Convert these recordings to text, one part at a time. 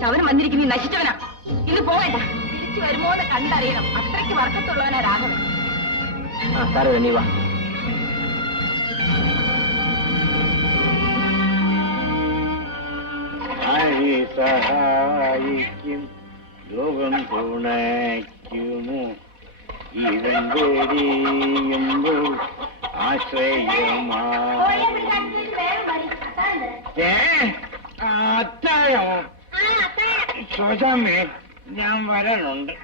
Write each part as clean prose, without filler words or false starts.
ശവനം വന്നിരിക്കുന്ന നശിച്ചവനാ. ഇത് പോകണ്ട. തിരിച്ചു വരുമോന്ന് കണ്ടറിയണം. അത്രയ്ക്ക് വർക്കത്തുള്ളവനാ രാഘവൻ. സാറേ നീ വാ. സഹായിക്കും ലോകം തുണയ്ക്കുമോ ഇവന്റെയുമ്പോൾ ആശ്രയമോ ശോശാമ്മേ ഞാൻ വരണുണ്ട്.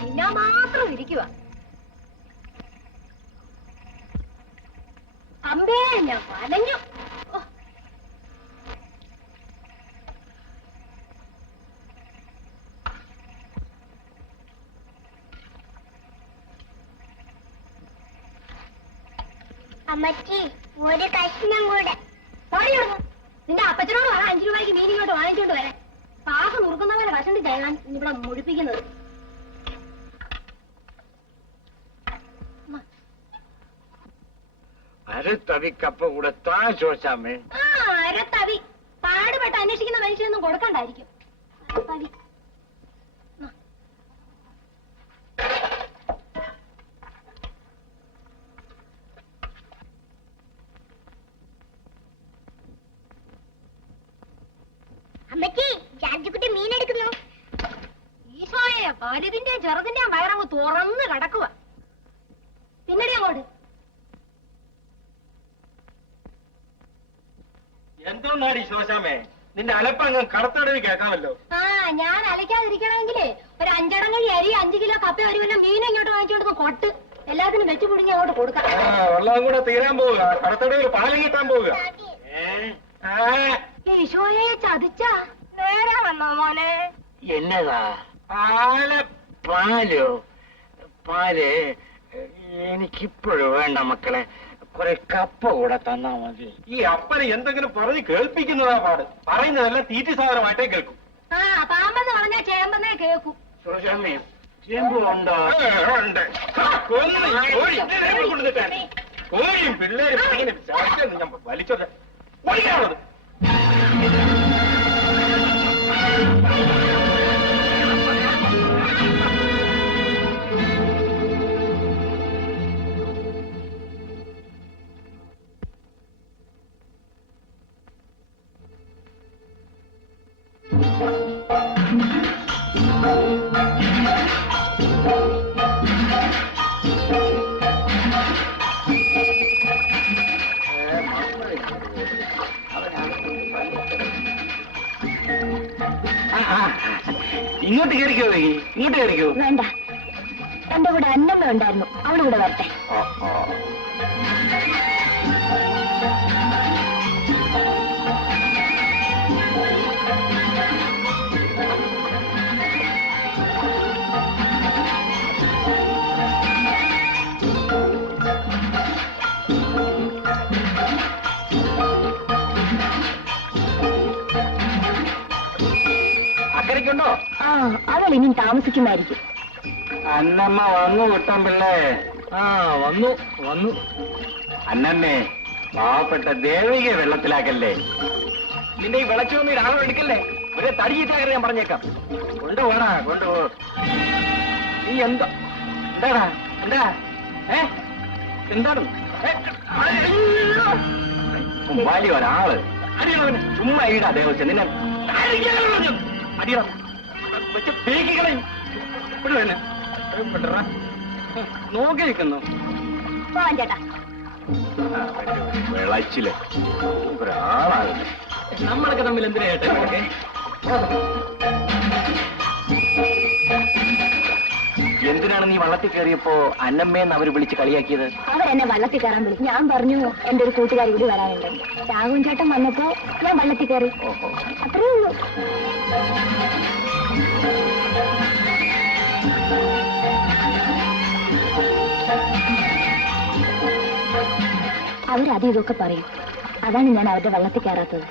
തിന്നാൻ മാത്രം ഇരിക്കുക. അമ്പേ ഞാൻ വലഞ്ഞു. അമ്മച്ചി ഒരു കഷ്ണം കൂടെ. നിന്റെ അപ്പച്ചനോട് പറ 5 രൂപയ്ക്ക് മീൻ ഇങ്ങോട്ട് വാങ്ങിച്ചോണ്ട് വരാൻ. പാക മുറുക്കുന്നവരെ വശണ്ട് ചെയ്യാൻ ഇവിടെ മുടിപ്പിക്കുന്നത്. അരത്തവി കപ്പ കൂടെ താ ശോശാമ്മേ. അരത്തവി പാടുപെട്ട് അന്വേഷിക്കുന്ന മനുഷ്യനൊന്നും കൊടുക്കണ്ടായിരിക്കും. അരത്തവി അമ്മച്ചി ജാജിക്കുട്ടി മീൻ എടുക്കുന്നു. ഈശോയെ വലുതിന്റെ ചെറുതിന്റെ വയറങ്ങ് തുറന്ന് കിടക്കുക. പിന്നീട് അങ്ങോട്ട് എന്തോന്നാടി ശോശാമേ നിന്റെ അലപ്പങ്ങ് കടത്തടവി കേൾക്കാമല്ലോ. ഞാൻ അലയ്ക്കാതിരിക്കണമെങ്കിലേ ഒരു 5 അടങ്ങഴി അരി 5 കിലോ കപ്പ ഒരു കിലോ മീൻ ഇങ്ങോട്ട് വാങ്ങിച്ചോണ്ട് കൊട്ട് എല്ലാത്തിനും വെച്ച് പിടിഞ്ഞ് അങ്ങോട്ട് കൊടുക്കാം. വെള്ളം കൂടെ തീരാൻ പോവുക. കടത്തടവിൽ പാല് കിട്ടാൻ പോവുക. ഈശോയെ ചതിച്ച നേരെ വന്നോ മോനെ. എന്നതാ പാലോ? പാല് എനിക്കിപ്പോഴും വേണ്ട മക്കളെ. കുറെ കപ്പ കൂടെ തന്നാ മതി. ഈ അപ്പനെ എന്തെങ്കിലും പറഞ്ഞ് കേൾപ്പിക്കുന്നതാ പാട്. പറയുന്നതെല്ലാം തീറ്റി സാധനമായിട്ടേ കേൾക്കും. പാമ്പെന്ന് പറഞ്ഞാ ചേമ്പെന്നേ കേൾക്കും. ചേമ്പ് ഉണ്ടോ? കോഴിയും പിള്ളേരും ഞാൻ വലിച്ചോട്ടെ. ഓടിക്കാണത് ഇങ്ങോട്ട് കയറിക്കോ. ഇങ്ങോട്ട് കയറിക്കോ. വേണ്ട, എന്റെ കൂടെ അന്നമ്മ ഉണ്ടായിരുന്നു, അവള് കൂടെ വരട്ടെ. അക്കരയ്ക്കുണ്ടോ? അവൾ ഇനിയും താമസിക്കുമായിരിക്കും. അന്നമ്മ വന്നു കുട്ടൻ പിള്ളേ. വന്നു വന്നു. അന്നമ്മേ, പാവപ്പെട്ട ദേവികയെ വെള്ളത്തിലാക്കല്ലേ. നിന്റെ ഈ വിളച്ചൊന്നും രാഘവൻ എടുക്കല്ലേ. ഒരേ തടിയിട്ടാകരെ ഞാൻ പറഞ്ഞേക്കാം. കൊണ്ടുപോടാ, കൊണ്ടുപോ. നീ എന്താ എന്താടാ എന്താ എന്താണ് വലിയ ഒരാള് അടിയണവന് ചുമ്മാ ഈടാ ദേവസ്വം നിന്നെ അടിയണം വെച്ച് പേക്കിക്കളയും നോക്കി നിൽക്കുന്നു പോവാൻ ചേട്ടാ. വിളച്ചില് ഒരാളാണ് നമ്മളൊക്കെ തമ്മിൽ എന്തിനാ ചേട്ടാ എന്തിനാണ് നീ വള്ളത്തിൽ കയറിയപ്പോ അന്നമ്മേന്ന് അവര് വിളിച്ച് കളിയാക്കിയത്? അവരെന്നെ വള്ളത്തിൽ കയറാൻ വിളിച്ചു. ഞാൻ പറഞ്ഞു എന്റെ ഒരു കൂട്ടുകാരി കൂടി വരാനുണ്ട്. രാഘവൻ ചേട്ടൻ വന്നപ്പോ ഞാൻ വള്ളത്തിൽ കയറി. അത്രേ ഉള്ളൂ. അവരത് ഇതൊക്കെ പറയും. അതാണ് ഞാൻ അവരുടെ വള്ളത്തിൽ കയറാത്തത്.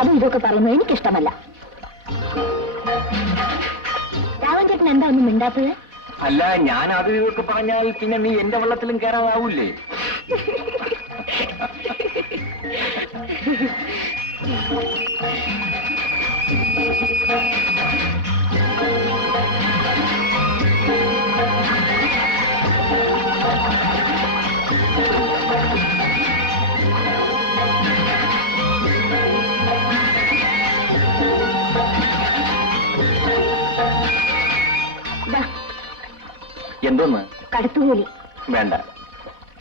അതും ഇതൊക്കെ പറയുന്നത് എനിക്കിഷ്ടമല്ല. രാഘവൻ ചേട്ടൻ എന്താ ഒന്നും മിണ്ടാത്തത്? അല്ല, ഞാൻ അത് ഇതൊക്കെ പറഞ്ഞാൽ പിന്നെ നീ എന്റെ വള്ളത്തിലും കയറാതാവൂലേ? എന്തോന്ന്? കടത്തുകൂലി വേണ്ട.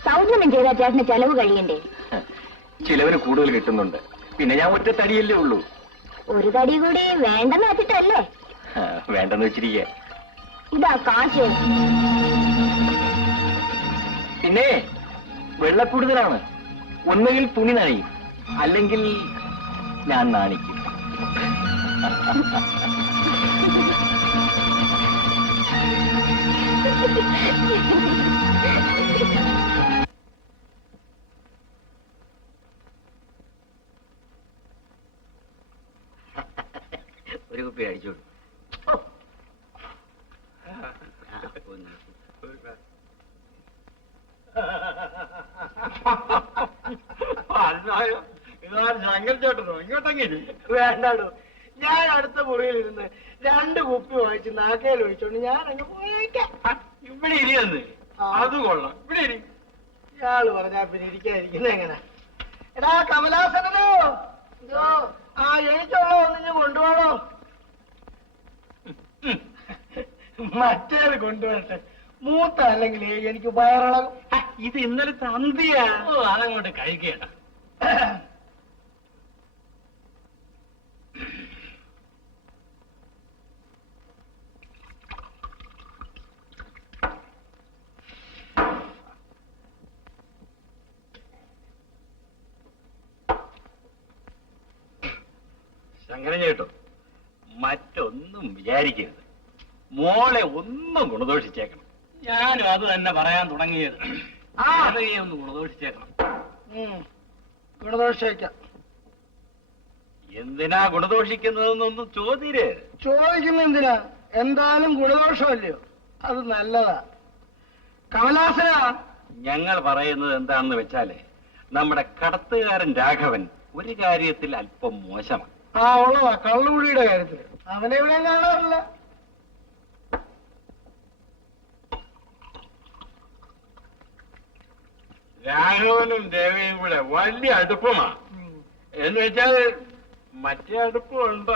സൗജന്യം ചെയ്താൽ ചേട്ടന് ചെലവ് കഴിയണ്ടേ? ചിലവിന് കൂടുതൽ കിട്ടുന്നുണ്ട്. പിന്നെ ഞാൻ ഒറ്റ തടിയല്ലേ ഉള്ളൂ. ഒരു തടി കൂടി വേണ്ടെന്ന് വെച്ചിട്ടല്ലേ? വേണ്ടെന്ന് വെച്ചിരിക്കുക. ഇതാ കാശ്. പിന്നെ വെള്ളക്കൂടുതലാണ്. ഒന്നുകിൽ തുണി നനയും, അല്ലെങ്കിൽ ഞാൻ നാണിക്കും. ഒരു കുപ്പി അടിച്ചോളൂ. ശങ്കർചേട്ടനോ ഇങ്ങോട്ടെങ്കിലും വേണ്ടാടോ, ഞാൻ അടുത്ത മുറിയിലിരുന്ന് 2 കുപ്പി വാങ്ങിച്ച് നാക്കയിൽ ഒഴിച്ചോണ്ട് ഞാൻ അങ്ങ് പോയേക്കാം. ഇവിടെ ഇരിയെന്ന്. അത് കൊള്ളാം. ഇവിടെ ഇരി. ഇയാള് പറഞ്ഞാ പിന്നെ ഇരിക്കാതിരിക്കുന്നത് എങ്ങനെ? എടാ കമലാസനോ, ആ എനിക്കുള്ള ഒന്നിഞ്ഞ് കൊണ്ടുപോകണോ? മറ്റേത് കൊണ്ടുവരട്ടെ. മൂത്ത അല്ലെങ്കിൽ എനിക്ക് വയറിളകും. ഇത് ഇന്നലെ തന്തിയാ. ഓ, അതങ്ങോട്ട് കഴിക്കേണ്ട. ശങ്കരൻ ചേട്ടോ, മറ്റൊന്നും വിചാരിക്കരുത്. മോളെ ഒന്നും ഗുണദോഷിച്ചേക്കണം. ഞാനും അത് തന്നെ പറയാൻ തുടങ്ങിയത്. ഒന്ന് ഗുണദോഷിച്ചേക്കണം. ഗുണദോഷിക്കാം. എന്തിനാ ഗുണദോഷിക്കുന്നതെന്നൊന്നും ചോദ്യര്. ചോദിക്കുന്ന എന്തിനാ? എന്തായാലും ഗുണദോഷമല്ലയോ? അത് നല്ലതാ. കമലാസന, ഞങ്ങൾ പറയുന്നത് എന്താണെന്ന് വെച്ചാലേ, നമ്മുടെ കടത്തുകാരൻ രാഘവൻ ഒരു കാര്യത്തിൽ അല്പം മോശമാണ്. ഉള്ളതാ, കള്ളുകുടിയുടെ കാര്യത്തിൽ. അവനെ ഇവിടെ കാണാറില്ല. രാഘവനും ദേവയും കൂടെ വലിയ അടുപ്പമാണ്. എന്ന് വെച്ചാൽ മറ്റേ അടുപ്പമുണ്ട്.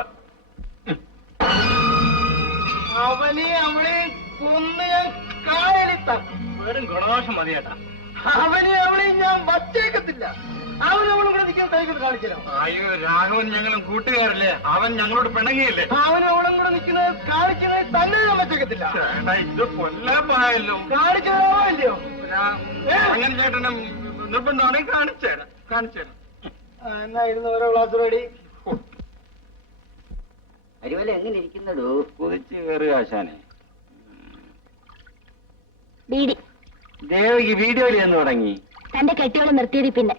അവനെ അവളെ കൊന്ന് ഞാൻ കായലിൽ തക്കും. വെറും ഗുണദോഷം മതി ചേട്ടാ. അവനെ അവളെ ഞാൻ വച്ചേക്കത്തില്ല. അവനവളും കൂടെ നിൽക്കാൻ കഴിക്കുന്നത് കാണിച്ചില്ല. അയ്യോ, രാഘവൻ ഞങ്ങളും കൂട്ടുകാരല്ലേ. അവൻ ഞങ്ങളോട് പിണങ്ങിയില്ലേ. അവനവളും കൂടെ നിൽക്കുന്നത് കാണിക്കുന്നത് തന്നെ ഞാൻ വച്ചേക്കത്തില്ല. ചേട്ടാ, ഇത് കൊല്ലാപ്പായല്ലോ. കാണിച്ചതാവല്ലോ. അങ്ങനെ ചേട്ടനും നിർബന്ധമാണെങ്കിൽ കാണിച്ചേരാം. എന്നാ ഇരുന്ന് ഓരോ ക്ലാസ് റെഡി. അരിവല എങ്ങനെ ഇരിക്കുന്നടോ? കുതിച്ച് കയറുക ആശാനെ. ബീഡി ദേവയ്ക്ക് വീഡിയോയിൽ എന്ന് തുടങ്ങി. തന്റെ കെട്ടിയോളെ നിർത്തിയത് പിന്നെ.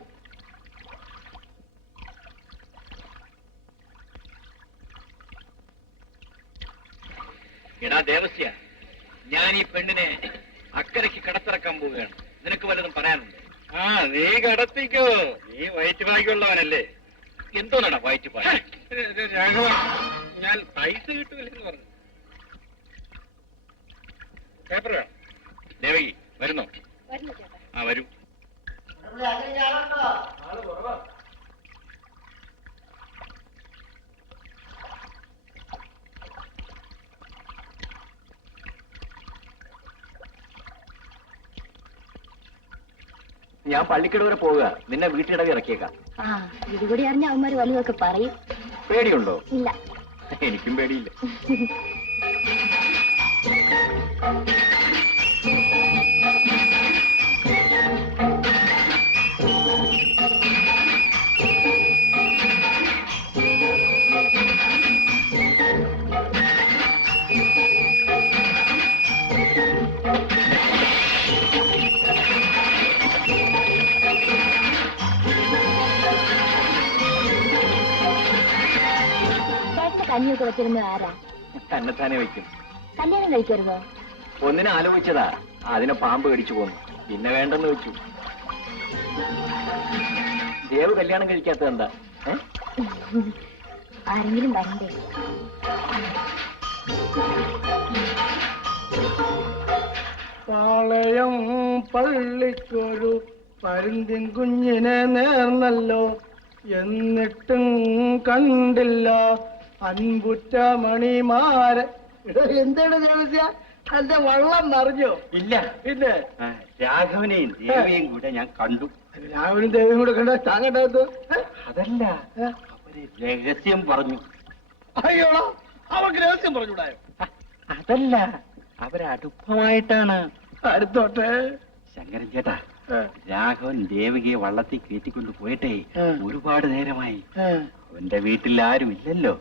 എടാ ദേവസ്യ, ഞാൻ ഈ പെണ്ണിനെ അക്കരയ്ക്ക് കടത്തിറക്കാൻ പോവുകയാണ്. നിനക്ക് വല്ലതും പറയാനുണ്ട്? നീ കടത്തിക്കോ. നീ വയറ്റ് ഭാഗ്യമുള്ളവനല്ലേ. എന്തോന്നാടാ വയറ്റ് പായ? രാഘവൻ, ഞാൻ പൈസ കിട്ടൂലെന്ന് പറഞ്ഞു. പേപ്പർ വേണം. ദേവകി, വരുന്നോ? ആ വരൂ. ഞാൻ പള്ളിക്കട വരെ പോവുക, നിന്നെ വീട്ടിലിടവി ഇറക്കിയേക്കാം. ആ ഇതുകൂടി അറിഞ്ഞ അവന്മാര് വലുതൊക്കെ പറയും. പേടിയുണ്ടോ? ഇല്ല. എനിക്കും പേടിയില്ല. ചേട്ടന്റെ കഞ്ഞിയൊക്കെ വെച്ചിരുന്നത് ആരാ? തന്നെത്താനെ വെക്കും. കല്യാണം കഴിക്കരുതോ? ഒന്നിനെ ആലോചിച്ചതാ, അതിനെ പാമ്പ് കടിച്ചു പോന്നു. പിന്നെ വേണ്ടെന്ന് വെച്ചു. ദേവ് കല്യാണം കഴിക്കാത്തത് എന്താ? ആരെങ്കിലും വരണ്ടേ? പാളയം പള്ളിക്കൊരു പരുന്തിൻ കുഞ്ഞിനെ നേർന്നല്ലോ, എന്നിട്ടും കണ്ടില്ല അൻപുറ്റ മണിമാരെ. എന്താണ് ദേവസ്യ, അന്റെ വള്ളം നിറഞ്ഞോ? ഇല്ല. പിന്നെ രാഘവനെയും ദേവിയെയും കൂടെ ഞാൻ കണ്ടു. രാവിലെ ദേവിയും കൂടെ കണ്ട താങ്ങണ്ടാകത്ത്? അതല്ല, അവര് രഹസ്യം പറഞ്ഞു. അയ്യോളോ, അവർക്ക് രഹസ്യം പറഞ്ഞുകൂടായോ? അതല്ല, അവരടുപ്പമായിട്ടാണ്. അടുത്തോട്ടെ. ശങ്കരൻ ചേട്ടാ, രാഘവൻ ദേവികയെ വള്ളത്തിൽ കയറ്റിക്കൊണ്ട് പോയിട്ടേ ഒരുപാട് നേരമായി. അവന്റെ വീട്ടിൽ ആരും ഇല്ലല്ലോ.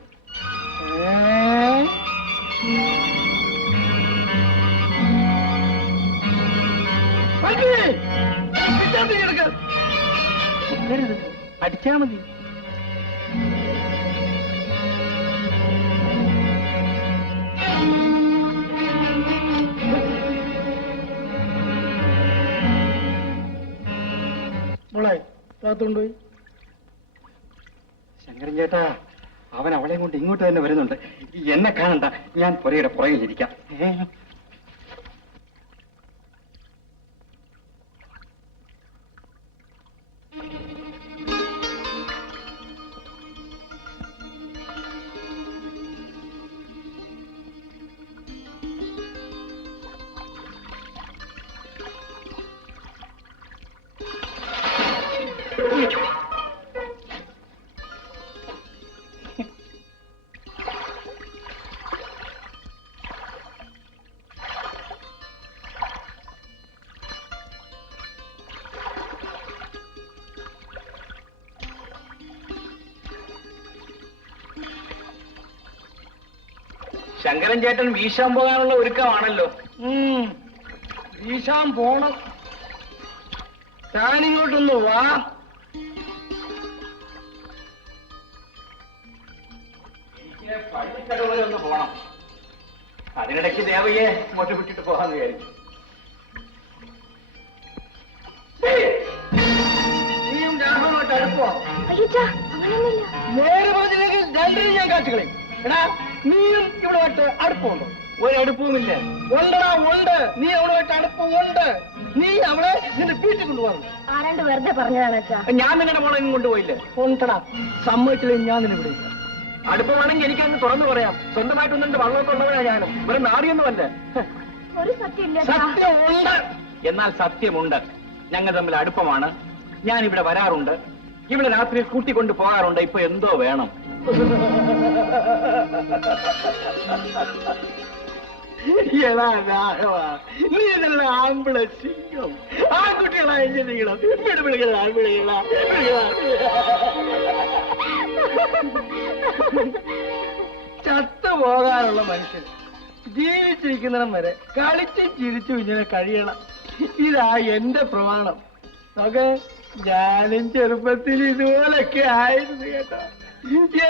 കുത്തരുത്, അടിച്ചാ മതി. മോളെ താത്തുകൊണ്ടുപോയി. ശങ്കരൻ ചേട്ടാ, അവൻ അവളെ കൊണ്ട് ഇങ്ങോട്ട് തന്നെ വരുന്നുണ്ട്. എന്നെ കാണണ്ട, ഞാൻ പുരയുടെ പുറകിലിരിക്കാം. ശങ്കരൻ ചേട്ടൻ വീശാൻ പോകാനുള്ള ഒരുക്കമാണല്ലോ. വീശാൻ പോണം. താനിങ്ങോട്ടൊന്ന് വാ. എനിക്ക് പള്ളിക്കട വരെ ഒന്ന് പോണം. അതിനിടയ്ക്ക് ദേവയെ ഇങ്ങോട്ട് വിട്ടിട്ട് പോകാന്ന് വിചാരിച്ചു. നീയും രാഘവമായിട്ട് അടുപ്പോ? അയ്യച്ചാ, അങ്ങനെയൊന്നുമില്ല. നേരെ പറഞ്ഞില്ലെങ്കിൽ രണ്ടിനും ഞാൻ കാറ്റുകളെ. എടാ, നീയും ഇവിടെയായിട്ട് അടുപ്പമുണ്ടോ? ഒരടുപ്പവുമില്ല. ഉണ്ടടാ, ഉണ്ട്. നീ അവളുമായിട്ട് അടുപ്പമുണ്ട്. നീ അവളെ നിന്റെ വീട്ടിൽ കൊണ്ടുപോകണം. ആരാണ്ട് വെറുതെ പറഞ്ഞതാണ് അച്ഛാ. ഞാൻ നിങ്ങളുടെ മോളെ എങ്ങും കൊണ്ടുപോയില്ലേ? ഉണ്ടടാ, സമ്മതിച്ചില്ലേ ഞാൻ നിന്നെ ഇവിടെ ഇല്ല. അടുപ്പമാണെങ്കിൽ എനിക്കങ്ങ് തുറന്നു പറയാം. സ്വന്തമായിട്ടൊന്നും വള്ളമൊക്കെ ഉള്ളവരാ ഞാനും. ഒരു നാടിയൊന്നുമല്ല. ഒരു സത്യമില്ല. സത്യമുണ്ട്. എന്നാൽ സത്യമുണ്ട്. ഞങ്ങൾ തമ്മിൽ അടുപ്പമാണ്. ഞാൻ ഇവിടെ വരാറുണ്ട്. ഇവിടെ രാത്രി കൂട്ടിക്കൊണ്ട് പോകാറുണ്ട്. ഇപ്പൊ എന്തോ വേണം. എടാ രാഘവ, നീ നല്ല ആമ്പിള സിംഗം. ആൺകുട്ടികളാ എഞ്ചിനീയണം. വിടുപിടികളാ, വിളികളാ, ചത്തുപോകാനുള്ള മനുഷ്യൻ ജീവിച്ചിരിക്കുന്നിടം വരെ കളിച്ചും ചിരിച്ചും ഇങ്ങനെ കഴിയണം. ഇതാ എന്റെ പ്രമാണം. നോക്കെ, ഞാനും ചെറുപ്പത്തിൽ ഇതുപോലൊക്കെ ആയിരുന്നു കേട്ടോ.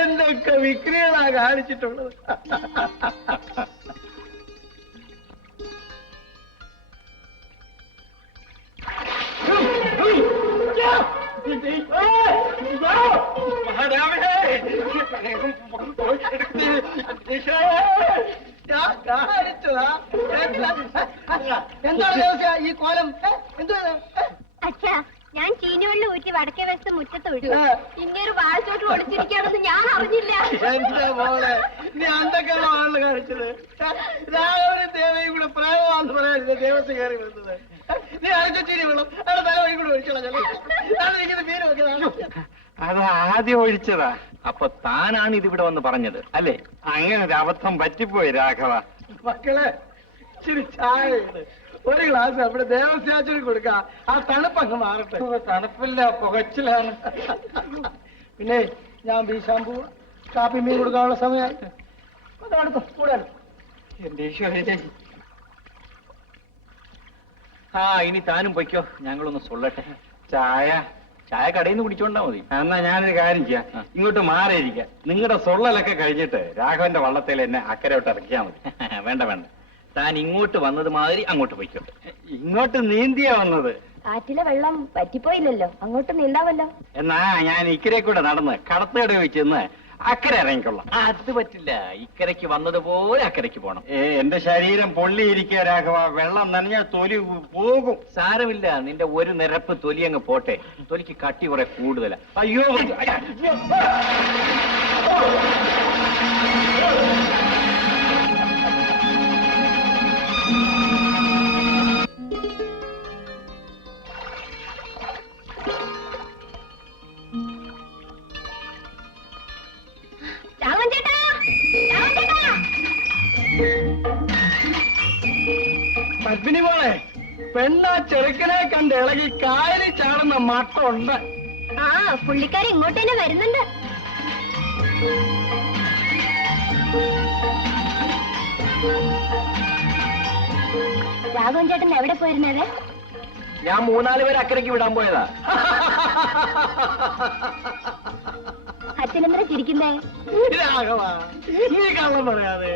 എന്തൊക്കെ വിക്രികളാ കാണിച്ചിട്ടുള്ളത്. ഞാൻ കാണിച്ചതാ. എന്താണ് ദേവസ്യ ഈ കോലം? എന്തുവാ? അച്ഛാ, ഞാൻ ചീനിവെള്ളം ഊറ്റി വടക്കേ വശത്ത് മുറ്റത്ത് ഒഴിച്ചു. ഇങ്ങനൊരു വാഴത്തോട്ട് ഒളിച്ചിരിക്കാണെന്ന് ഞാൻ അറിഞ്ഞില്ല. എന്റെ മോളെ, നീ എന്തൊക്കെയാണ് ആളിൽ കാണിച്ചത്? രാഘവനും ദേവയും കൂടെ പ്രേമമാണെന്ന് പറയാനില്ല ദേവസ്യ കയറി വരുന്നത്. നീ അരച്ച ചീനി വെള്ളം അവിടെ തലവഴി കൂടെ ഒഴിച്ചോളാം. മീൻ വെക്കുന്നതാണ്. അത് ആദ്യം ഒഴിച്ചതാ. അപ്പൊ താനാണ് ഇതിവിടെ വന്ന് പറഞ്ഞത് അല്ലേ? അങ്ങനെ ഒരു അബദ്ധം പറ്റിപ്പോയി രാഘവ. മക്കളെ, ഇച്ചിരി ചായ ഇട്. ഒരു ഗ്ലാസ് അവിടെ ദേവസ്യാച്ചിന് കൊടുക്കാം. ആ തണുപ്പങ്ങ് മാറട്ടെ. തണുപ്പില്ല, പുകച്ചിലാണ്. പിന്നെ ഞാൻ വീശാൻ പോവാ. കാപ്പി മീൻ കൊടുക്കാനുള്ള സമയമായി. അടുത്ത് കൂടെ എന്റെ ഈശ്വരനെ. ആ ഇനി താനും പൊയ്ക്കോ, ഞങ്ങളൊന്ന് സൊല്ലട്ടെ. ചായ ചായ കടയിൽ നിന്ന് കുടിച്ചോണ്ടാ മതി. എന്നാ ഞാനൊരു കാര്യം ചെയ്യാം, ഇങ്ങോട്ട് മാറിയിരിക്കാം. നിങ്ങളുടെ സൊള്ളലൊക്കെ കഴിഞ്ഞിട്ട് രാഘവന്റെ വള്ളത്തിൽ എന്നെ അക്കരോട്ട് ഇറക്കിയാ മതി. വേണ്ട വേണ്ട, താൻ ഇങ്ങോട്ട് വന്നത് മാതിരി അങ്ങോട്ട് പൊയ്ക്കോ. ഇങ്ങോട്ട് നീന്തിയാ വന്നത്. കാറ്റിലെ വെള്ളം പറ്റിപ്പോയില്ലല്ലോ, അങ്ങോട്ട് നീന്താവല്ലോ. എന്നാ ഞാൻ ഇക്കരെ കൂടെ നടന്ന് കടത്തേടെ വെച്ചെന്ന് അക്കരെ ഇറങ്ങിക്കൊള്ളാം. അത് പറ്റില്ല, ഇക്കരയ്ക്ക് വന്നതുപോലെ അക്കരയ്ക്ക് പോണം. എന്റെ ശരീരം പൊള്ളിയിരിക്കുക രാഘവ. വെള്ളം നനഞ്ഞാൽ തൊലി പോകും. സാരമില്ല, നിന്റെ ഒരു നിരപ്പ് തൊലി അങ്ങ് പോട്ടെ. തൊലിക്ക് കട്ടി കുറെ കൂടുതലാ. അയ്യോ, രാമൻ ചേട്ടാ, രാമൻ ചേട്ടാ. പത്മിനി മോളെ, പെണ്ണാ ചെറുക്കനെ കണ്ട് ഇളകി കായലിൽ ചാടുന്ന മട്ടുണ്ട്. ആ, പുള്ളിക്കാരി ഇങ്ങോട്ട് തന്നെ വരുന്നുണ്ട്. രാഘവൻ ചേട്ടൻ എവിടെ പോയിരുന്നത്? ഞാൻ 3-4 പേര് അക്കരയ്ക്ക് വിടാൻ പോയതാ. അച്ഛനെന്തിനാ ചിരിക്കുന്നേ? രാഘവ, നീ കള്ളം പറയാതെ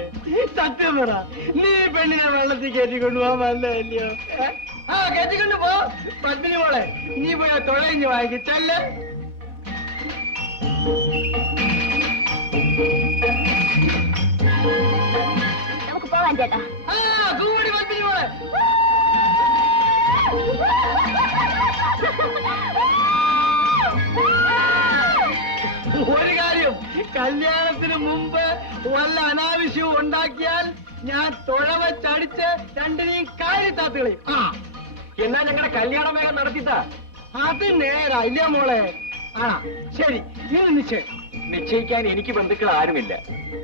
സത്യം പറ. നീ പെണ്ണിനെ വെള്ളത്തിൽ കയറ്റിക്കൊണ്ടു പോകാൻ വന്നതല്ലയോ? ആ, കയറ്റിക്കൊണ്ട് പോ. പത്മിനി മോളെ, നീ പോയി തുഴഞ്ഞു വാങ്ങിച്ചല്ലേ. നമുക്ക് പോവാൻ ചേട്ടാ. ആ, കൂടി പത്മിനി മോളെ. ഒരു കാര്യം, കല്യാണത്തിന് മുമ്പ് വല്ല അനാവശ്യവും ഉണ്ടാക്കിയാൽ ഞാൻ തുഴവച്ചടിച്ച് രണ്ടിനെയും കാര്യത്താത്തുകളി. ആ, എന്നാ ഞങ്ങളുടെ കല്യാണം വേഗം നടത്തിത്താ. അത് നേരാ ഇല്ലേ മോളെ? ആ, ശരി, ഇന്ന് നിശ്ചയം. നിശ്ചയിക്കാൻ എനിക്ക് ബന്ധുക്കൾ ആരുമില്ല.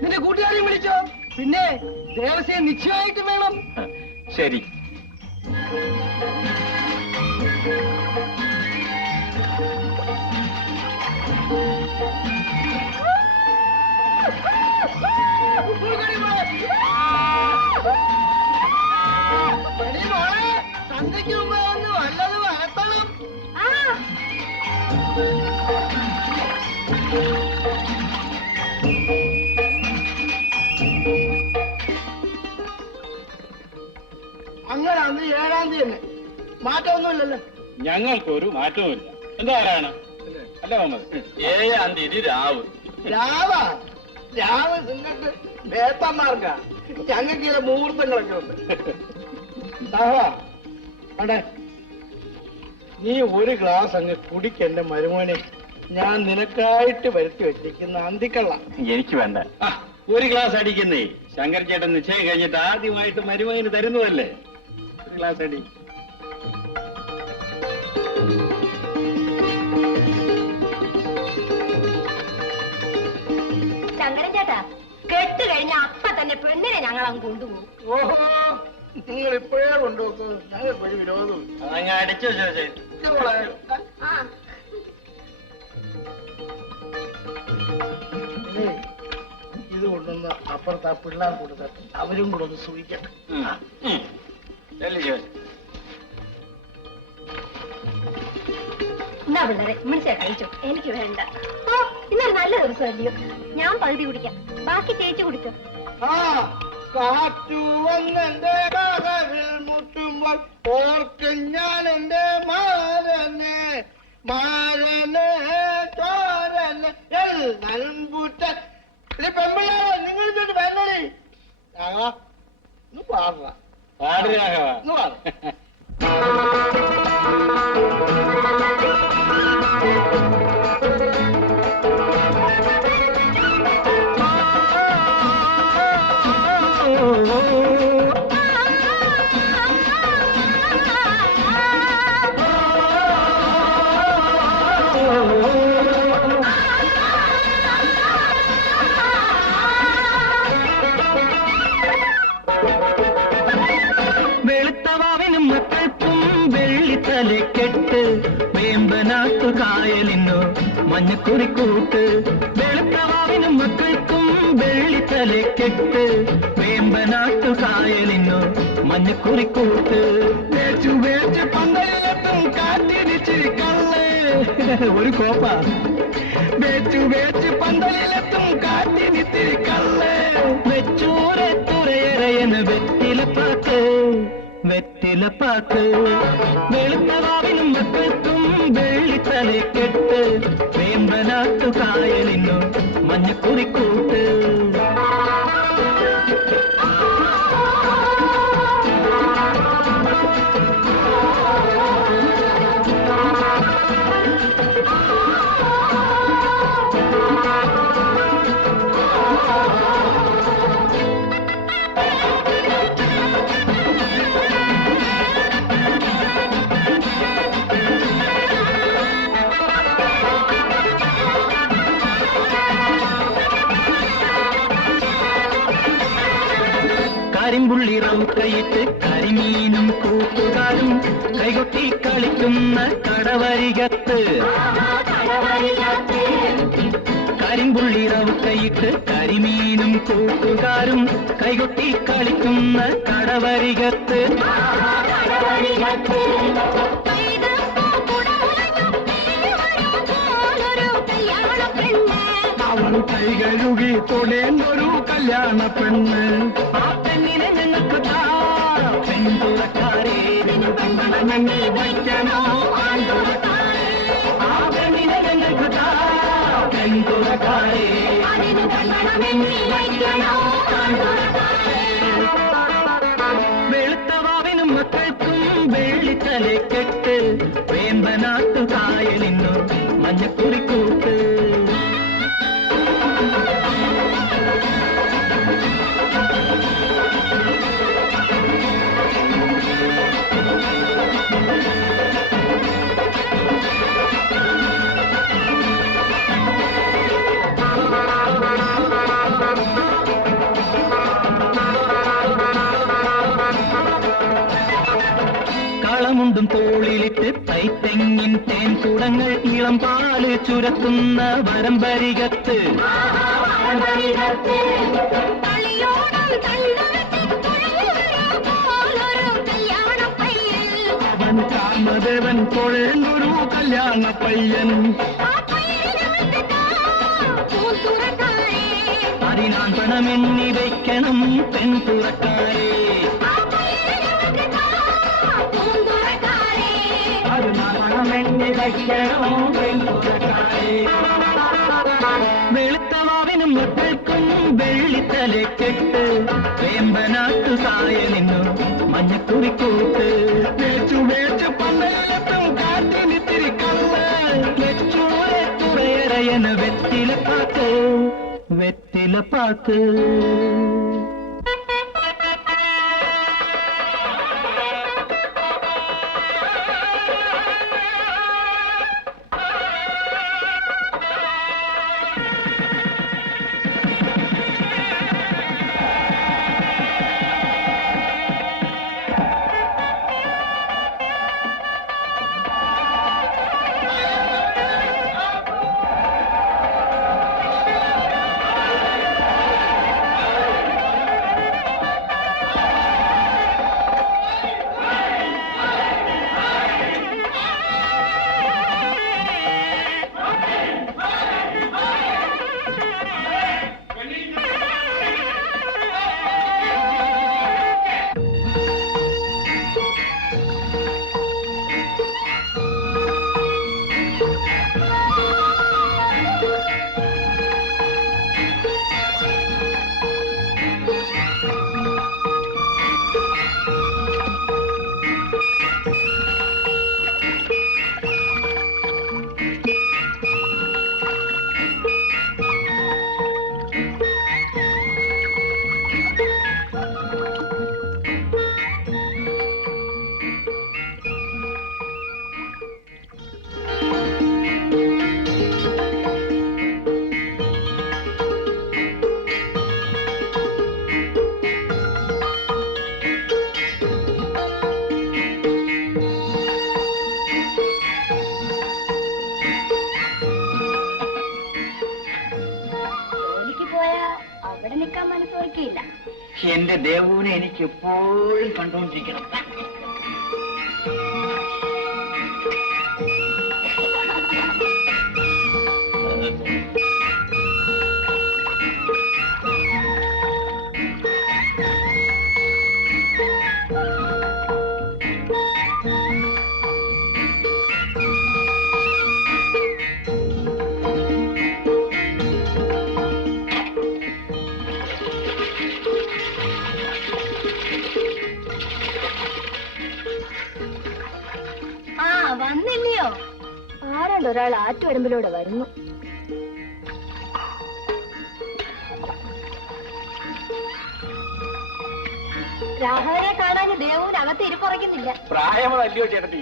നിന്റെ കൂട്ടുകാരെയും വിളിച്ചോ. പിന്നെ ദേവസ്വം നിശ്ചയമായിട്ട് വേണം. ശരി. മോളെ, സന്ധ്യയ്ക്ക് മുമ്പ് വന്ന് വല്ലത് വളർത്തണം. അങ്ങനെ അന്ന് 7-ാം തീയതി തന്നെ. മാറ്റമൊന്നുമില്ലല്ലോ. ഞങ്ങൾക്കൊരു മാറ്റവുമില്ല. എന്താരാണ് അല്ല വന്നത്? 7-ാം തീയതി രാവ്. രാവ് നിങ്ങൾക്ക് വേത്തന്മാർക്കാ. ഞങ്ങൾക്ക് ചില മുഹൂർത്തങ്ങളൊക്കെ ഉണ്ട്. അടേ, നീ ഒരു ഗ്ലാസ് അങ്ങ് കുടിക്കെന്റെ മരുമോനെ. ഞാൻ നിനക്കായിട്ട് വരുത്തി വെച്ചിരിക്കുന്ന അന്തിക്കള്ള. എനിക്ക് വേണ്ട. ഒരു ഗ്ലാസ് അടിക്കുന്നേ. ശങ്കർ ചേട്ടൻ നിശ്ചയം കഴിഞ്ഞിട്ട് ആദ്യമായിട്ട് മരുമകന് തരുന്നതല്ലേ. ഒരു ഗ്ലാസ് അടി. ശങ്കരൻ ചേട്ടാ, കെട്ട് കഴിഞ്ഞ അപ്പ തന്നെ പെണ്ണിനെ ഞങ്ങൾ അങ്ങ് കൊണ്ടുപോകും. ഓഹോ, നിങ്ങൾ ഇപ്പോഴേ കൊണ്ടുപോക്കോ. ഞങ്ങൾക്ക് ഒരു വിരോധവും. അതങ്ങ് അടിച്ചോ ചോദിച്ചേ. ആ, ഇത് കൊണ്ടൊന്ന് അപ്പുറത്ത് ആ പിള്ളേർ കൊടുത്തിട്ട് അവരും കൂടെ ഒന്ന് സൂഹിക്കട്ടെ. എന്നാ പിള്ളേരെ വിളിച്ചാ കഴിച്ചു. എനിക്ക് വേണ്ട. ഓ, ഇന്നൊരു നല്ല ദിവസമല്ലയോ. ഞാൻ പകുതി കുടിക്കാം, ബാക്കി ചേച്ചി കുടിച്ചോ. ആ, കാറ്റു വന്നെന്റെ കഥവിൽ മുട്ടുമ്പോൾ ഓർക്കും ഞാൻ എന്റെ മാരനെ. മാരനെ ചോരനെ എല്ലാം പൂറ്റ. ഇത് പെമ്പിള്ളേരെ നിങ്ങൾ ഇങ്ങോട്ട് വരണേ. ഒന്ന് പാട. പാട് രാഘവ. ഇങ്ങ് വാ. വെളുത്തവാവിനും മക്കൾക്കും വെള്ളിത്തലക്കെട്ട് വേമ്പനാട്ടു കായലിനോ മഞ്ഞക്കുറിക്കൂട്ട്. വെളുത്തവാവിനും മക്കൾക്കും വെള്ളിത്തലക്കെട്ട് വേമ്പനാട്ടു കായലിനോ മഞ്ഞക്കുറിക്കൂട്ട്. വേച്ചു വേച്ച് പന്തലിലെത്തും കാറ്റിരിച്ചിരി കള്ളേ ഒരു കോപ്പ. വേച്ചു വേച്ച് പന്തലിലെത്തും കാറ്റിരിച്ചിരി കള്ളേ. വെച്ചൂരത്തുറയറയന് വെറ്റിലപ്പാക്ക് വെറ്റിലപ്പാക്ക്. വെളുത്തവാവിനും മക്കൾക്കും വെള്ളിത്തലക്കെട്ട് വേമ്പനാട്ടു കായലിനോ മഞ്ഞക്കുറിക്കൂട്ട്. കരിമ്പുള്ളി റൗക്കയിട്ട് കരിമീനും കൂട്ടുകാരും കൈകൊട്ടി കളിക്കുന്ന കടവരികത്ത്. കരിമ്പുള്ളി റൗക്കയിട്ട് കരിമീനും കൂട്ടുകാരും കൈകൊട്ടി കളിക്കുന്ന കടവരികത്ത്. അവൾ കൈകഴുകി തൊടേണ്ടൊരു കല്യാണ പെണ്ണ്. ആ പെണ്ണിനെ ഞങ്ങൾക്ക് താ പെൺതുറക്കാരെ പെണ്ണെ വയ്ക്കണോ ആൺതുറക്കാരെ. ആ പെണ്ണിനെ ഞങ്ങൾക്ക് താ പെൺതുറക്കാരെ. വെളുത്തവാവിനും മക്കൾക്കും വെള്ളിത്തലക്കെട്ട് വേമ്പനാട്ടു കായലിനോ മഞ്ഞക്കുറിക്കൂട്ട്. കളമുണ്ടും തോളിലിട്ട് തൈത്തെങ്ങിൻ തേൻ കുടങ്ങൾ ഇളം പാല് ചുരത്തുന്ന വരമ്പരികത്ത്. അവൻ കാമദേവൻ തൊഴേണ്ടൊരു കല്യാണ പയ്യൻ. അതിനാൻ പണമെണ്ണി വയ്ക്കണം പെൺതുറക്കാരെ. വെളുത്തവാവിനും മക്കൾക്കും വെള്ളിത്തലക്കെട്ട് വേമ്പനാട്ടു കായലിനോ മഞ്ഞക്കുറിക്കൂട്ട്. വേച്ചു വേച്ച് പന്തലിലെത്തും കാറ്റിനിത്തിരി കള്ള്. വെച്ചൂരത്തുറയറയന് വെറ്റിലപ്പാക്ക് വെറ്റിലപ്പാക്ക്. എന്റെ ദേവുവിനെ എനിക്ക് എപ്പോഴും കണ്ടുകൊണ്ടിരിക്കണം. ആ വന്നില്ലയോ? ആരാണ്ട് ഒരാൾ ആറ്റുവരമ്പിലൂടെ വരുന്നു. രാഘവനെ കാണാൻ ദേവുവിന് അകത്ത് ഇരിപ്പുറയ്ക്കുന്നില്ല. പ്രായമതല്ലയോ ചേട്ടത്തി?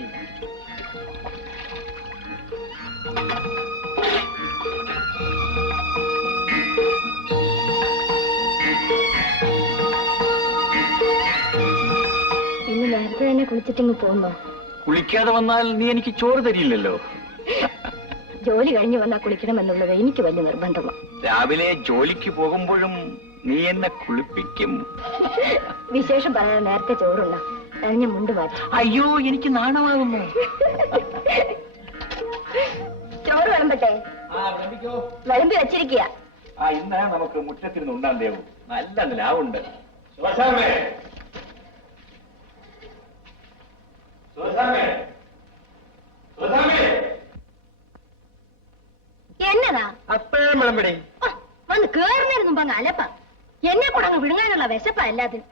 ഇന്ന് നേരത്തെ തന്നെ കുളിച്ചിട്ടിങ്ങ് പോന്നോ? കുളിക്കാതെ വന്നാൽ നീ എനിക്ക് ചോറ് തരില്ലല്ലോ. ജോലി കഴിഞ്ഞു വന്നാ കുളിക്കണമെന്നുള്ളത് എനിക്ക് വലിയ നിർബന്ധമാണ്. രാവിലെ ജോലിക്ക് പോകുമ്പോഴും നീ എന്നെ കുളിപ്പിക്കും. വിശേഷം പറയാൻ നേരത്തെ ചോറുണ്ട കഴിഞ്ഞ മുണ്ട് മാറ്റി. അയ്യോ, എനിക്ക് നാണമാകുന്നു. ചോറ് വിളമ്പട്ടെ? വിളമ്പി വെച്ചിരിക്കുക. ഇന്ന് നമുക്ക് മുറ്റത്തിരുന്ന് ഉണ്ടാൻ ദേവു. നല്ല നിലാവുണ്ട്. എന്നതാ അപ്പഴം വിളമ്പടി. വന്ന് കേറുന്നതിന് മുമ്പ് അങ്ങ് അലപ്പ. എന്നെ കൂടെ അങ്ങ് വിഴുങ്ങാനുള്ള വിശപ്പാ എല്ലാത്തിനും.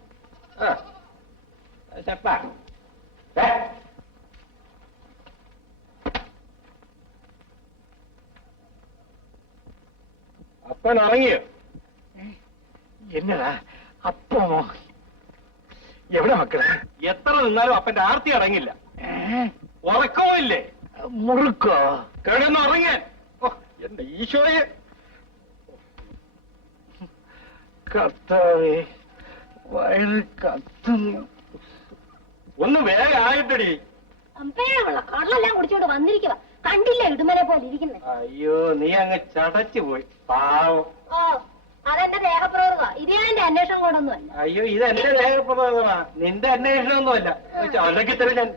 അപ്പൻ ഇറങ്ങിയോ? എന്നടാ അപ്പോ എവിടെ മക്കളെ? എത്ര നിന്നാലും അപ്പന്റെ ആർത്തി അടങ്ങില്ല. ഉറക്കവും ഇല്ലേ? മുറുക്കോ? കിടന്ന് ഉറങ്ങാൻ. എന്റെ ഈശോയെ, കർത്താവേ, വയറ് കത്തുന്നു. ഒന്ന് വേഗം ആയിട്ടടി. അമ്പേഴുള്ള കള്ളെല്ലാം കുടിച്ചോണ്ട് വന്നിരിക്കുക. കണ്ടില്ല ഇടുമലെ പോലെ ഇരിക്കുന്നത്. അയ്യോ, നീ അങ്ങ് ചടച്ചു പോയി. പാവം. ഓ, അതെന്റെ ദേഹപ്രകൃത. ഇത് ഞാൻ എന്റെ അന്വേഷണം കൊണ്ടൊന്നുമല്ല. അയ്യോ, ഇത് എന്റെ ദേഹപ്രദമാ, നിന്റെ അന്വേഷണമൊന്നുമല്ല. അല്ലെങ്കിൽ തന്നെ ഞാൻ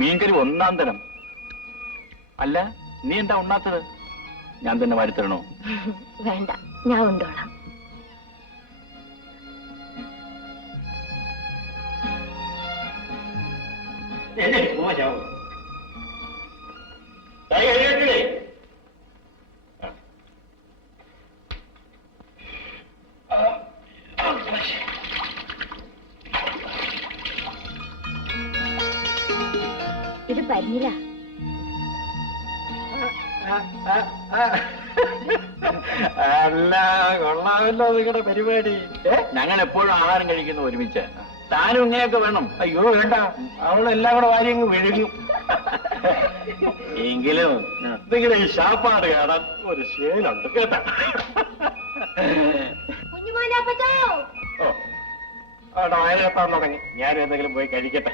മീൻകറി ഒന്നാം തരം. അല്ല, നീ എന്താ ഉണ്ണാത്തത്? ഞാൻ തന്നെ വാരിത്തരണോ? വേണ്ട, ഞാൻ ഉണ്ടോളാം. മോശമാവും. കഴിയട്ടെ. ഇത് പരിഞ്ഞില്ല. അല്ല, കൊള്ളാമല്ലോ നിങ്ങളുടെ പരിപാടി. ഞങ്ങൾ എപ്പോഴും ആഹാരം കഴിക്കുന്ന ഒരുമിച്ച്. താനും ഇങ്ങനെയൊക്കെ വേണം. അയ്യോ വേണ്ട, അവളെല്ലാം കൂടെ വാരി അങ്ങ് വിഴുങ്ങും. എങ്കിലും നിങ്ങളുടെ ഈ ശാപ്പാട് കാണാൻ ഒരു ശീലുണ്ട് കേട്ടാ. കുഞ്ഞുമോനാപ്പച്ചോ, ഓ, അവിടെ വയറെത്താൻ തുടങ്ങി. ഞാൻ എന്തെങ്കിലും പോയി കഴിക്കട്ടെ.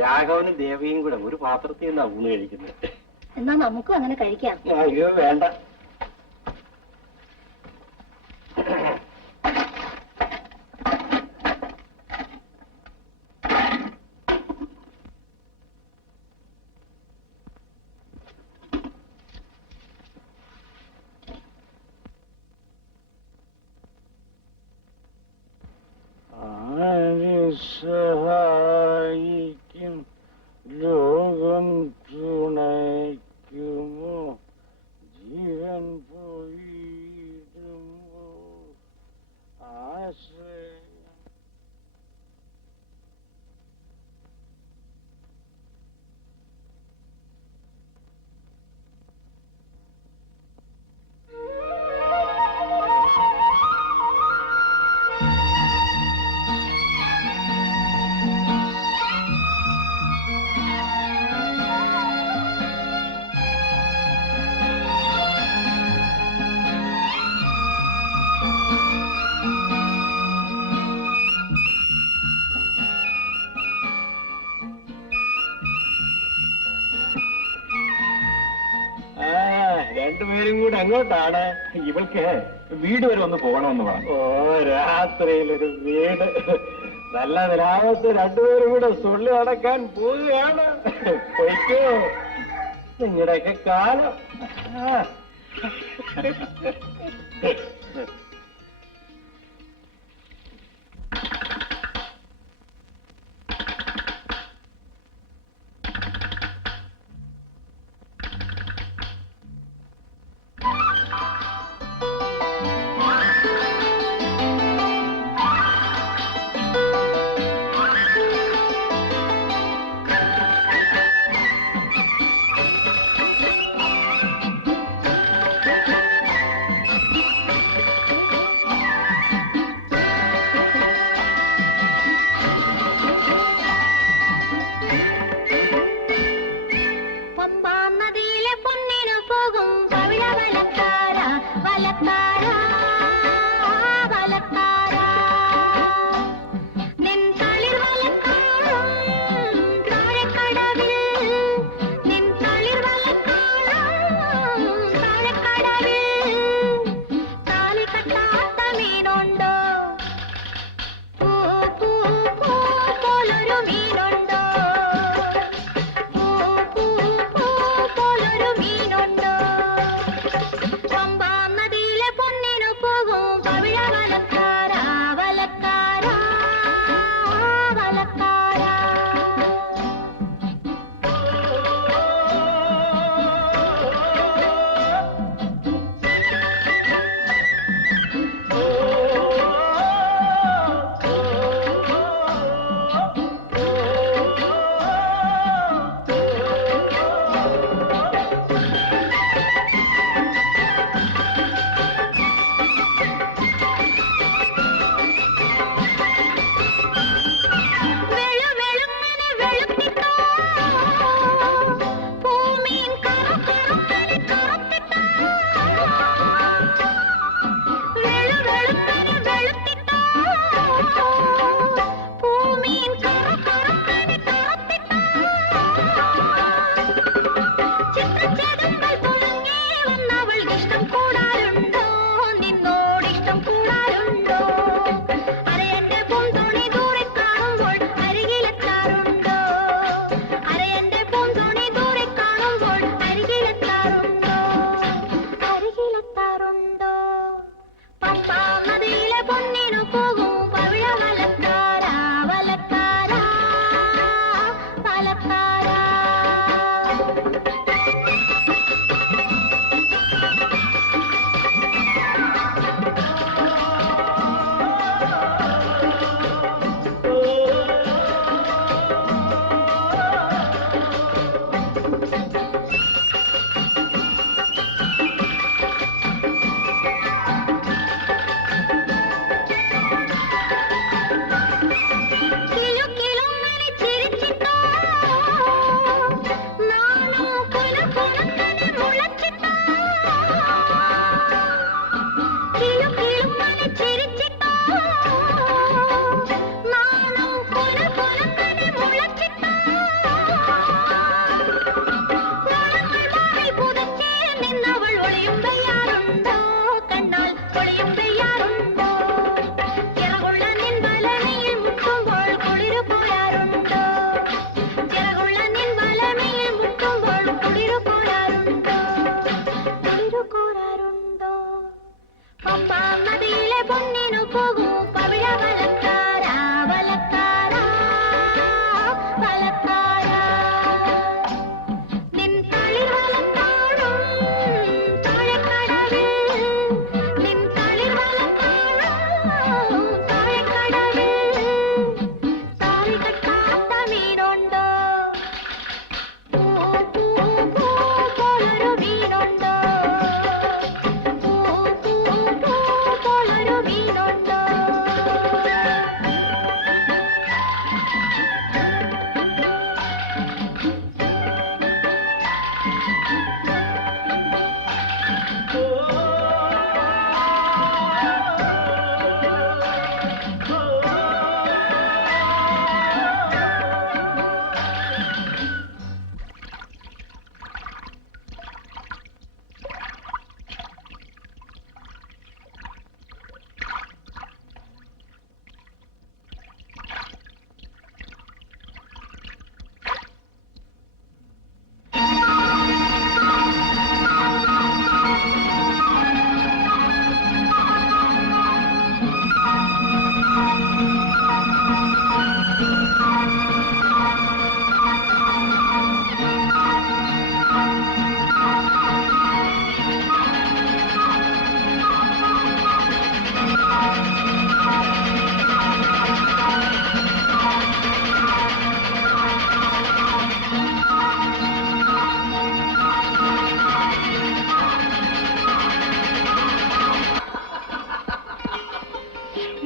രാഘവനും ദേവിയും കൂടെ ഒരു പാത്രത്തിൽ നിന്നാ ഊണ് കഴിക്കുന്നത്. എന്നാ നമുക്കും അങ്ങനെ കഴിക്കാം. അയ്യോ വേണ്ട. സഹായിക്കും ലോകം തുണയ്ക്കുമോ ജീവ എങ്ങോട്ടാണ്? ഇവൾക്ക് വീട് വരെ ഒന്ന് പോകണമെന്ന് പറഞ്ഞു. ഓ, രാത്രിയിലൊരു വീട്. നല്ല നിലാവത്ത് രണ്ടുപേരും കൂടെ സുള്ളി നടക്കാൻ പോവുകയാണ്. പൊയ്ക്കോ, നിങ്ങളുടെയൊക്കെ കാലം.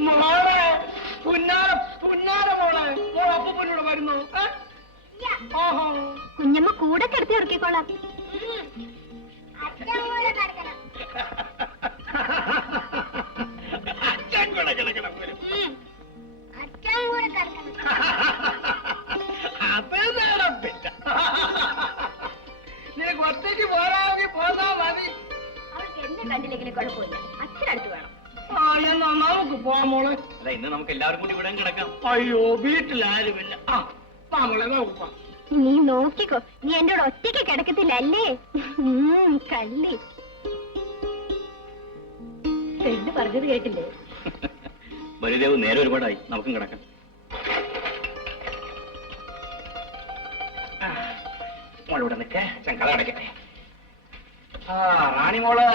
മോളെ പുന്നാര മോളെ മോൾ അപ്പൂപ്പനോട് വരുന്നു. ഓഹോ, കുഞ്ഞമ്മ കൂടെ കിടത്തി ഉറക്കിക്കോളാം. അച്ഛൻ കൂടെ കിടക്കണം. അച്ഛൻ കൂടെ കിടക്കണം വരും. അച്ഛൻ കൂടെ കിടക്കണം. അത് നടപ്പില്ല. നിനക്ക് ഒറ്റയ്ക്ക് പോരാമെങ്കിൽ പോന്നാ മതി. അവൾക്ക് എന്നെ കണ്ടില്ലെങ്കിലും കുഴപ്പമില്ല, അച്ഛനടുത്ത് വേണം. എന്നാ നമുക്ക് പോവാം മോളെ. അല്ല, ഇന്ന് നമുക്ക് എല്ലാവരും കൂടി ഇവിടെ കിടക്കാം. അയ്യോ, വീട്ടിലാരുമില്ല. മോളെ നമുക്ക് പോവാം. നീ നോക്കിക്കോ, നീ എന്റെ കൂടെ ഒറ്റയ്ക്ക് കിടക്കത്തില്ല അല്ലേ? കള്ളി പെണ്ണ് പറഞ്ഞത് കേട്ടില്ലേ? ബലിദേവ് നേരെ ഒരുപാടായി, നമുക്കും കിടക്കാം. മോളിവിടെ നിൽക്കേ, കഥ അടയ്ക്കട്ടെ. റാണി മോള്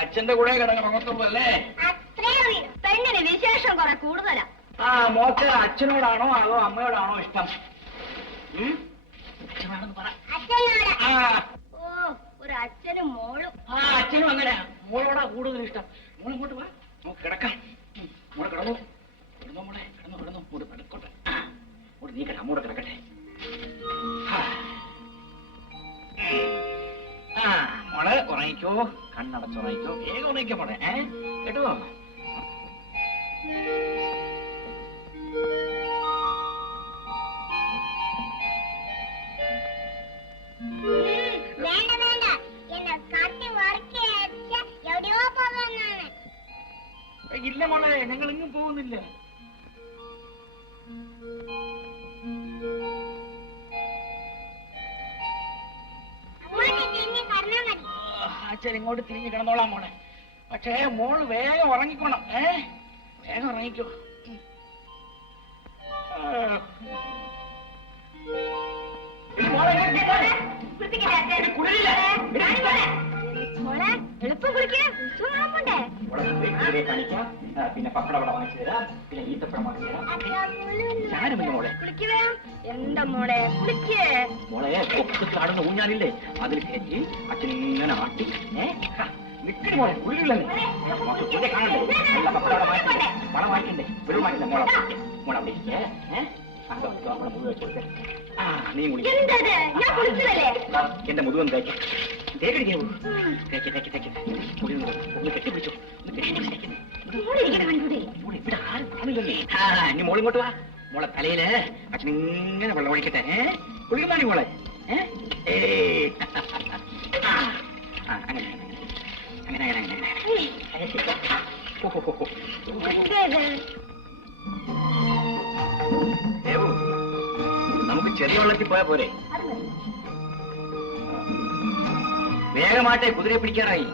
അച്ഛന്റെ കൂടെ കിടക്കണമല്ലേ? അത്രേ ഉള്ളൂ. പെണ്ണിന് വിശേഷം കുറെ കൂടുതലാ. മോക്ക് അച്ഛനോടാണോ അതോ അമ്മയോടാണോ ഇഷ്ടം? അച്ഛനോടെന്ന് പറ. അച്ഛനോട്. ഓ, ഒരു അച്ഛനും മോളും. അച്ഛനും അങ്ങനെ മോളോടാ കൂടുതൽ ഇഷ്ടം. മോൾ ഇങ്ങോട്ട് വാ, നമുക്ക് കിടക്കാം. മോളെ കിടന്നു മോളെ, കിടന്നു മൂട് കിടക്കോട്ടെ. മൂട് നീ കിട, മൂടെ കിടക്കട്ടെ. മോളെ ഉറങ്ങിക്കോ, കണ്ണടച്ചുറങ്ങിക്കോ, വേഗം ഉറങ്ങിക്കോ മോളെ. കേട്ടോ? വേണ്ട വേണ്ട, എന്നെ കാട്ടി വറക്കി അടിച്ച എവിടെയോ പോകുന്നാണ്. ഇല്ല മോളെ, ഞങ്ങൾ ഇങ്ങും പോകുന്നില്ല. അങ്ങോട്ട് തിരിഞ്ഞ് കടന്നാ മതി. അച്ഛൻ ഇങ്ങോട്ട് തിരിഞ്ഞ് കിടന്നോളാം മോളെ. പക്ഷേ മോള് വേഗം ഉറങ്ങിക്കോണം. വേഗം ഉറങ്ങിക്കോ. മോളെ എളുപ്പം കുളിക്കേ, പോണ്ടേ? കാണിക്കാം, പിന്നെ പപ്പടം അവിടെ വാങ്ങിച്ചു തരാം, പിന്നെ ഈത്തപ്പഴം വാങ്ങിച്ചു തരാം. ഞാനുമില്ല മോളെ. കുളിക്കുവേ എന്താ മോളെ, കുളിക്കേ. മോളെ പൊക്കത്തിൽ ആടുന്ന ഊഞ്ഞാലില്ലേ, അതിൽ കയറ്റി അച്ഛൻ ഇങ്ങനെ ആട്ടി. നിക്കടി മോളെ, ഉള്ളിലല്ലേ കാണണ്ടേ? നല്ല പപ്പടം അവിടെ വാങ്ങിക്കണ്ടേ, പണം വാങ്ങിക്കണ്ടേ, വെള്ളം വാങ്ങിക്കണ്ടേ. മോളെ മോളെ അവിടെ ഇരിക്കേ. നീ കുളി. എന്തത്, ഞാൻ കുളിച്ചതല്ലേ? എന്റെ മുതുവൻ തേക്ക് തേക്കടിക്കൂ. ഒന്ന് കെട്ടിപ്പിടിച്ചോ, ഒന്ന് കെട്ടിപ്പിടിച്ചേക്കുന്നു. ഇവിടെ ആരും കാണില്ലല്ലേ? ഇനി മോളിങ്ങോട്ട് വാ. മോളെ തലയില് അച്ഛൻ ഇങ്ങനെ വെള്ളം ഒഴിക്കട്ടെ. കുളിക്കുന്നാണി മോളെ. അങ്ങനെ അങ്ങനെ അങ്ങനെ അങ്ങനെ ദേവു, നമുക്ക് ചെറിയ വെള്ളത്തിൽ പോയാ പോരെ? വേഗമാട്ടെ, കുതിരയെ പിടിക്കാറായി.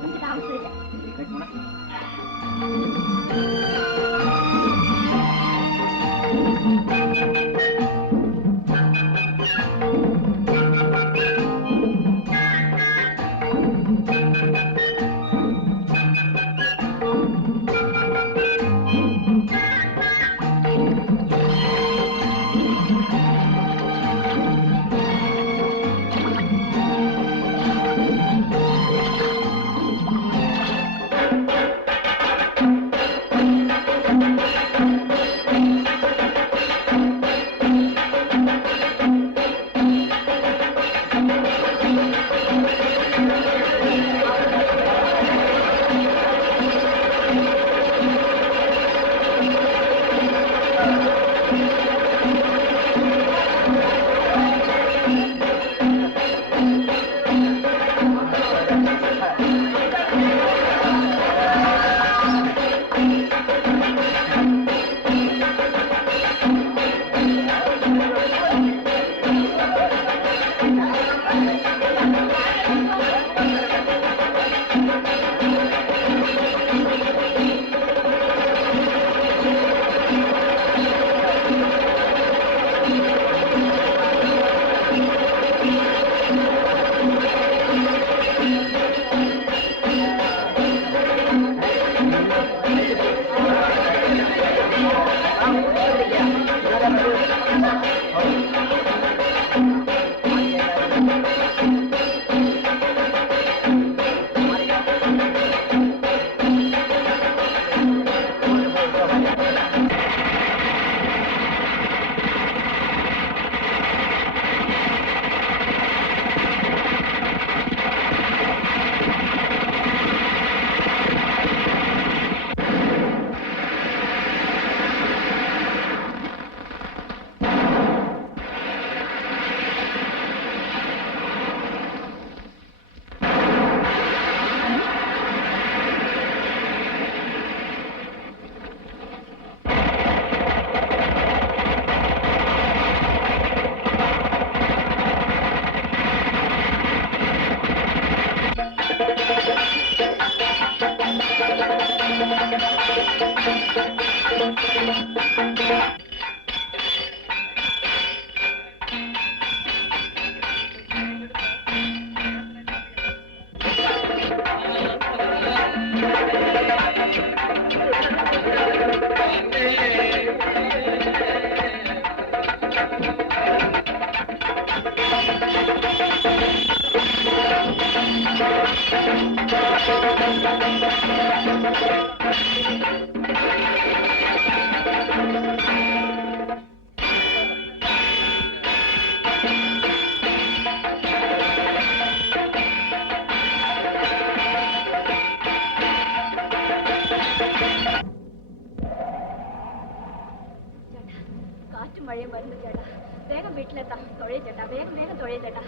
കാറ്റും മഴയും വരുന്നു ചേട്ടാ. വേഗം വീട്ടിലെത്താം. തൊഴേ ചേട്ടാ, വേഗം വേഗം തൊഴേ ചേട്ടാ.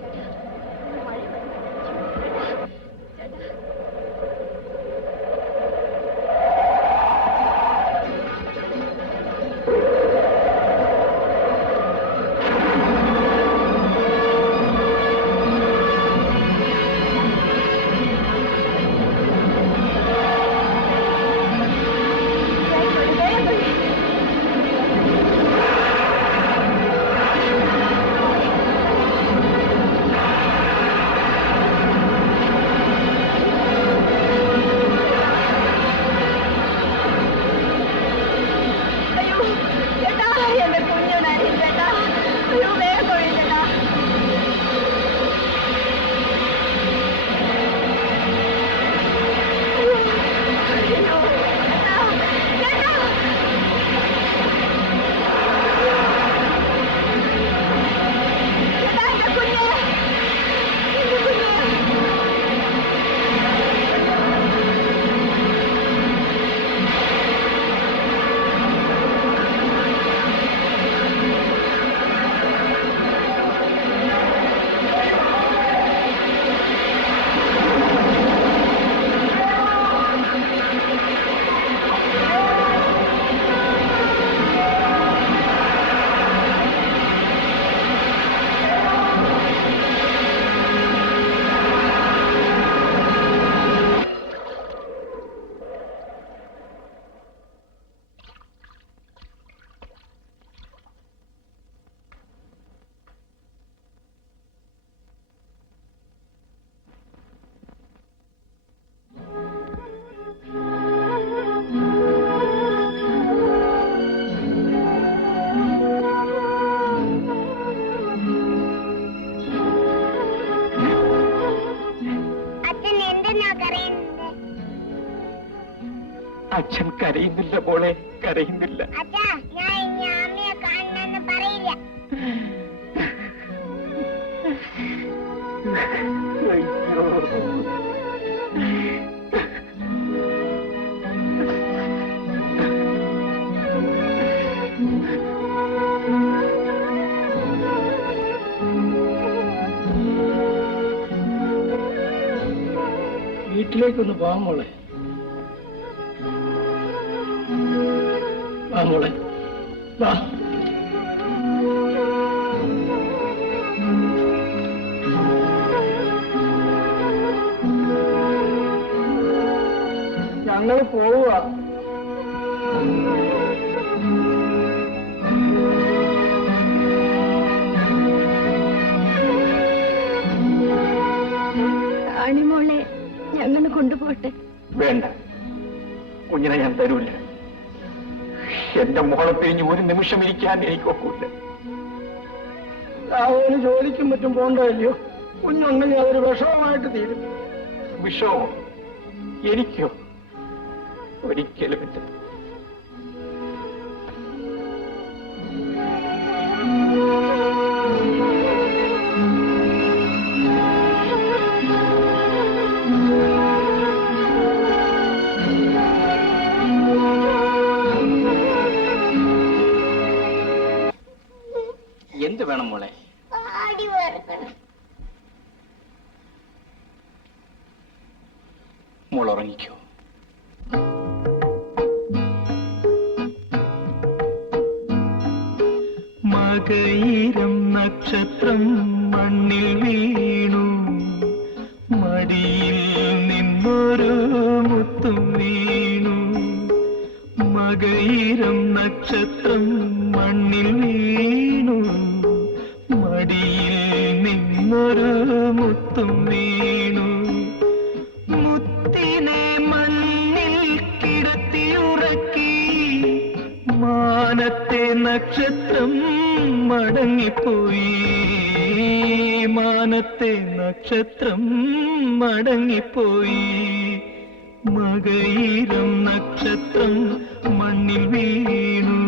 ചേട്ടാ, മഴ വരുന്നു ചേട്ടാ. അച്ഛൻ കരയുന്നില്ല മോളെ, കരയുന്നില്ല. അച്ഛാ, ഞാൻ ഇനി അമ്മയെ കാണണമെന്ന് പറയില്ല. അയ്യോ, വീട്ടിലേക്കൊന്ന് പോകാൻ മോളെ. വാ മോളെ, വാ. ഞങ്ങൾ പോവുക. അണിമോളെ ഞങ്ങൾ കൊണ്ടുപോട്ടെ. വേണ്ട, കുഞ്ഞിനെ ഞാൻ തരൂല. എന്റെ മോളെ പിരിഞ്ഞ് ഒരു നിമിഷം ഇരിക്കാൻ എനിക്ക് ഒക്കില്ല. രാഘവന് ജോലിക്കും മറ്റും പോണ്ടല്ലോ. കുഞ്ഞുണ്ടെങ്കിൽ അതൊരു വിഷമമായിട്ട് തീരും. വിഷമോ? എനിക്കോ? ഒരിക്കലും ഇല്ല. എന്ത് വേണം മോളെ? പാടി വറക്കണം. മോൾ ഉറങ്ങിക്കോ. മകയിരം നക്ഷത്രം മണ്ണിൽ വീണു, മടിയിൽ നിന്നൊരു മുത്തും വീണു. മകയിരം നക്ഷത്രം മണ്ണിൽ വീണു, മടിയിൽ നിന്നൊരു മുത്തും വീണു. മുത്തിനെ മണ്ണിൽ കിടത്തിയുറക്കി മാനത്തെ നക്ഷത്രം മടങ്ങിപ്പോയി, മാനത്തെ നക്ഷത്രം മടങ്ങിപ്പോയി. മകയിരം നക്ഷത്രം മണ്ണിൽ വീണു,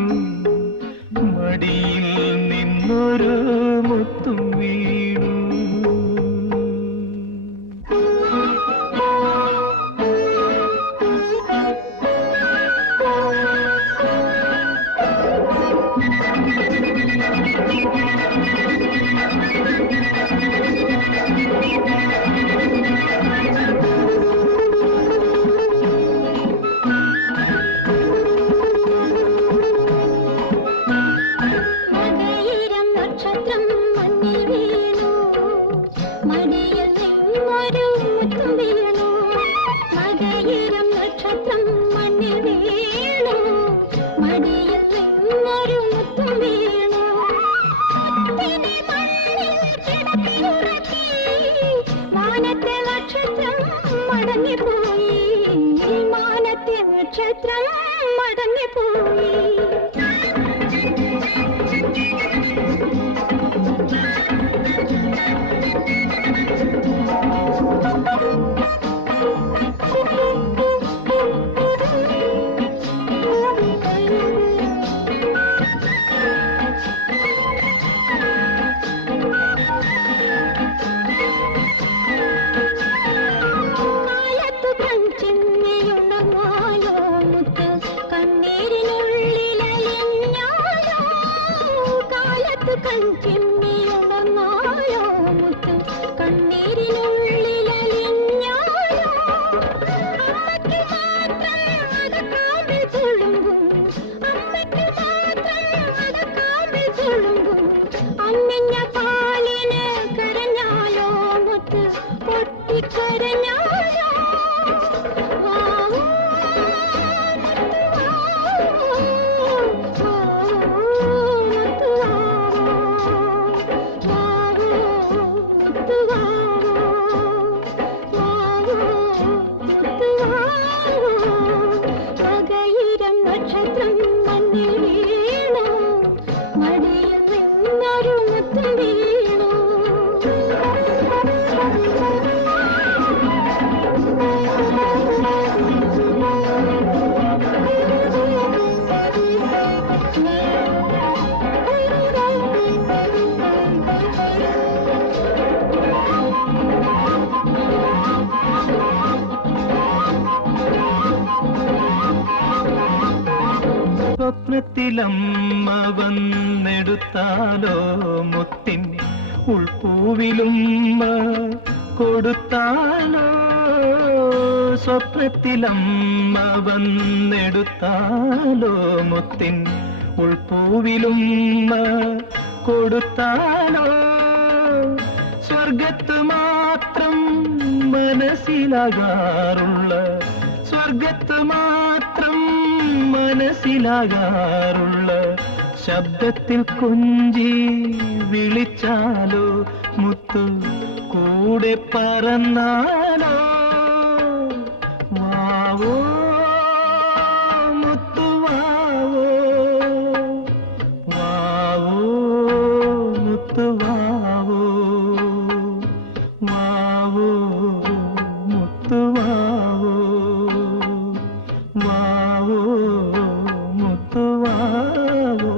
മടിയിൽ നിന്നൊരു മുത്തും വീണു. സ്വപ്നത്തിലമ്മ വന്നെടുത്താലോ മുത്തിൻ ഉൾപ്പൂവിലുമ്മ കൊടുത്താലോ, സ്വപ്നത്തിലമ്മ വന്നെടുത്താലോ മുത്തിൻ ഉൾപ്പൂവിലുമ്മ കൊടുത്താലോ. സ്വർഗത്ത് മാത്രം മനസ്സിലാകാറുള്ള, സ്വർഗത്ത് മാത്രം മനസ്സിലാകാറുള്ള ശബ്ദത്തിൽ കൊഞ്ചി വിളിച്ചാലോ മുത്തു കൂടെ പറന്നാലോ. വാവോ മുത്തു വാവോ, വാവോ മുത്തു വാവോ, വാവോ മുത്തു വാവോ, വാവോ മുത്തു വാവോ.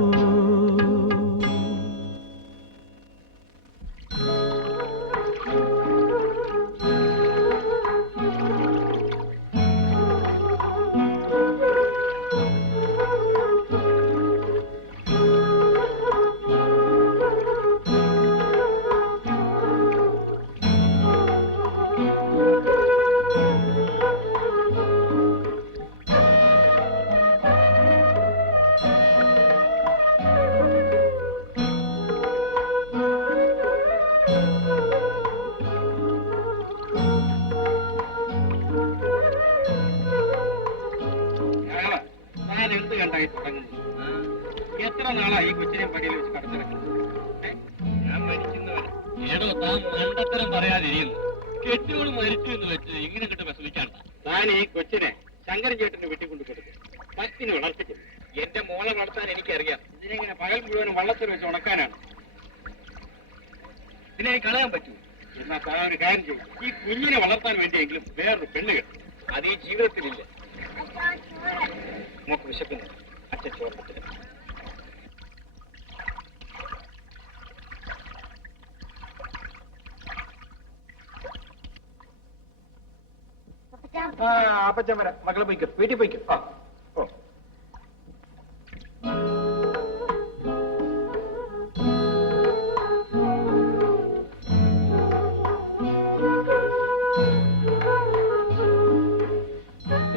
എത്ര നാളായി ഈ കൊച്ചിനെ പടിയിൽ വെച്ച് കടത്തിറക്കുന്നത്? ഞാൻ മരിക്കുന്നവരെ ഏതോ താൻ മണ്ടത്തരം പറയാതിരിക്കുന്നു. കെട്ടിയോട് മരിച്ചു എന്ന് വെച്ച് ഇങ്ങനെ കിട്ടും വിഷമിക്കാണ്ട. താൻ ഈ കൊച്ചിനെ ശങ്കരൻ ചേട്ടന് വെട്ടിക്കൊണ്ട് കൊടുക്കും, പറ്റിന് വളർത്തിക്കും. എന്റെ മോളെ വളർത്താൻ എനിക്കറിയാം. ഇതിനെങ്ങനെ പകൽ മുഴുവനും വള്ളത്തിൽ വെച്ച് ഉണക്കാനാണ്. ഇതിനെ കളയാൻ പറ്റൂ. എന്നാ താൻ ഒരു കാര്യം ചെയ്യും, ഈ കുഞ്ഞിനെ വളർത്താൻ വേണ്ടിയെങ്കിലും വേറൊരു പെണ്ണ് കിട്ടും. അത് ഈ ജീവിതത്തിലില്ല. മോക്ക് വിശക്കുന്നു, അച്ഛൻ ചോർത്തില്ല. അപ്പച്ചൻ വരാം. മക്കളെ പോയിക്കോ, വീട്ടിൽ പോയിക്കോ. ഓ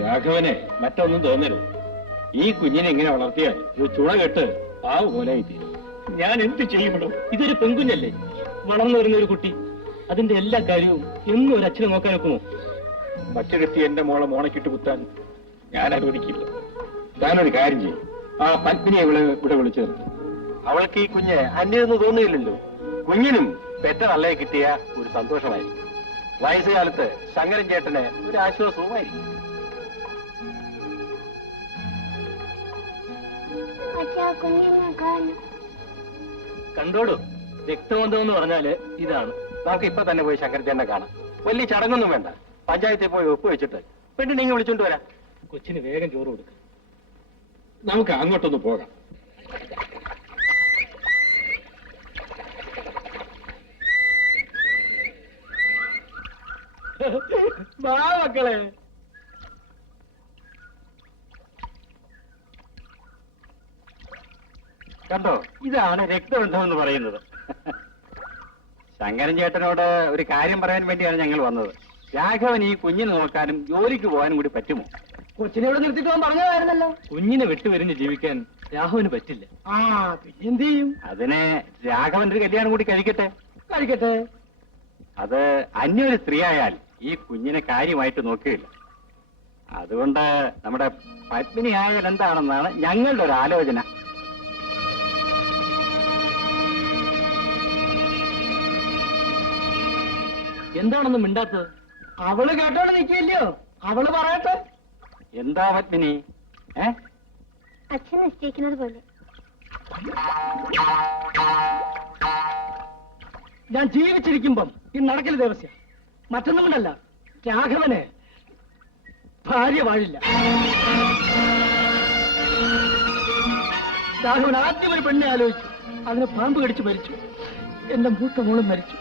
രാഘവനെ മറ്റൊന്നും തോന്നരുത്. ഈ കുഞ്ഞിനെ ഇങ്ങനെ വളർത്തിയാൽ ഒരു ചുണ കെട്ട് പാവ് പോലെ തീരും. ഞാൻ എന്ത് ചെയ്യുമല്ലോ? ഇതൊരു പെൺകുഞ്ഞല്ലേ, വളർന്നു വരുന്ന ഒരു കുട്ടി. അതിന്റെ എല്ലാ കാര്യവും എന്നും ഒരു അച്ഛനെ നോക്കാൻ ഒക്കുമോ? മറ്റൊരുത്തി എന്റെ മോളെ മോണക്കിട്ട് കുത്താൻ ഞാൻ അനുവദിക്കില്ല. താനൊരു കാര്യം ചെയ്യും, ആ പത്മിനെ ഇവിടെ വിളിച്ചു നിർത്തും. അവൾക്ക് ഈ കുഞ്ഞ് അന്യതെന്ന് തോന്നുകയില്ലല്ലോ. കുഞ്ഞിനും പെറ്റ നല്ലയെ കിട്ടിയ ഒരു സന്തോഷമായിരിക്കും. വയസ്സുകാലത്ത് ശങ്കരൻ ചേട്ടന് ഒരു ആശ്വാസവുമായിരിക്കും. കണ്ടോടൂ, രക്തബന്ധം എന്ന് പറഞ്ഞാല് ഇതാണ്. നമുക്ക് ഇപ്പൊ തന്നെ പോയി ശങ്കരൻ ചേട്ടനെ കാണാം. വലിയ ചടങ്ങൊന്നും വേണ്ട. പഞ്ചായത്തിൽ പോയി ഒപ്പ് വെച്ചിട്ട് പെണ്ണിനെ വിളിച്ചോണ്ട് വരാം. കൊച്ചിന് വേഗം ചോറ് കൊടുക്കും. നമുക്ക് അങ്ങോട്ടൊന്ന് പോകാം. വാ മക്കളെ. കണ്ടോ, ഇതാണ് രക്തബന്ധം എന്ന് പറയുന്നത്. ശങ്കരൻ ചേട്ടനോട് ഒരു കാര്യം പറയാൻ വേണ്ടിയാണ് ഞങ്ങൾ വന്നത്. രാഘവൻ ഈ കുഞ്ഞിനെ നോക്കാനും ജോലിക്ക് പോകാനും കൂടി പറ്റുമോ? കൊച്ചിനെ ഇവിടെ നിർത്തിട്ട് അവൻ പറഞ്ഞതായിരുന്നല്ലോ. കുഞ്ഞിനെ വിട്ടുവരിഞ്ഞ് ജീവിക്കാൻ രാഘവന് പറ്റില്ല. ആ പിന്നെ എന്ത് ചെയ്യും? അതിന് രാഘവൻ ഒരു കല്യാണം കൂടി കഴിക്കട്ടെ. കഴിക്കട്ടെ. അത് അന്യൊരു സ്ത്രീയായാൽ ഈ കുഞ്ഞിനെ കാര്യമായിട്ട് നോക്കുകയില്ല. അതുകൊണ്ട് നമ്മുടെ പത്മിനി ആയാൽ എന്താണെന്നാണ് ഞങ്ങളുടെ ഒരു ആലോചന. എന്താണെന്ന് മിണ്ടാത്തത്? അവള് കേട്ടോണ്ട് നിൽക്കില്ലയോ? അവള് പറയട്ടെ. എന്താ പത്മിനി? അച്ഛൻ നിശ്ചയിക്കുന്നത് പോലെ. ഞാൻ ജീവിച്ചിരിക്കുമ്പം ഈ നടക്കൽ ദേവസ്യ മറ്റൊന്നും കൊണ്ടല്ല, രാഘവന് ഭാര്യ വാഴില്ല. രാഘവൻ ആദ്യം ഒരു പെണ്ണെ ആലോചിച്ചു, അതിനെ പാമ്പ് കടിച്ചു മരിച്ചു. എന്റെ മൂത്ത മോളും മരിച്ചു.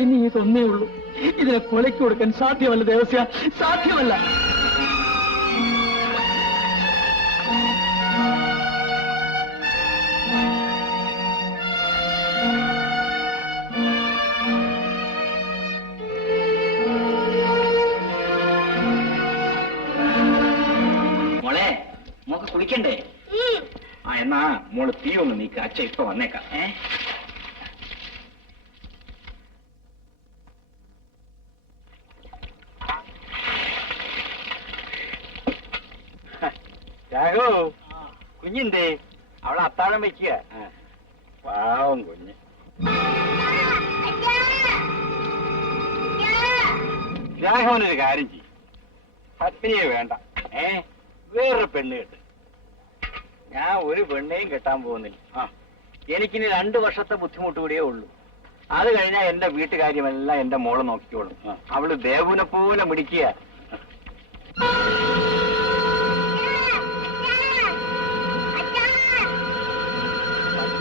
ഇനി ഇതൊന്നേ ഉള്ളൂ. ഇതിനെ കൊലയ്ക്ക് കൊടുക്കാൻ സാധ്യമല്ല ദേവസ്യ, സാധ്യമല്ല. മോളെ, മോക്ക് കുളിക്കണ്ടേ? എന്നാ മോള് തീ ഒന്ന് നീക്ക. അച്ഛ ഇപ്പൊ വന്നേക്കാം. രാഘു, കുഞ്ഞിന്തേ? അവളെ അത്താഴം വയ്ക്കുക. പാവം കുഞ്ഞ്. രാഘവനൊരു കാര്യം ചെയ്യും, പത്നിയെ വേണ്ട, വേറൊരു പെണ്ണ് കെട്ട്. ഞാൻ ഒരു പെണ്ണെയും കെട്ടാൻ പോകുന്നില്ല. എനിക്കിനി 2 വർഷത്തെ ബുദ്ധിമുട്ട് കൂടിയേ ഉള്ളൂ. അത് കഴിഞ്ഞാൽ എന്റെ വീട്ടുകാര്യമെല്ലാം എന്റെ മോള് നോക്കിക്കോളും. അവള് ദേവുനെ പോലെ മിടിക്കുക.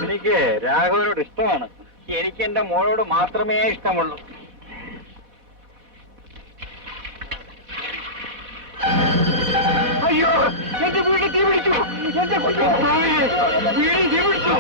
എനിക്ക് രാഘവനോട് ഇഷ്ടമാണ്. എനിക്ക് എന്റെ മോളോട് മാത്രമേ ഇഷ്ടമുള്ളൂ. അയ്യോ, എന്റെ വീട് തീ പിടിച്ചു. എന്റെ വീട് തീ പിടിച്ചു.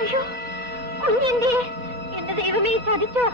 അയ്യോ, കുഞ്ഞെന്തേ? എന്റെ ദൈവമേ, ചതിച്ചോ?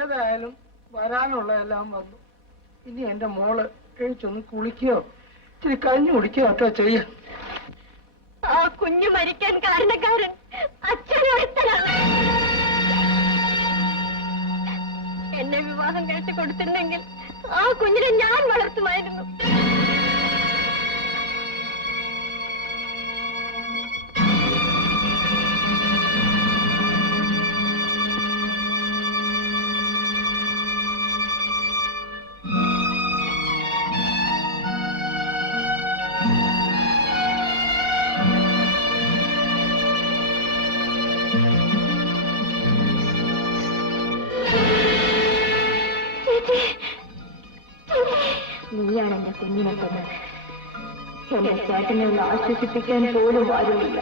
ഏതായാലും വരാനുള്ളതെല്ലാം വന്നു. ഇനി എന്റെ മോള് കഴിച്ചൊന്ന് കുളിക്കുകയോ ഇച്ചിരി കഞ്ഞി കുടിക്കുകയോ ഒക്കെ ചെയ്യാം. ആ കുഞ്ഞു മരിക്കാൻ കാരണക്കാരൻ അച്ഛനൊരുത്തനാണ്. എന്നെ വിവാഹം കഴിച്ചു കൊടുത്തിരുന്നെങ്കിൽ ആ കുഞ്ഞിനെ ഞാൻ വളർത്തുമായിരുന്നു. നീയാണ് എന്റെ കുഞ്ഞിനെ കൊന്നത്. എന്റെ ചേട്ടനെ ഒന്ന് ആശ്വസിപ്പിക്കാൻ പോലും ആരുമില്ല.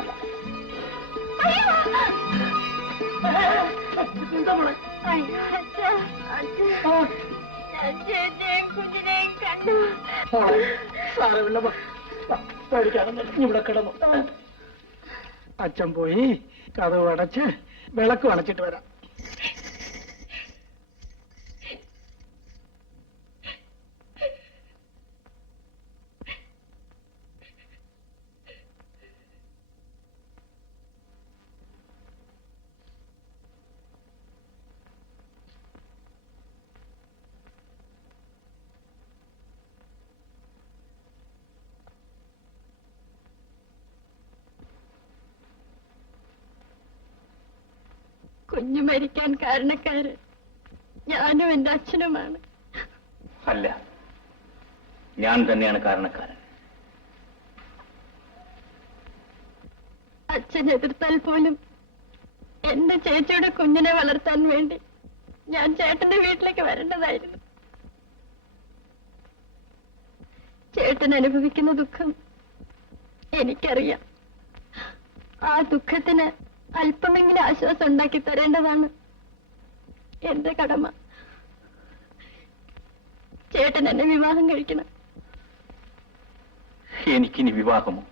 കുഞ്ഞിനെയും കണ്ടു. സാരമില്ല, പേടിക്കാനൊന്നും ഇവിടെ കിടന്നു. അച്ഛൻ പോയി കതവ് അടച്ച് വിളക്ക് അണച്ചിട്ട് വരാം. കുഞ്ഞു മരിക്കാൻ കാരണക്കാര് ഞാനും എന്റെ അച്ഛനുമാണ്. അല്ല, ഞാൻ തന്നെയാണ് കാരണക്കാരൻ. അച്ഛൻ എതിർത്താൽ പോലും എന്റെ ചേച്ചിയുടെ കുഞ്ഞിനെ വളർത്താൻ വേണ്ടി ഞാൻ ചേട്ടന്റെ വീട്ടിലേക്ക് വരേണ്ടതായിരുന്നു. ചേട്ടൻ അനുഭവിക്കുന്ന ദുഃഖം എനിക്കറിയാം. ആ ദുഃഖത്തിന് അല്പമെങ്കിലും ആശ്വാസം ഉണ്ടാക്കി തരേണ്ടതാണ് എന്റെ കടമ. ചേട്ടൻ എന്നെ വിവാഹം കഴിക്കണം. എനിക്കിനി വിവാഹമോ?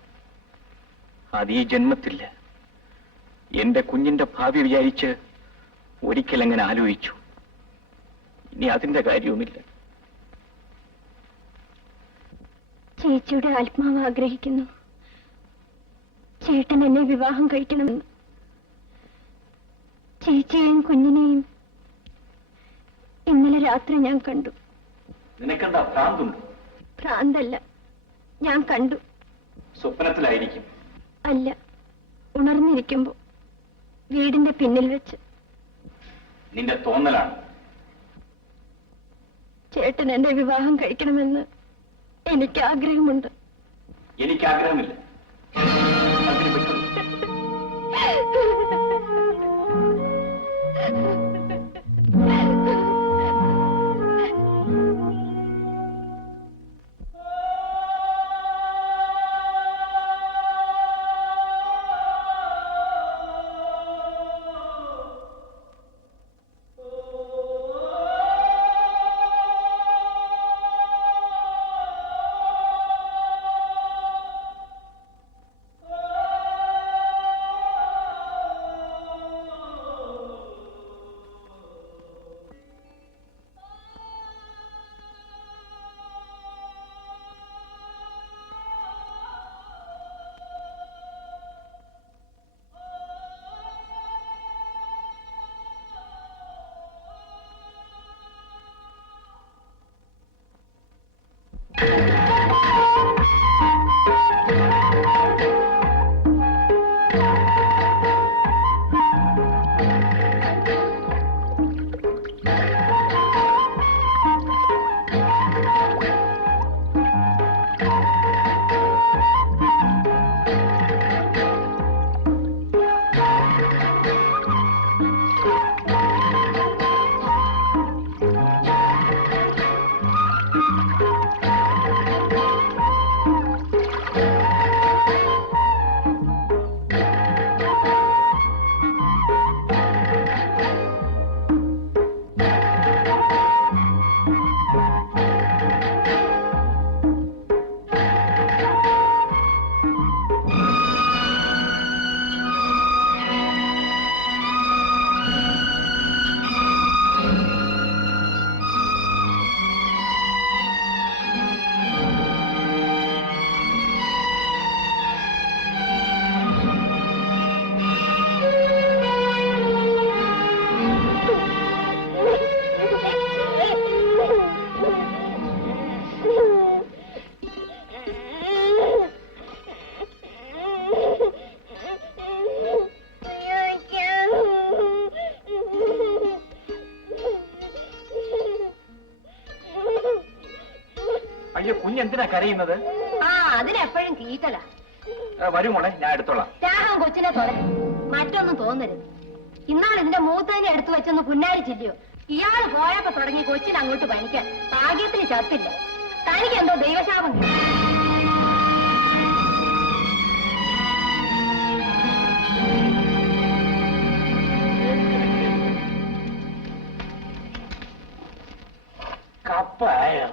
അത് ഈ ജന്മത്തില്ല. എന്റെ കുഞ്ഞിന്റെ ഭാവി വിചാരിച്ച് ഒരിക്കലെങ്ങനെ ആലോചിച്ചു. ഇനി അതിന്റെ കാര്യവുമില്ല. ചേച്ചിയുടെ ആത്മാവ് ആഗ്രഹിക്കുന്നു ചേട്ടൻ എന്നെ വിവാഹം കഴിക്കണമെന്ന്. ചേച്ചിയെയും കുഞ്ഞിനെയും ഇന്നലെ രാത്രി ഞാൻ കണ്ടു. നിനക്കെന്താ ഭ്രാന്തുണ്ട്? ഭ്രാന്തല്ല, ഞാൻ കണ്ടു. സ്വപ്നത്തിലായിരിക്കും. അല്ല, ഉണർന്നിരിക്കുമ്പോ വീടിന്റെ പിന്നിൽ വെച്ച്. നിന്റെ തോന്നലാണ്. ചേട്ടൻ എന്നെ വിവാഹം കഴിക്കണമെന്ന് എനിക്ക് ആഗ്രഹമുണ്ട്. എനിക്ക് ആഗ്രഹമില്ല. അതിന് പറ്റും. വലിയ കുഞ്ഞെന്തിനാ കരയുന്നത്? ആ അതിനെപ്പോഴും കീറ്റല. വരൂ മോളെ, ഞാൻ എടുത്തോളാം. രാഘവൻ കൊച്ചിനെ തൊടൻ, മറ്റൊന്നും തോന്നരുത്. ഇന്നാൾ ഇതിന്റെ മൂത്തതിനെ എടുത്തു വെച്ചൊന്ന് പുന്നാരിച്ചില്ലയോ? ഇയാള് പോയപ്പോ തുടങ്ങി കൊച്ചിനെ അങ്ങോട്ട് പണിക്കാൻ. ഭാഗ്യത്തിന് ചത്തില്ല. തനിക്ക് എന്തോ ദൈവശാപം കിട്ടി. കപ്പായോ?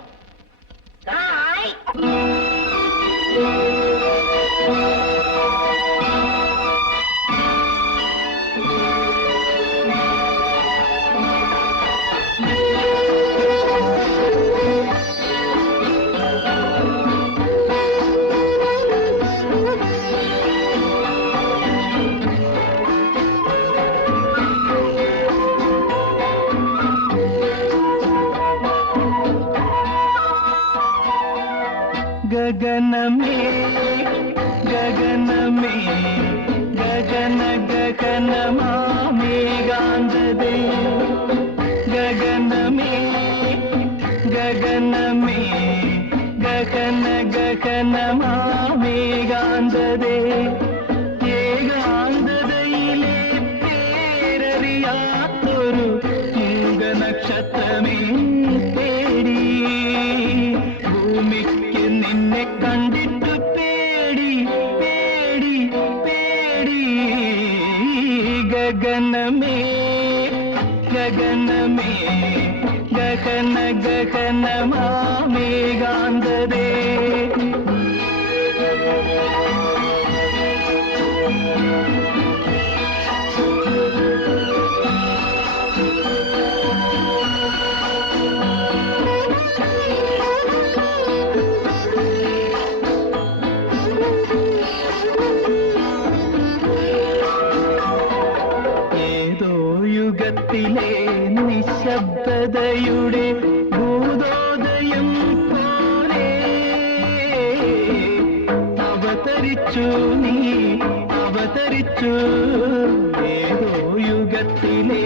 ഗഗനമേ ഗഗനമേ ഗഗന ഗഗനമാമേകാന്തദേ ഗഗനമേ ഗഗനമേ ഗഗന ഗഗനമാമേകാന്തദേ ഏകാന്തതയിലെ പേരറിയാത്തൊരു മൂകനക്ഷത്രമേ പേടി ഭൂമിക്ക് നിന്നെ കണ്ടിട്ട് പേടി പേടി പേടി ഗഗനമേ ഗഗനമേ ഗഗന ഗഗനമാമേകാന്തദേ യുഗത്തിലെ നിശബ്ദതയുടെ ഭൂതോദയം പോലെ അവതരിച്ചു നീ അവതരിച്ചു ഏതോ യുഗത്തിലെ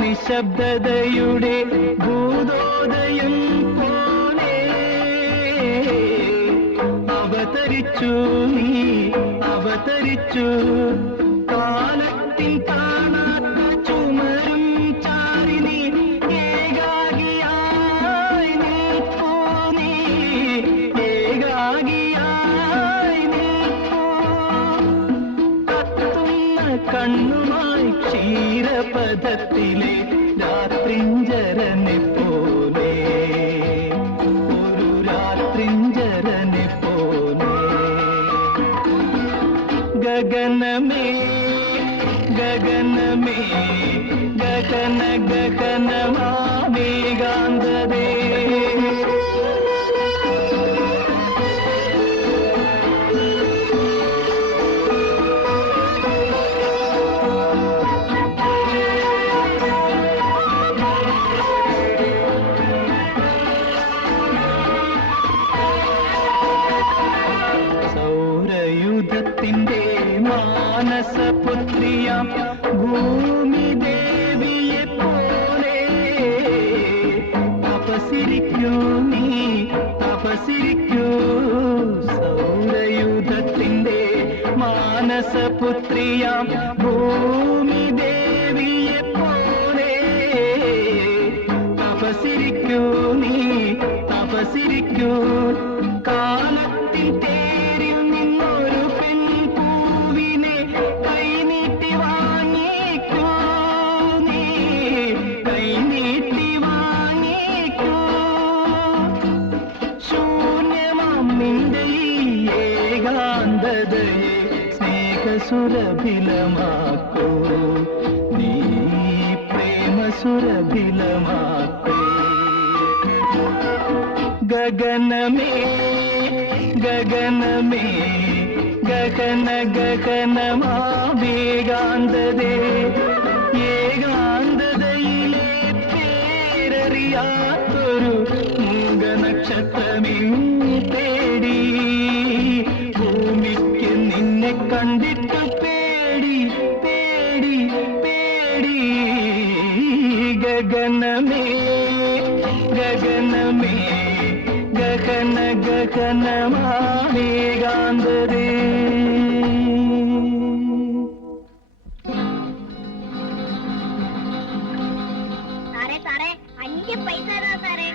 നിശബ്ദതയുടെ ഭൂതോദയം പോലെ അവതരിച്ചു നീ അവതരിച്ചു കാലത്തിൻ കാണാത്ത ചുമരും ചാരിനി ഏകാകിയായി നിൽപ്പൂ നീ ഏകാകിയായി നിൽപ്പൂ കത്തുന്ന കണ്ണുമായി ക്ഷീരപഥത്തിലെ രാത്രിഞ്ചരനെ പോലെ ഒരു രാത്രിഞ്ചരനെ പോലെ ഗഗനമേ ഗഗനമേ ഗഗന ഗഗനമാമേകാന്തദേ സൗരയുധത്തിന്റെ മാനസപുത്രിയാം ഭൂമി ദേവിയെ പോലെ തപസിരിക്കൂ നീ തപസിരിക്കൂ സൗരയുധത്തിന്റെ മാനസപുത്രിയാം ഭൂമി ദേവിയെ പോലെ തപസിരിക്കൂ നീ തപസിരിക്കൂ കാലത്തിൽ തേരിൽ നിന്നൊരു പെൺപൂവിനെ കൈനീട്ടി വാങ്ങിക്കൂ നീ കൈനീട്ടി വാങ്ങിക്കൂ ശൂന്യമാം നിന്റെ ഈ ഏകാന്തതയെ സ്നേഹസുരഭിലമാക്കൂ നീ പ്രേമസുരഭിലമാക്കൂ ഗഗനമേ ഗഗനമേ ഗഗന ഗഗനമാമേകാന്തദേ ഏകാന്തതയിലെ പേരറിയാത്തൊരു മൂകനക്ഷത്രമേ പേടി ഭൂമിക്ക് നിന്നെ കണ്ടിട്ട് പേടി പേടി പേടി ഗഗനമേ ഗഗനമേ ഗഗന ഗഗനമാമേകാന്തതേ. സാറേ സാറേ 5 പൈസ തരാ സാറേ.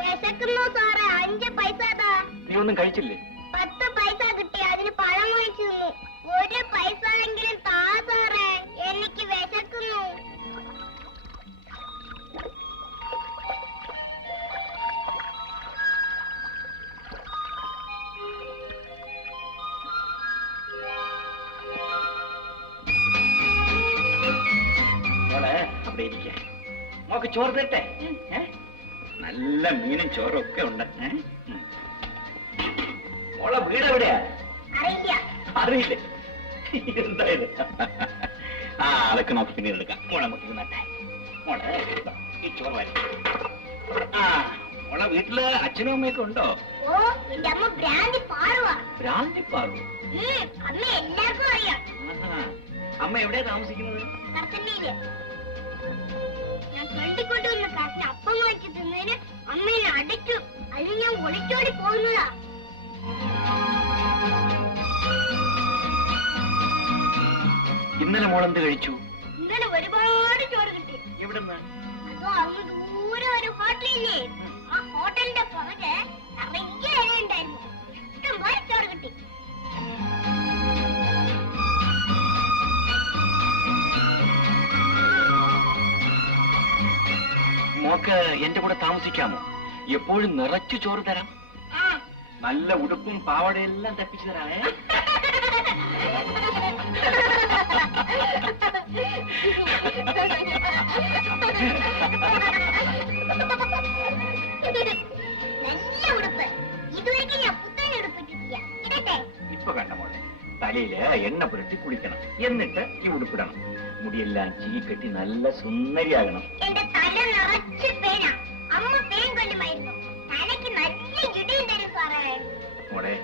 വിശക്കുന്നു സാറേ, 5 പൈസ താ. നീ ഒന്നും കഴിച്ചില്ലേ? 10 പൈസ കിട്ടി, അതിന് പഴം വാങ്ങിച്ചു തന്നു. 1 പൈസ എങ്കിലും താ സാറേ, എനിക്ക് വിശക്കുന്നു. മോളെ അവിടെ ഇരിക്ക. മോക്ക് ചോറ് തരട്ടെ? നല്ല മീനും ചോറും ഒക്കെ ഉണ്ട്. മോളെ വീട് എവിടെയാ? അറിയില്ല. അറിയില്ലേ? എന്തായാലും അതൊക്കെ നമുക്ക് പിന്നീട് എടുക്കാം. മോളെ നമുക്ക് നട്ടെ. മോളെ ഈ ചോറ് വാരി. മോളെ വീട്ടില് അച്ഛനും അമ്മയൊക്കെ ഉണ്ടോ? ഓ, എന്റെ അമ്മ ഭ്രാന്തി പാറുവാ. ഭ്രാന്തി പാറു. അമ്മ എല്ലാവർക്കും അറിയാം. അമ്മ എവിടെയാ താമസിക്കുന്നത്? കർത്തന്നയില്. ഞാൻ ചൊല്ലിക്കൊണ്ടുവന്ന കാശിന് അപ്പം വാങ്ങിച്ചു തിന്നതിന് അമ്മ എന്നെ അടച്ചു. അതിന് ഞാൻ ഒളിച്ചോടി പോകുന്നതാ. ഇന്നലെ മോളെന്ത് കഴിച്ചു? ഇന്നലെ ഒരുപാട് ചോറ് കിട്ടി. എവിടെന്ന്? അതോ അങ്ങ് ദൂരെ ഒരു ഹോട്ടലില്ലേ, ആ ഹോട്ടലിന്റെ പുറകെ നിറയെ ഇലയുണ്ടായിരുന്നു. ഇഷ്ടംപോലെ ചോറ് കിട്ടി. മോക്ക് എന്റെ കൂടെ താമസിക്കാമോ? എപ്പോഴും നിറച്ചു ചോറ് തരാം. നല്ല ഉടുപ്പും പാവടയെല്ലാം തപ്പിച്ചു തരാമേ. നല്ല ഉടുപ്പ്. ഇതുവരെയ്ക്കും ഞാൻ പുത്തൻ ഉടുപ്പിട്ടിട്ടില്ല. ഇടട്ടെ? ഇപ്പൊ കണ്ട മോളെ, തലയില് എണ്ണ പുരട്ടി കുളിക്കണം. എന്നിട്ട് ഈ ഉടുപ്പിടണം. മുടിയെല്ലാം ചീകെട്ടി നല്ല സുന്ദരിയാകണം. എന്റെ തല നിറച്ച് പേന. അമ്മ പേൻ കൊല്ലുമായിരുന്നു. തലയ്ക്ക് നല്ല ഇടിയും തരും സാറേ. മോളെ,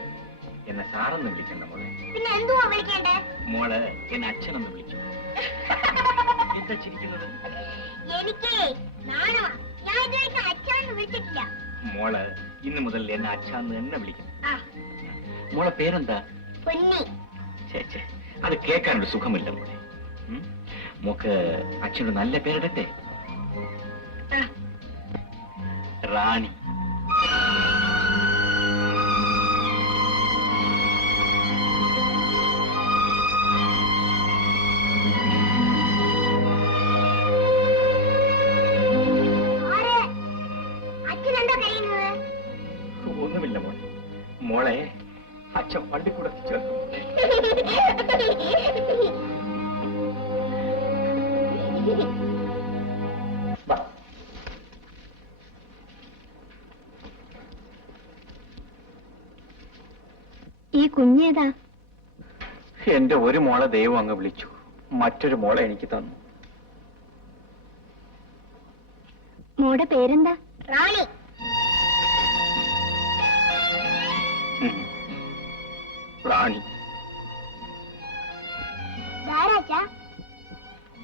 എന്നെ സാറെന്ന് വിളിക്കണ്ട മോളെ. പിന്നെ എന്തുവാ വിളിക്കേണ്ടേ? മോള് എന്നെ അച്ഛനെന്ന് വിളിച്ചു. എന്താ ചിരിക്കുന്നത്? എനിക്ക് നാണമാ. ഞാൻ ഇതുവരെ അച്ഛന്ന് വിളിച്ചിട്ടില്ല. മോള് ഇന്ന് മുതൽ എന്നെ അച്ഛന്ന് തന്നെ വിളിക്കണം. ആ, മോളെ പേരെന്താ? പൊന്നി. ചേച്ചേ, അത് കേൾക്കാനൊരു സുഖമില്ല മോളെ. മോക്ക് അച്ഛനൊരു നല്ല പേരിടട്ടെ. റാണി. അച്ഛനെന്താ കഴിയുന്നത്? ഒന്നുമില്ല മോളെ. മോളെ അച്ഛൻ പള്ളിക്കൂടത്തിൽ ചേർക്കും. ഈ കുഞ്ഞേതാ? എന്റെ ഒരു മോളെ ദൈവം അങ്ങ് വിളിച്ചു, മറ്റൊരു മോളെ എനിക്ക് തന്നു. മോടെ പേരെന്താ? റാണി. റാണി. ധാരാച്ചാ?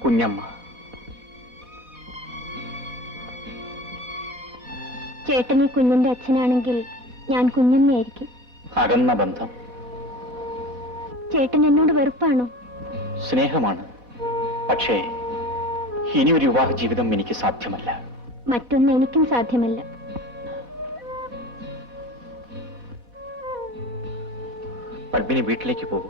കുഞ്ഞമ്മ. ചേട്ടൻ ഈ കുഞ്ഞിന്റെ അച്ഛനാണെങ്കിൽ ഞാൻ കുഞ്ഞമ്മയായിരിക്കും. അകന്ന ബന്ധം. ചേട്ടൻ എന്നോട് വെറുപ്പാണോ? സ്നേഹമാണ്. പക്ഷേ ഇനിയൊരു വിവാഹ ജീവിതം എനിക്ക് സാധ്യമല്ല. മറ്റൊന്നും എനിക്കും സാധ്യമല്ല. പത്മിനി വീട്ടിലേക്ക് പോകൂ.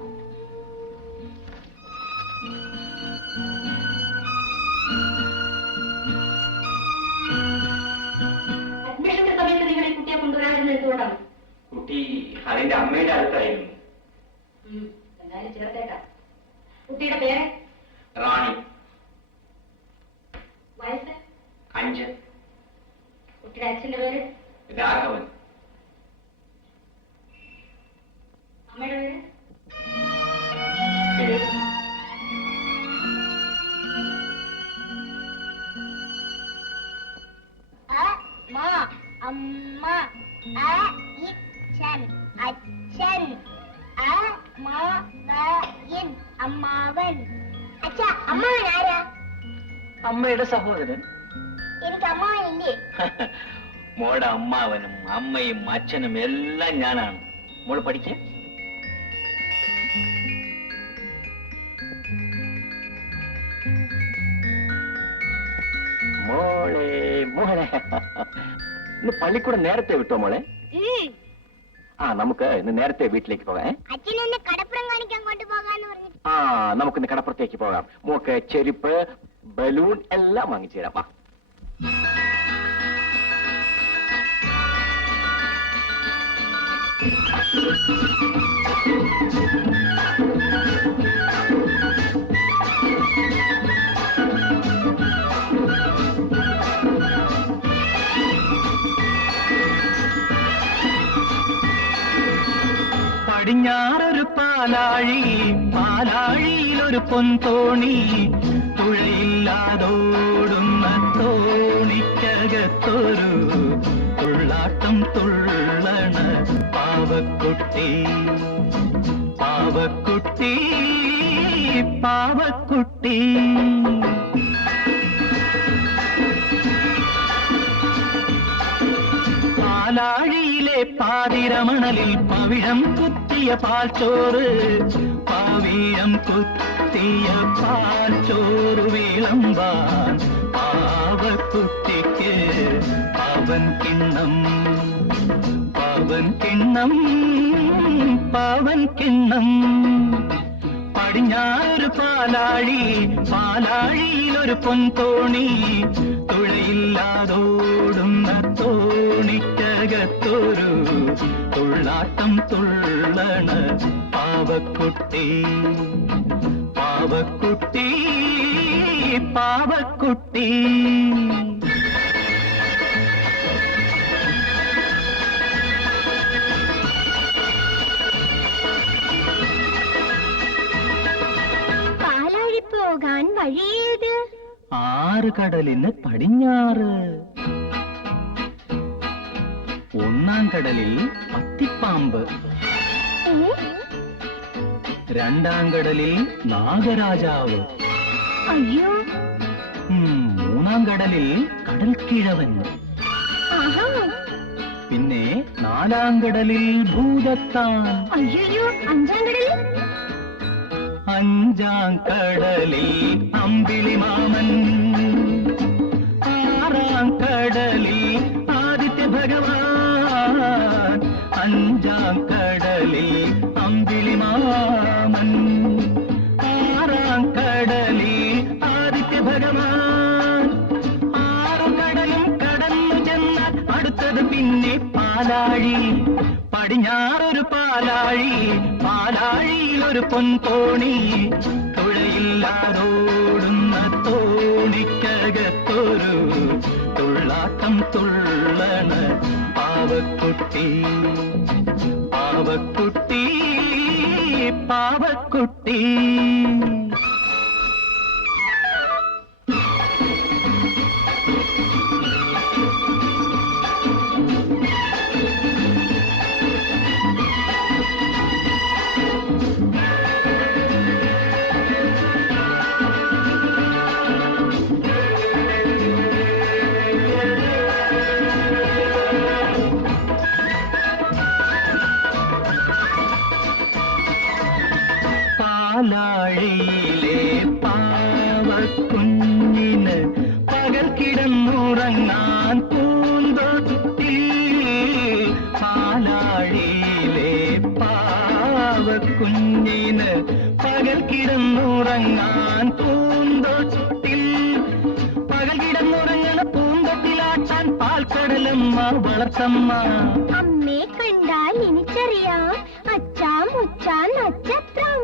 അഡ്മിഷന്റെ സമയത്ത് നിങ്ങൾ ഈ കുട്ടിയെ കൊണ്ടുവരാതിരുന്നത് എന്തുകൊണ്ടാണ്? കുട്ടി അതിന്റെ അമ്മയുടെ അടുത്തായിരുന്നു. എന്തായാലും ചേർത്തേക്കാം. കുട്ടിയുടെ പേര്? റാണി. വയസ്സ്? 5. കുട്ടിയുടെ അച്ഛന്റെ പേര്? രാഘവൻ. അമ്മയുടെ പേര്? അമ്മ, അച്ഛൻ, അച്ഛൻ, അമ്മാവൻ. അച്ഛാ, അമ്മാവൻ ആരാ? അമ്മയുടെ സഹോദരൻ. എനിക്ക് അമ്മാവനില്ലേ? മോളുടെ അമ്മാവനും അമ്മയും അച്ഛനും എല്ലാം ഞാനാണ്. മോള് പഠിക്ക. മോളെ മോളെ ഇന്ന് പള്ളിക്കൂടം നേരത്തെ വിട്ടോ മോളെ? നമുക്ക് ഇന്ന് നേരത്തെ വീട്ടിലേക്ക് പോകാം. അച്ഛൻ എന്നെ കടപ്പുറം കാണിക്കാൻ കൊണ്ടുപോകാന്ന് പറഞ്ഞു. നമുക്കിന്ന് കടപ്പുറത്തേക്ക് പോകാം. മോക്ക് ചെരുപ്പ്, ബലൂൺ എല്ലാം വാങ്ങിച്ചു തരാം. പടിഞ്ഞാറൊരു പാലാഴി, പാലാഴിയിലൊരു പൊൻതോണി, തുഴയില്ലാതോടുന്ന തോണിക്കകത്തൊരു തുള്ളാട്ടം തുള്ളണ പാവക്കുട്ടി, പാവക്കുട്ടി, പാവക്കുട്ടി. പാലാഴിയിലെ പാതിരമണലിൽ പവിഴം കുത്തിയ പാൽച്ചോറ്, പാവിഴം കുത്തിയ പാൽച്ചോറ് വിളമ്പാൻ പാവക്കുട്ടിക്ക് പാവൻ കിണ്ണം, പാവൻ കിണ്ണം, പാവൻ കിണ്ണം. പടിഞ്ഞാറൊരു പാലാഴി, പാലാഴിയിലൊരു പൊൻതോണി, തുഴയില്ലാതോടുന്ന തോണിക്കകത്തൊരു തുള്ളാട്ടം തുള്ളണ പാവക്കുട്ടി, പാവക്കുട്ടി, പാവക്കുട്ടി. പാലാഴി പോകാൻ വഴിയേത്? 6 കടലിന് പടിഞ്ഞാറ്. 1-ാം കടലിൽ പത്തിപ്പാമ്പ്, 2-ാം കടലിൽ നാഗരാജാവ്, അയ്യോ. 3-ാം കടലിൽ കടൽക്കിഴവൻ, പിന്നെ 4-ാം കടലിൽ ഭൂതത്താൻ, അയ്യോ. 5-ാം കടലിൽ? 5-ാം കടലിൽ അമ്പിളി മാമൻ, 6-ാം കടലിൽ ആദിത്യ ഭഗവാൻ, 5-ാം കടലിൽ അമ്പിളി മാമൻ, 6-ാം കടലിൽ ആദിത്യ ഭഗവാൻ. 6 കടലും കടന്നു ചെന്നാൽ അടുത്തത് പിന്നെ പാലാഴി. പടിഞ്ഞാറൊരു പാലാഴി, പാലാഴിയിലൊരു പൊൻതോണി, തുഴയില്ലാതോടുന്ന തോണിക്കകത്തൊരു തുള്ളാട്ടം തുള്ളണ പാവക്കുട്ടി, പാവക്കുട്ടി, പാവക്കുട്ടി. പാലാഴിയിലെ പാവക്കുഞ്ഞിന് പകൽ കിടന്നുറങ്ങാൻ പൂന്തോട്ടിൽ, പാലാഴിയിലെ പാവക്കുഞ്ഞിന് പകൽ കിടന്നുറങ്ങാൻ പൂന്തോട്ടിൽ, പകൽ കിടന്നുറങ്ങണ പൂന്തോട്ടിലാട്ടാൻ പാൽക്കടലമ്മ വളർത്തമ്മ. അമ്മയെ കണ്ടാൽ എനിക്കറിയാം അച്ഛാ മുച്ചാ നക്ഷത്രം.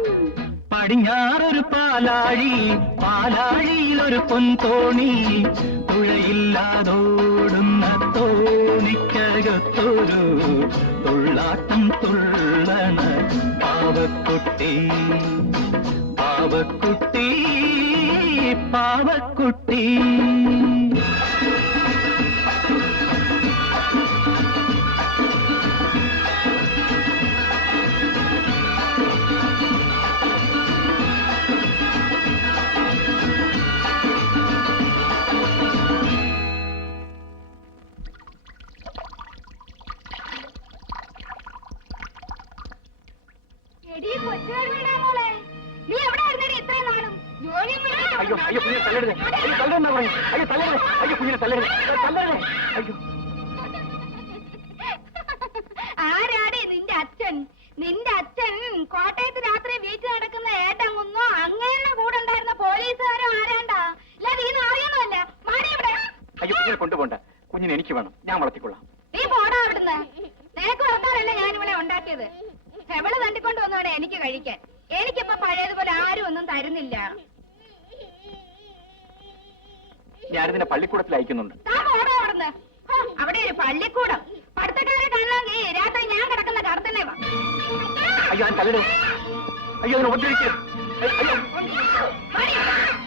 പടിഞ്ഞാറൊരു പാലാഴി, പാലാഴിയിലൊരു പൊൻതോണി, തുഴയില്ലാതോടുന്ന തോണിക്കകത്തൊരു തുള്ളാട്ടം തുള്ളണ പാവക്കുട്ടി, പാവക്കുട്ടി, പാവക്കുട്ടി. നീ എവിടെ ഇത്രയും നാളും അയ്യോ അയ്യോ കുഞ്ഞിനെ തല്ലരുതേ, അയ്യോ തല്ലരുതെന്നാ പറഞ്ഞു, അയ്യോ തല്ലരുതേ, അയ്യോ കുഞ്ഞിനെ തല്ലരുതേ, തല്ലരുതേ, അയ്യോ. ആരാടേ നിന്റെ അച്ഛൻ? നിന്റെ അച്ഛൻ കോട്ടയത്ത് രാത്രി വീട്ടിൽ നടക്കുന്ന ഏട്ടങ്ങുന്നോ അങ്ങേരുടെ കൂടെ ഉണ്ടായിരുന്ന പോലീസുകാരോ ആരാണ്ടാ? അല്ലാതെ ഈ അറിയുന്നല്ല. മാറി ഇവിടെ. അയ്യോ കുഞ്ഞിനെ കൊണ്ടുപോണ്ട, കുഞ്ഞിനെ എനിക്ക് വേണം, ഞാൻ വളർത്തിക്കൊള്ളാം. നീ പോടാ അവിടുന്ന്. നിനക്ക് വളർത്താനല്ല ഞാൻ ഇവിടെ ഉണ്ടാക്കിയത്. എവള് തണ്ടിക്കൊണ്ട് വന്നോടെ എനിക്ക് കഴിക്കാൻ. എനിക്കിപ്പോ പഴയതുപോലെ ആരും ഒന്നും തരുന്നില്ല. ഞാനിതിനെ പള്ളിക്കൂടത്തിൽ അയക്കുന്നുണ്ട്. താൻ പോടാ അവിടുന്ന്. അവിടെ ഒരു പള്ളിക്കൂടം. പഠിത്തക്കാരെ കാണാമെങ്കിൽ രാത്രി ഞാൻ കിടക്കുന്ന കടത്തന്നെ വാ. അയ്യോ ഞാൻ തല്ലടേ, അയ്യോ അതിനെ ഒറ്റയ്ക്ക്,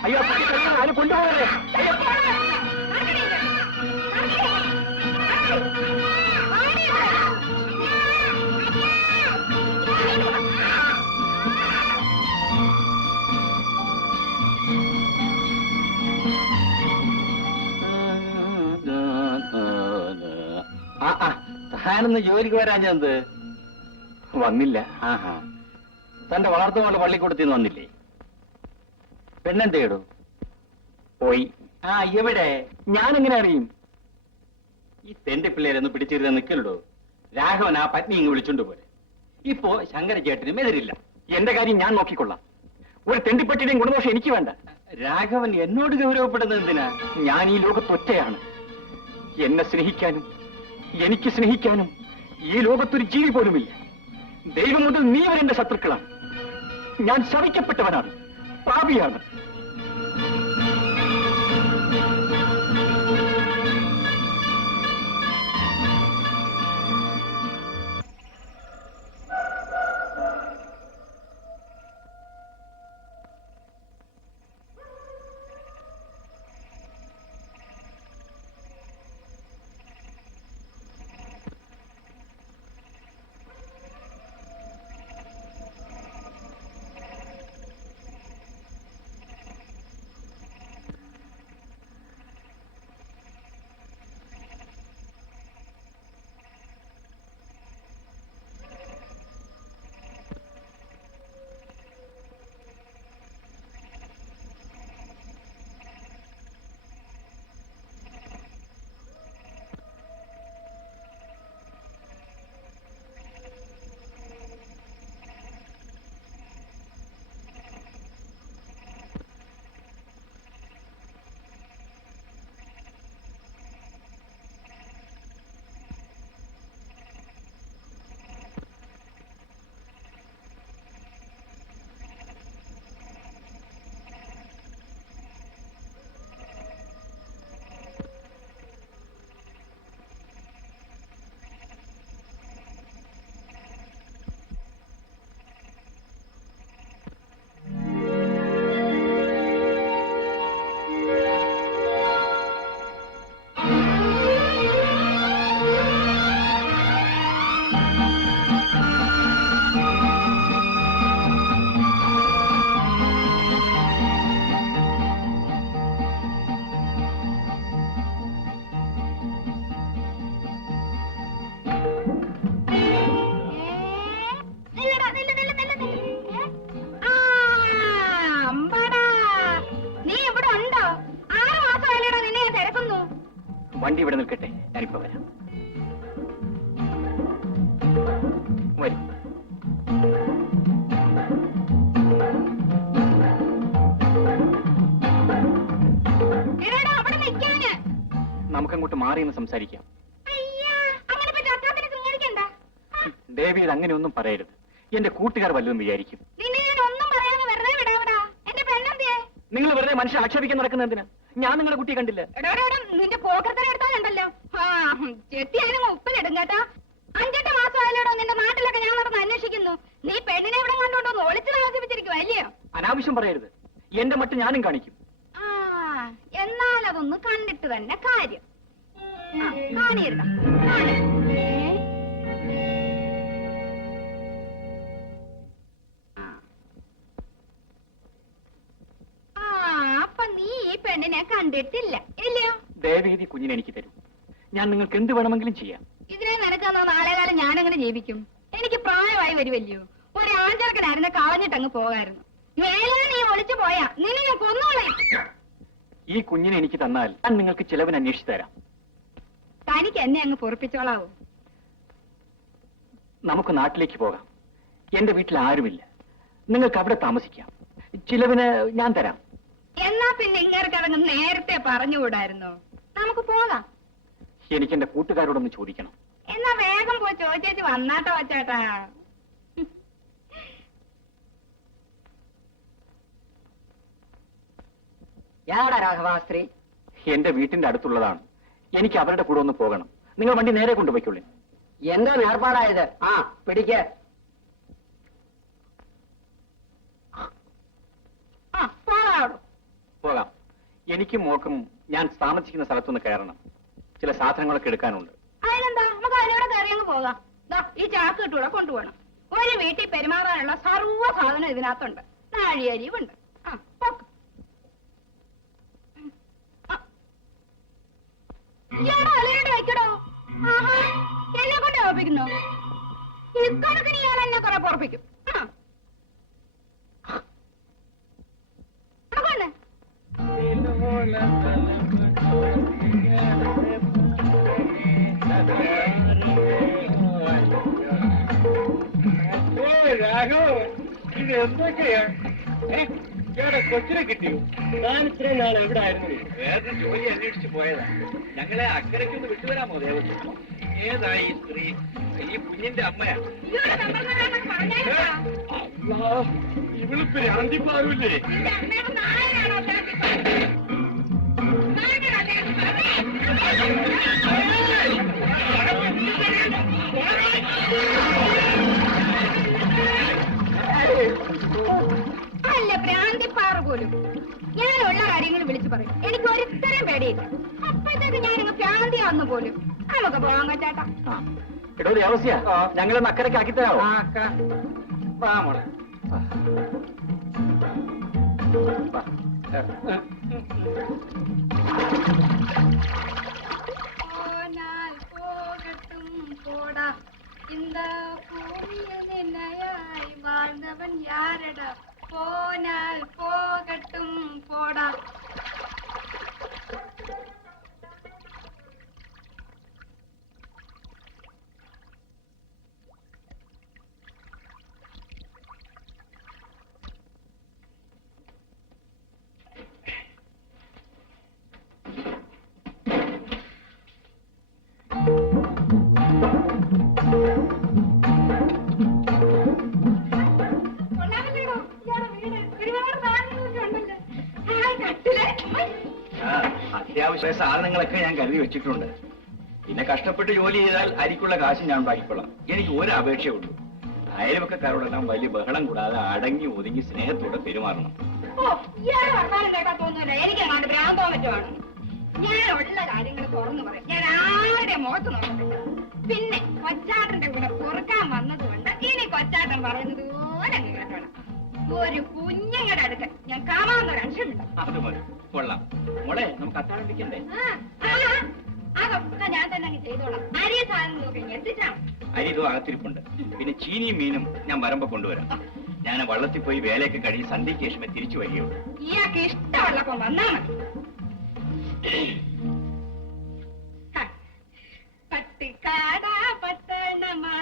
അയ്യോ അതിനെ കൊണ്ടുപോകരുതേ, അയ്യോ. താനൊന്ന് ജോലിക്ക് വരാഞ്ഞെന്ത്? വന്നില്ല. ആഹാ, തന്റെ വളർത്തുമോള് പള്ളിക്കൂടത്തിന്ന് വന്നില്ലേ? പെണ്ണെന്തേടൂ? പോയി. ആ എവിടെ? ഞാനെങ്ങനെ അറിയും? ഈ തെണ്ടി പിള്ളേരൊന്ന് പിടിച്ചിരുന്ന് നിൽക്കലോ. രാഘവൻ ആ പത്നി ഇങ്ങ് വിളിച്ചോണ്ട് പോരെ. ഇപ്പോ ശങ്കരചേട്ടനും എതിരില്ല. എന്റെ കാര്യം ഞാൻ നോക്കിക്കൊള്ളാം. ഒരു തെണ്ടിപ്പട്ടിയുടെയും ഗുണദോഷം എനിക്ക് വേണ്ട. രാഘവൻ എന്നോട് ഗൗരവപ്പെടുന്നത് എന്തിനാ? ഞാൻ ഈ ലോകത്തൊറ്റയാണ്. എന്നെ സ്നേഹിക്കാനും എനിക്ക് സ്നേഹിക്കാനും ഈ ലോകത്തൊരു ജീവി പോലുമില്ല. ദൈവം മുതൽ നീ വരെ എന്റെ ശത്രുക്കളാണ്. ഞാൻ ശവിക്കപ്പെട്ടവനാണ്, പാപിയാണ്. വണ്ടി ഇവിടെ നിൽക്കട്ടെ, ഞാനിപ്പോ വരാം. വരും. നമുക്കങ്ങോട്ട് മാറി എന്ന് സംസാരിക്കാം. ദേവി അങ്ങനെ ഒന്നും പറയരുത്. എന്റെ കൂട്ടുകാർ വല്ലതും വിചാരിക്കും. നിങ്ങൾ വെറുതെ മനുഷ്യൻ ആക്ഷേപിക്കാൻ നടക്കുന്ന എന്തിനാ? ഞാൻ നിങ്ങളുടെ കുട്ടിയെ കണ്ടില്ല. നിന്റെ പോക്കത്തിനെടുത്താലുണ്ടല്ലോ ചെത്തിയാലും ഉപ്പിലിടും കേട്ടോ. 5-8 മാസമായാലോടോ നിന്റെ നാട്ടിലൊക്കെ ഞാൻ നടന്ന് അന്വേഷിക്കുന്നു. നീ പെണ്ണിനെ ഇവിടെ കണ്ടോണ്ടോ ഒളിച്ചു താമസിപ്പിച്ചിരിക്കും അല്ലയോ? അനാവശ്യം പറയരുത്. എന്റെ മട്ട് ഞാനും കാണിക്കും. എന്നാൽ അതൊന്ന് കണ്ടിട്ട് തന്നെ കാര്യം. കാണിയല്ല അപ്പൊ നീ ഈ പെണ്ണിനെ കണ്ടിട്ടില്ല ഇല്ലയോ? ദേവീതി കുഞ്ഞിനെ എനിക്ക് തരും. ഞാൻ നിങ്ങൾക്ക് എന്ത് വേണമെങ്കിലും ചെയ്യാം. ഇതിനെ നിനക്കെന്നാ നാളെ കാലം ഞാനെങ്ങനെ ജീവിക്കും? എനിക്ക് പ്രായമായി വരുമല്ലയോ? ഒരു ഒരു ആഞ്ചർക്കനായിരുന്നെ കളഞ്ഞിട്ടങ്ങ് പോകായിരുന്നു. മേലെ നീ ഒളിച്ചു പോയാ നിന്നെ ഞാൻ കൊന്നോളെ. ഈ കുഞ്ഞിനെ എനിക്ക് തന്നാൽ ഞാൻ നിങ്ങൾക്ക് ചിലവിന് അന്വേഷിച്ചു തരാം. തനിക്ക് എന്നെ അങ്ങ് പൊറപ്പിച്ചോളാവൂ. നമുക്ക് നാട്ടിലേക്ക് പോകാം. എന്റെ വീട്ടിൽ ആരുമില്ല. നിങ്ങൾക്ക് അവിടെ താമസിക്കാം. ചിലവിന് ഞാൻ തരാം. എന്നാ പിന്നെ ഇങ്ങേർക്കതങ്ങ് നേരത്തെ പറഞ്ഞുകൂടായിരുന്നോ? നമുക്ക് പോകാം. എനിക്ക് എന്റെ കൂട്ടുകാരോടൊന്ന് ചോദിക്കണം. എന്നാ വേഗം പോയി ചോദിച്ചേച്ച് വന്നാട്ടോ ചേട്ടാ. யாரா ராகவா ஸ்திரீ? എന്റെ വീട്ടിന്റെ അടുത്തുള്ളതാണ്. എനിക്ക് അവരുടെ കൂടെ ഒന്ന് പോകണം. നിങ്ങൾ വണ്ടി നേരെ കൊണ്ടുപോയിക്കൊള്ളു. എന്താ ഏർപ്പാടാ ഇത്? ആ പിടിക്ക. പോകാം. എനിക്കും മോക്കും ഞാൻ താമസിക്കുന്ന സ്ഥലത്തൊന്ന് കയറണം. ചില സാധനങ്ങളൊക്കെ എടുക്കാനുണ്ട്. അതിനെന്താ, നമുക്ക് അതിനോടെ കയറിയങ്ങ് പോകാം. ഈ ചാക്ക് കിട്ടൂടെ കൊണ്ടുപോകണം. ഒരു വീട്ടിൽ പെരുമാറാനുള്ള സർവ്വ സാധനം ഇതിനകത്തുണ്ട്. നാഴിയരിവുണ്ട്. വയ്ക്കടോ. ആഹാ, എന്നെ കൊണ്ട് ഉറപ്പിക്കുന്നു. ഇക്കണക്കിന് ഞാൻ എന്നെ കുറെ പുറപ്പിക്കും. ഇത് എന്തൊക്കെയാ? കൊച്ചിനെ കിട്ടിയോ? ഞാൻ ഇത്രയും നാൾ എവിടെ ആയിരുന്നു? വേറെ ജോലി അന്വേഷിച്ച് പോയതാ. ഞങ്ങളെ അക്കരയ്ക്കൊന്ന് വിട്ടുവരാമോ ദേവസ്വം? ഏതായി ഈ സ്ത്രീ? ഈ കുഞ്ഞിന്റെ അമ്മയാ? ഇവളിപ്പോ അന്തിപ്പാറില്ലേ? അല്ല ഭ്രാന്തിപ്പാറ് പോലും. ഞാനുള്ള കാര്യങ്ങൾ വിളിച്ചു പറയും. എനിക്ക് ഒരിത്തരം പേടിയില്ല. അപ്പോഴത്തേക്ക് ഞാനങ്ങ് ഭ്രാന്തിയാന്ന് പോലും. നമുക്ക് പോകാൻ ചേട്ടാ. എടോ ദേവസ്യ, ഞങ്ങളൊന്ന് അക്കരയ്ക്ക് ആക്കി തരാമോ? വാ മോളെ. போனால் போகட்டும் போடா, இந்த பூமியில் நிலையாய் வாழ்ந்தவன் யாரடா? போனால் போகட்டும் போடா. അത്യാവശ്യ സാധനങ്ങളൊക്കെ ഞാൻ കരുതി വെച്ചിട്ടുണ്ട്. പിന്നെ കഷ്ടപ്പെട്ട് ജോലി ചെയ്താൽ അരിക്കുള്ള കാശ് ഞാൻ ഉണ്ടാക്കിക്കൊള്ളാം. എനിക്ക് ഒരു അപേക്ഷയുള്ളൂ. അയൽവക്കക്കാരോടെല്ലാം വലിയ ബഹളം കൂടാതെ അടങ്ങി ഒതുങ്ങി സ്നേഹത്തോടെ പെരുമാറണം. വർത്താനം കേട്ടാ തോന്നൂല എനിക്ക് അങ്ങോട്ട് ഭ്രാന്തോ മറ്റുമാണ്. ഞാൻ ഉള്ള കാര്യങ്ങൾ തുറന്നു പറയും. ഞാൻ ആരുടെ മുഖത്ത് നോക്കത്തില്ല. പിന്നെ കൊച്ചാട്ടന്റെ കൂടെ പൊറുക്കാൻ വന്നത് കൊണ്ട് ഇനി കൊച്ചാട്ടൻ പറയുന്നത് പോലെ അങ്ങ് കേട്ടോണം. ഒരു കുഞ്ഞങ്ങളുടെ അടുത്ത് ഞാൻ കാണാവുന്ന ഒരു അംശമില്ല. അത് മതി, കൊള്ളാം. മോളെ, നമുക്ക് അത്താഴം വെക്കണ്ടേ? അതൊക്കെ ഞാൻ തന്നെ അങ്ങ് ചെയ്തോളാം. അരിയ സാധനം നോക്കി എത്തിച്ചാ അരി ഇതോ അകത്തിരിപ്പുണ്ട്. പിന്നെ ചീനിയും മീനും ഞാൻ വരുമ്പോ കൊണ്ടുവരാം. ഞാൻ വള്ളത്തിൽ പോയി വേലയൊക്കെ കഴിഞ്ഞ് സന്ധ്യയ്ക്ക് ശേഷമേ തിരിച്ചു വരികയുള്ളൂ. ഇയാൾക്ക് ഇഷ്ടമുള്ളപ്പോ വന്നാ മതി. പട്ടിക്കാടാ പട്ടണമാ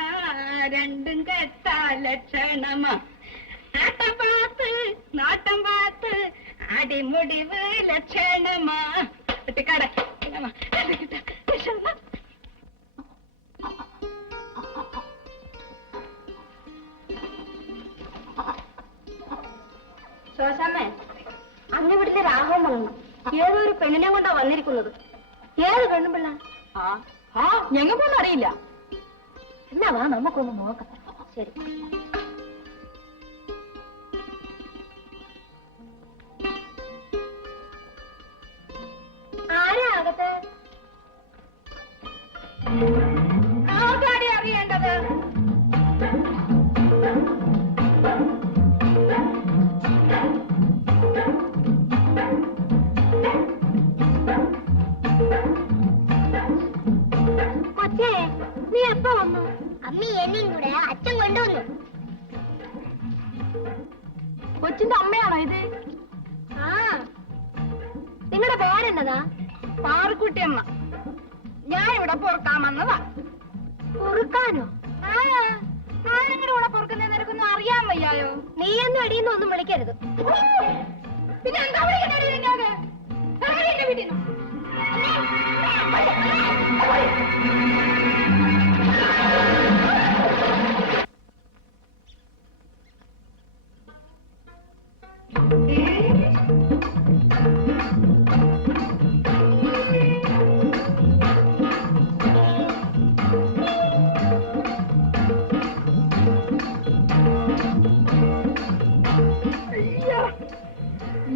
രണ്ടും കെട്ടാ ലക്ഷണമാ. ആട്ടം പാത്ത് നാട്ടം പാത്ത് അടിമുടിവ് ലക്ഷണമാ. പട്ടിക്കാട ലക്ഷണമാ. ശോശാമ്മേ, അന്ന് വീട്ടിലെ രാഘവൻ വന്നു. ഏതോ ഒരു പെണ്ണിനെ കൊണ്ടാ വന്നിരിക്കുന്നത്. ഏത് പെണ്ണും പിള്ള? ഞങ്ങൾക്കൊന്നും അറിയില്ല. എന്നാ വാ നമുക്കൊന്ന് നോക്കാം. ശരി. ആരാ അകത്ത്? ആർക്കാടി അറിയേണ്ടത്? കൊച്ചേ, നീ എപ്പോ വന്നു? അമ്മി എന്നെയും കൂടെ അച്ഛൻ കൊണ്ടുവന്നു. കൊച്ചിന്റെ അമ്മയാണോ ഇത്? ആ, നിങ്ങളുടെ പേരെന്നതാ? പാറുക്കുട്ടിയമ്മ. ഞാൻ ഇവിടെ പൊറുക്കാൻ വന്നതാ. പൊറുക്കാനോ? ഞാൻ നിങ്ങളുടെ കൂടെ പൊറുക്കുന്നത് നിനക്കൊന്നും അറിയാൻ വയ്യായോ? നീയൊന്നും അടിയെന്ന് ഒന്നും വിളിക്കരുത്. പിന്നെ എന്താ വിളിക്കുന്നത്? വീട്ടിൽ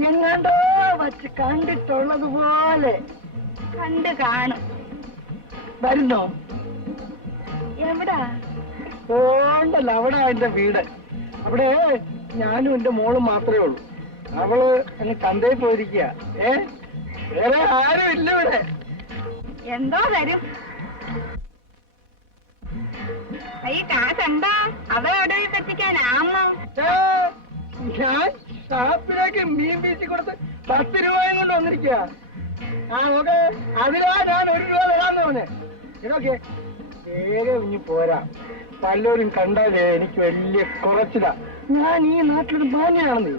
എങ്ങാണ്ടോ വച്ച് കണ്ടിട്ടുള്ളതുപോലെ കണ്ട് കാണും. വരുന്നോ? എവിടാ? ഓണ്ടല്ല, അവിടെ എന്റെ വീട്. അവിടെ ഞാനും എന്റെ മോളും മാത്രമേ ഉള്ളൂ. അവള് എന്നെ ചന്തയിൽ പോയിരിക്കുക. വേറെ ആരും ഇല്ല ഇവിടെ. എന്തോ തരും? ഈ കാശെന്താ? അതെവിടെ എത്തിക്കാനാമോ? ഞാൻ ഷാപ്പിലേക്ക് മീൻ വീശി കൊടുത്ത് 10 രൂപയും കൊണ്ട് വന്നിരിക്കുക. നോക്കെ, അതിലാ ഞാൻ 1 രൂപ തരാന്ന് പറഞ്ഞേ. ഇതൊക്കെ വേഗം ഇനി പോരാ. പലരും കണ്ടാലേ എനിക്ക് വലിയ കുറച്ചില്ല. ഞാൻ ഈ നാട്ടിലൊരു മാന്യനാണെന്ന്.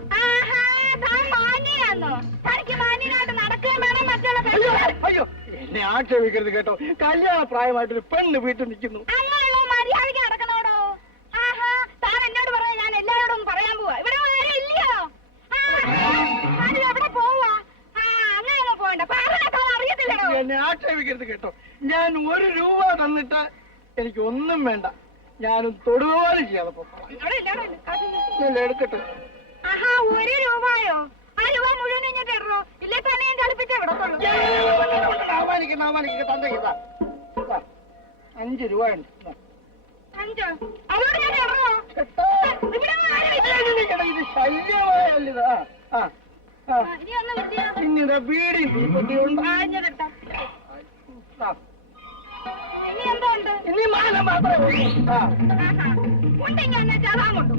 അയ്യോ, എന്നെ ആക്ഷേപിക്കരുത് കേട്ടോ. കല്യാണ പ്രായമായിട്ടൊരു പെണ്ണ് വീട്ടിൽ നിൽക്കുന്നു. മര്യാദയ്ക്ക് നടക്കണോടോ. താൻ എന്നോട് പറയാ, ഞാൻ എല്ലാവരോടും പറയാൻ പോവാ. ഇവിടെ ഇല്ലയോ? എവിടെ പോവാ? അങ്ങനെ പോകണ്ട. അറിയത്തില്ലടോ. എന്നെ ആക്ഷേപിക്കരുത് കേട്ടോ. ഞാൻ 1 രൂപ തന്നിട്ട് എനിക്ക് ഒന്നും വേണ്ട. ഞാനും തൊടുപോലെ ചെയ്യാതെ എടുക്കട്ടെ. 1 രൂപയോ? ആ രൂപ മുഴുവൻ ഇങ്ങോട്ട് ഇടറോ? ഇല്ലേ തന്നെ ഞാൻ കളിപ്പിച്ചേ വിടത്തുള്ളൂ. തന്നേക്കാ 5 രൂപ ഉണ്ട്. 5? അതോട് ഞാൻ ഇടറോ? ഇത് ശല്യമായല്ലിത്. ഇനി ഒന്നും വിദ്യ പിന്നീട് ബീഡി തീപ്പെട്ടിയുണ്ട്. ഇനി എന്തോ ഉണ്ട്? ഇനി മാല മാത്രമേ ഉണ്ടെങ്കിൽ എന്നെ ചാടാൻ കൊണ്ടു.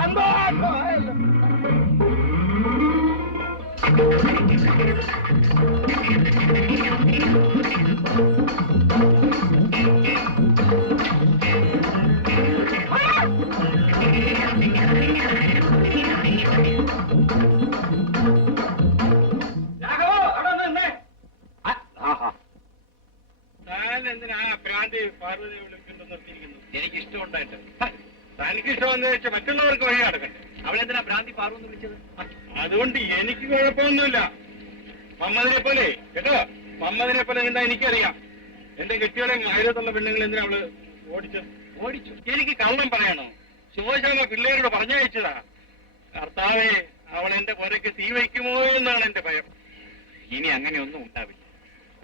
സന്തോഷമായല്ലോ. എനിക്കിഷ്ടമുണ്ടായിട്ട് തനിക്കിഷ്ടമെന്ന് വെച്ചാൽ മറ്റുള്ളവർക്ക് വഴി നടക്കട്ടെ. അവളെന്തിനാ ഭ്രാന്തി പാറുന്ന് വിളിച്ചത്? അതുകൊണ്ട് എനിക്ക് കുഴപ്പമൊന്നുമില്ല. മമ്മദിനെ പോലെ കേട്ടോ, മമ്മദിനെ പോലെ എന്താ എനിക്കറിയാം. എന്റെ കെട്ടിയോളെയും ആയിരത്തുള്ള പെണ്ണുങ്ങൾ എന്തിനാ അവള് ഓടിച്ചു? എനിക്ക് കള്ളം പറയണോ? ശോശാമ പിള്ളേരോട് പറഞ്ഞയച്ചതാ. കർത്താവേ, അവൾ എന്റെ പുരക്ക് തീ വയ്ക്കുമോ എന്നാണ് എന്റെ ഭയം. ഇനി അങ്ങനെയൊന്നും ഉണ്ടാവില്ല.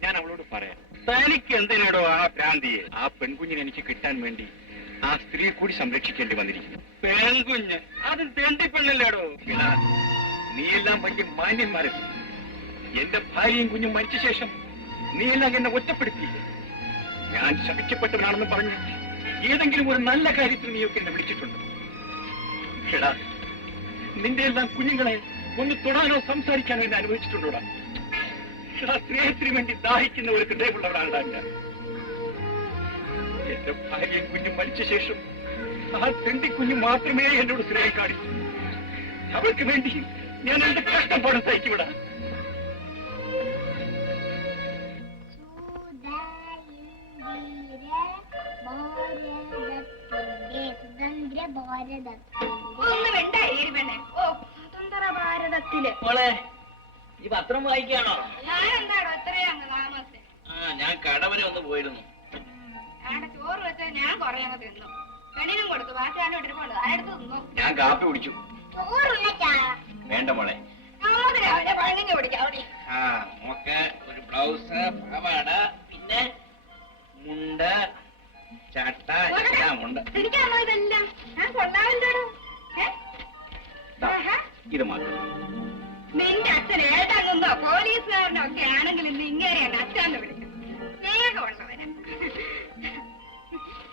ഞാൻ അവളോട് പറയാം. തനിക്ക് എന്തിനാടോ ആ ഭ്രാന്തിയെ? ആ പെൺകുഞ്ഞിനെ എനിക്ക് കിട്ടാൻ വേണ്ടി ആ സ്ത്രീയെ കൂടി സംരക്ഷിക്കേണ്ടി വന്നിരിക്കുന്നു. പെൺകുഞ്ഞ് അതും തെണ്ടിപ്പെണ്ണല്ലേടോ? നീയെല്ലാം വലിയ മാന്യന്മാരല്ലേ? എന്റെ ഭാര്യയും കുഞ്ഞും മരിച്ച ശേഷം നീയെല്ലാം എന്നെ ഒറ്റപ്പെടുത്തിയില്ലേ? ഞാൻ ശപിക്കപ്പെട്ടവനാണെന്ന് പറഞ്ഞ് ഏതെങ്കിലും ഒരു നല്ല കാര്യത്തിൽ നീയൊക്കെ എന്നെ വിളിച്ചിട്ടുണ്ട്. എടാ, നിന്റെ എല്ലാം കുഞ്ഞുങ്ങളെ ഒന്ന് തൊടാനോ സംസാരിക്കാനോ എന്നെ അനുവദിച്ചിട്ടുണ്ടോടാ? എടാ, സ്നേഹത്തിന് വേണ്ടി ദാഹിക്കുന്ന ഒരു ഹൃദയമുള്ളവരാണ് ഞാൻ. എന്റെ ഭാര്യയും കുഞ്ഞും മരിച്ച ശേഷം ആ തെണ്ടിക്കുഞ്ഞു മാത്രമേ എന്നോട് സ്നേഹം കാണിച്ചു. അവൾക്ക് വേണ്ടി ഞാൻ എന്റെ കഷ്ടപ്പാട് സഹിച്ചുവിടാ. ഒന്ന് വേണ്ടേ? ഓ, സ്വതന്ത്ര ഭാരതത്തില് മോളെ, ഈ പത്രം വായിക്കാണോ? ഞാനെന്താടോ ഇത്രയും അങ്ങ് താമസിച്ചേ? ഞാൻ കടവരെ ഒന്ന് പോയിരുന്നു. അവിടെ ചോറ് വെച്ചാൽ ഞാൻ കുറെ അങ്ങ് തിന്നു. പെണ്ണിനും കൊടുത്തു, ബാക്കി ഞാൻ ഇട്ടിട്ടുണ്ട്. അതെടുത്ത് തിന്നു. ഞാൻ കാപ്പി കുടിച്ചു. ചോറുള്ള വേണ്ട മോളെ. രാവിലെ പഴങ്ങ പിടിക്കാം. അവിടെ നമുക്ക് ഒരു ബ്ലൗസ്, പാവാട, പിന്നെ മുണ്ട്, ചട്ട എല്ലാം ഉണ്ട്. എനിക്കാണോ ഇതെല്ലാം? ഞാൻ കൊള്ളാവില്ലോ. ഇത് മാത്രം. നിന്റെ അച്ഛൻ ഏട്ടങ്ങുന്നോ പോലീസുകാരനോ ഒക്കെ ആണെങ്കിൽ ഇന്ന് ഇങ്ങനെയാണ് അച്ഛനെ വിളിക്കും. സ്നേഹമുള്ളവന്.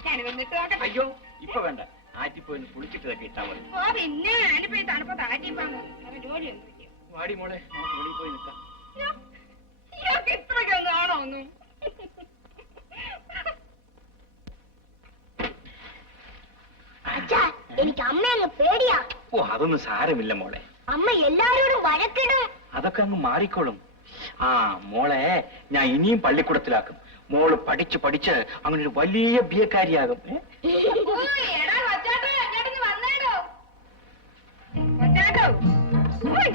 ഞാൻ വന്നിട്ട് നോക്കട്ടെ. അയ്യോ, ഇപ്പൊ വേണ്ട. ആറ്റിപ്പോയി കുളിച്ചിട്ടതൊക്കെ ഇട്ടാ മതി. ഓ പിന്നെ ഞാനിപ്പോ ഈ തണുപ്പത്ത് ആറ്റിപ്പാന്ന് ജോലിയൊന്നും ഇല്ല. വാടി മോളെ, നമുക്ക് വെളിയിൽ പോയി നിൽക്കാം. ഇയാൾക്ക് ഇത്രയ്ക്കൊന്നും ആണോ ഒന്നും? അച്ഛാ എനിക്ക് അമ്മയങ്ങ് പേടിയാ. ഓ, അതൊന്നും സാരമില്ല മോളെ, അമ്മ എല്ലാരോടും വഴക്കിടും. അതൊക്കെ അങ്ങ് മാറിക്കോളും. ആ മോളെ ഞാൻ ഇനിയും പള്ളിക്കൂടത്തിലാക്കും. മോള് പഠിച്ച് പഠിച്ച് അങ്ങനെ ഒരു വലിയ ബിയക്കാരിയാകും. എടാ കൊച്ചാട്ടോ, അങ്ങോട്ടൊന്ന് വന്നേടോ. കൊച്ചാട്ടോ, ഓയ്,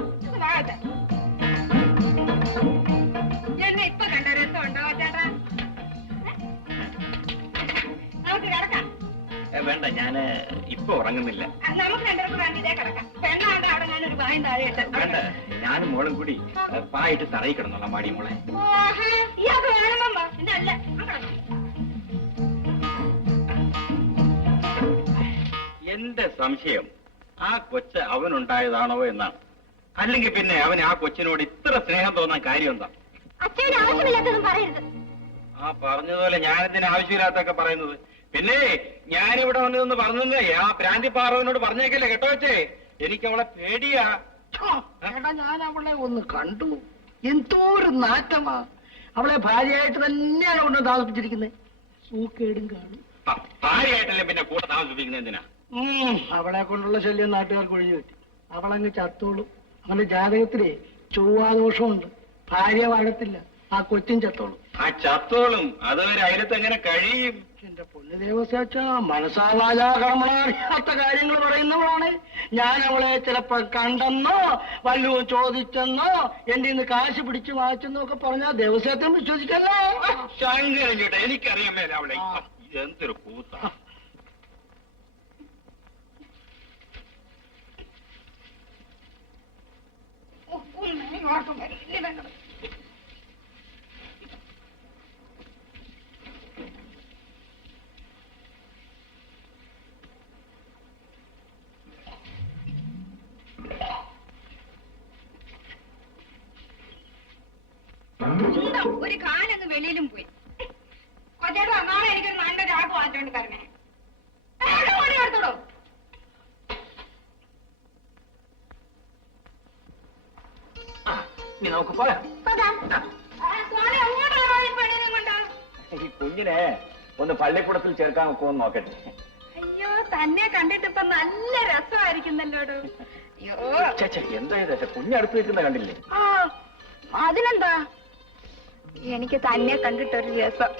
ഒന്ന് വാ കൊച്ചാ. എന്നെ ഇപ്പൊ കണ്ട രസമുണ്ടോ കൊച്ചാട്ടാ? നമുക്ക് കിടക്കാം. വേണ്ട, ഞാന് ഇപ്പൊ ഉറങ്ങുന്നില്ല. നമുക്ക് രണ്ടുപേർക്കും രണ്ടിതേ കിടക്കാം. പെണ്ണാണ്ട് അവിടെ ഞാനൊരു പായം താഴെ ഇട്ട്. വേണ്ട, ഞാനും മോളും കൂടി പായിട്ട് തറയിൽ കിടന്നോളാം. മാടി മോളെ. ഇയാൾക്ക് വേണമെമ്മ, പിന്നെ അല്ല. എന്റെ സംശയം ആ കൊച്ച് അവനുണ്ടായതാണോ എന്നാണ്. അല്ലെങ്കിൽ പിന്നെ അവന് ആ കൊച്ചിനോട് ഇത്ര സ്നേഹം തോന്നാൻ കാര്യം എന്താ? അച്ഛന് ആവശ്യമില്ലാത്തതും പറയരുത്. ആ പറഞ്ഞതുപോലെ ഞാനെന്തിനാ ആവശ്യമില്ലാത്തൊക്കെ പറയുന്നത്? പിന്നെ ഞാനിവിടെ വന്നതെന്ന് പറഞ്ഞതേ ആ ഭ്രാന്തി പാറവനോട് പറഞ്ഞേക്കല്ലേ കേട്ടോ വെച്ചേ. എനിക്ക് അവളെ പേടിയാ. എടാ ഞാൻ അവളെ ഒന്ന് കണ്ടു, എന്തോ ഒരു നാറ്റമാ. അവളെ ഭാര്യയായിട്ട് തന്നെയാണ് കൊണ്ട് താമസിപ്പിച്ചിരിക്കുന്നത്. സൂക്കേടും കാണും. ഭാര്യയായിട്ടല്ലേ പിന്നെ കൂടെ താമസിപ്പിക്കുന്നത് എന്തിനാ? അവളെ കൊണ്ടുള്ള ശല്യം നാട്ടുകാർക്ക് ഒഴിഞ്ഞു പറ്റി. അവളങ്ങ് ചത്തോളും. അവന്റെ ജാതകത്തിലെ ചൊവ്വാദോഷമുണ്ട്. ഭാര്യ വാഴത്തില്ല, ആ കൊച്ചും ചത്തോളും. ആ ചത്തോളും അതുവരെ അയലത്ത് എങ്ങനെ കഴിയും? എന്റെ പൊന്നു ദേവസ്വച്ച, മനസാവാചാകർമ്മണറിയാത്ത കാര്യങ്ങൾ പറയുന്നവളാണ്. ഞാൻ അവളെ ചിലപ്പോ കണ്ടെന്നോ വല്ലതും ചോദിച്ചെന്നോ എന്റെ ഇന്ന് കാശ് പിടിച്ചു വാങ്ങിച്ചെന്നോ ഒക്കെ പറഞ്ഞാൽ ദേവസ്വത്തെ വിശ്വസിക്കല്ലോ. ശങ്കരൻ ചേട്ടാ, എനിക്കറിയാൻ മേലെ അവളെ. എന്തൊരു കൂത്ത. ഒരു കാലങ്ങ് വെളിയിലും പോയി. കൊച്ചേട്ടാ, നാളെ എനിക്കൊരു നല്ല ചാക്ക് വാങ്ങിച്ചോണ്ട് തരണേ. ഓടി എടുത്തോളൂ. നീ നമുക്ക് പോയാ. സ്വാമി അങ്ങോട്ടാണോ ഈ പെണ്ണിനെ കൊണ്ട്? ഈ കുഞ്ഞിനെ ഒന്ന് പള്ളിക്കൂടത്തിൽ ചേർക്കാൻ നോക്കുമെന്ന് നോക്കട്ടെ. അയ്യോ, തന്നെ കണ്ടിട്ടിപ്പൊ നല്ല രസമായിരിക്കുന്നല്ലോടോ. അയ്യോ, ചേച്ചേ എന്താ ഇത്? കുഞ്ഞടുത്ത് നിൽക്കുന്ന കണ്ടില്ലേ? ആ അതിനെന്താ, എനിക്ക് തന്നെ കണ്ടിട്ടൊരു രസം.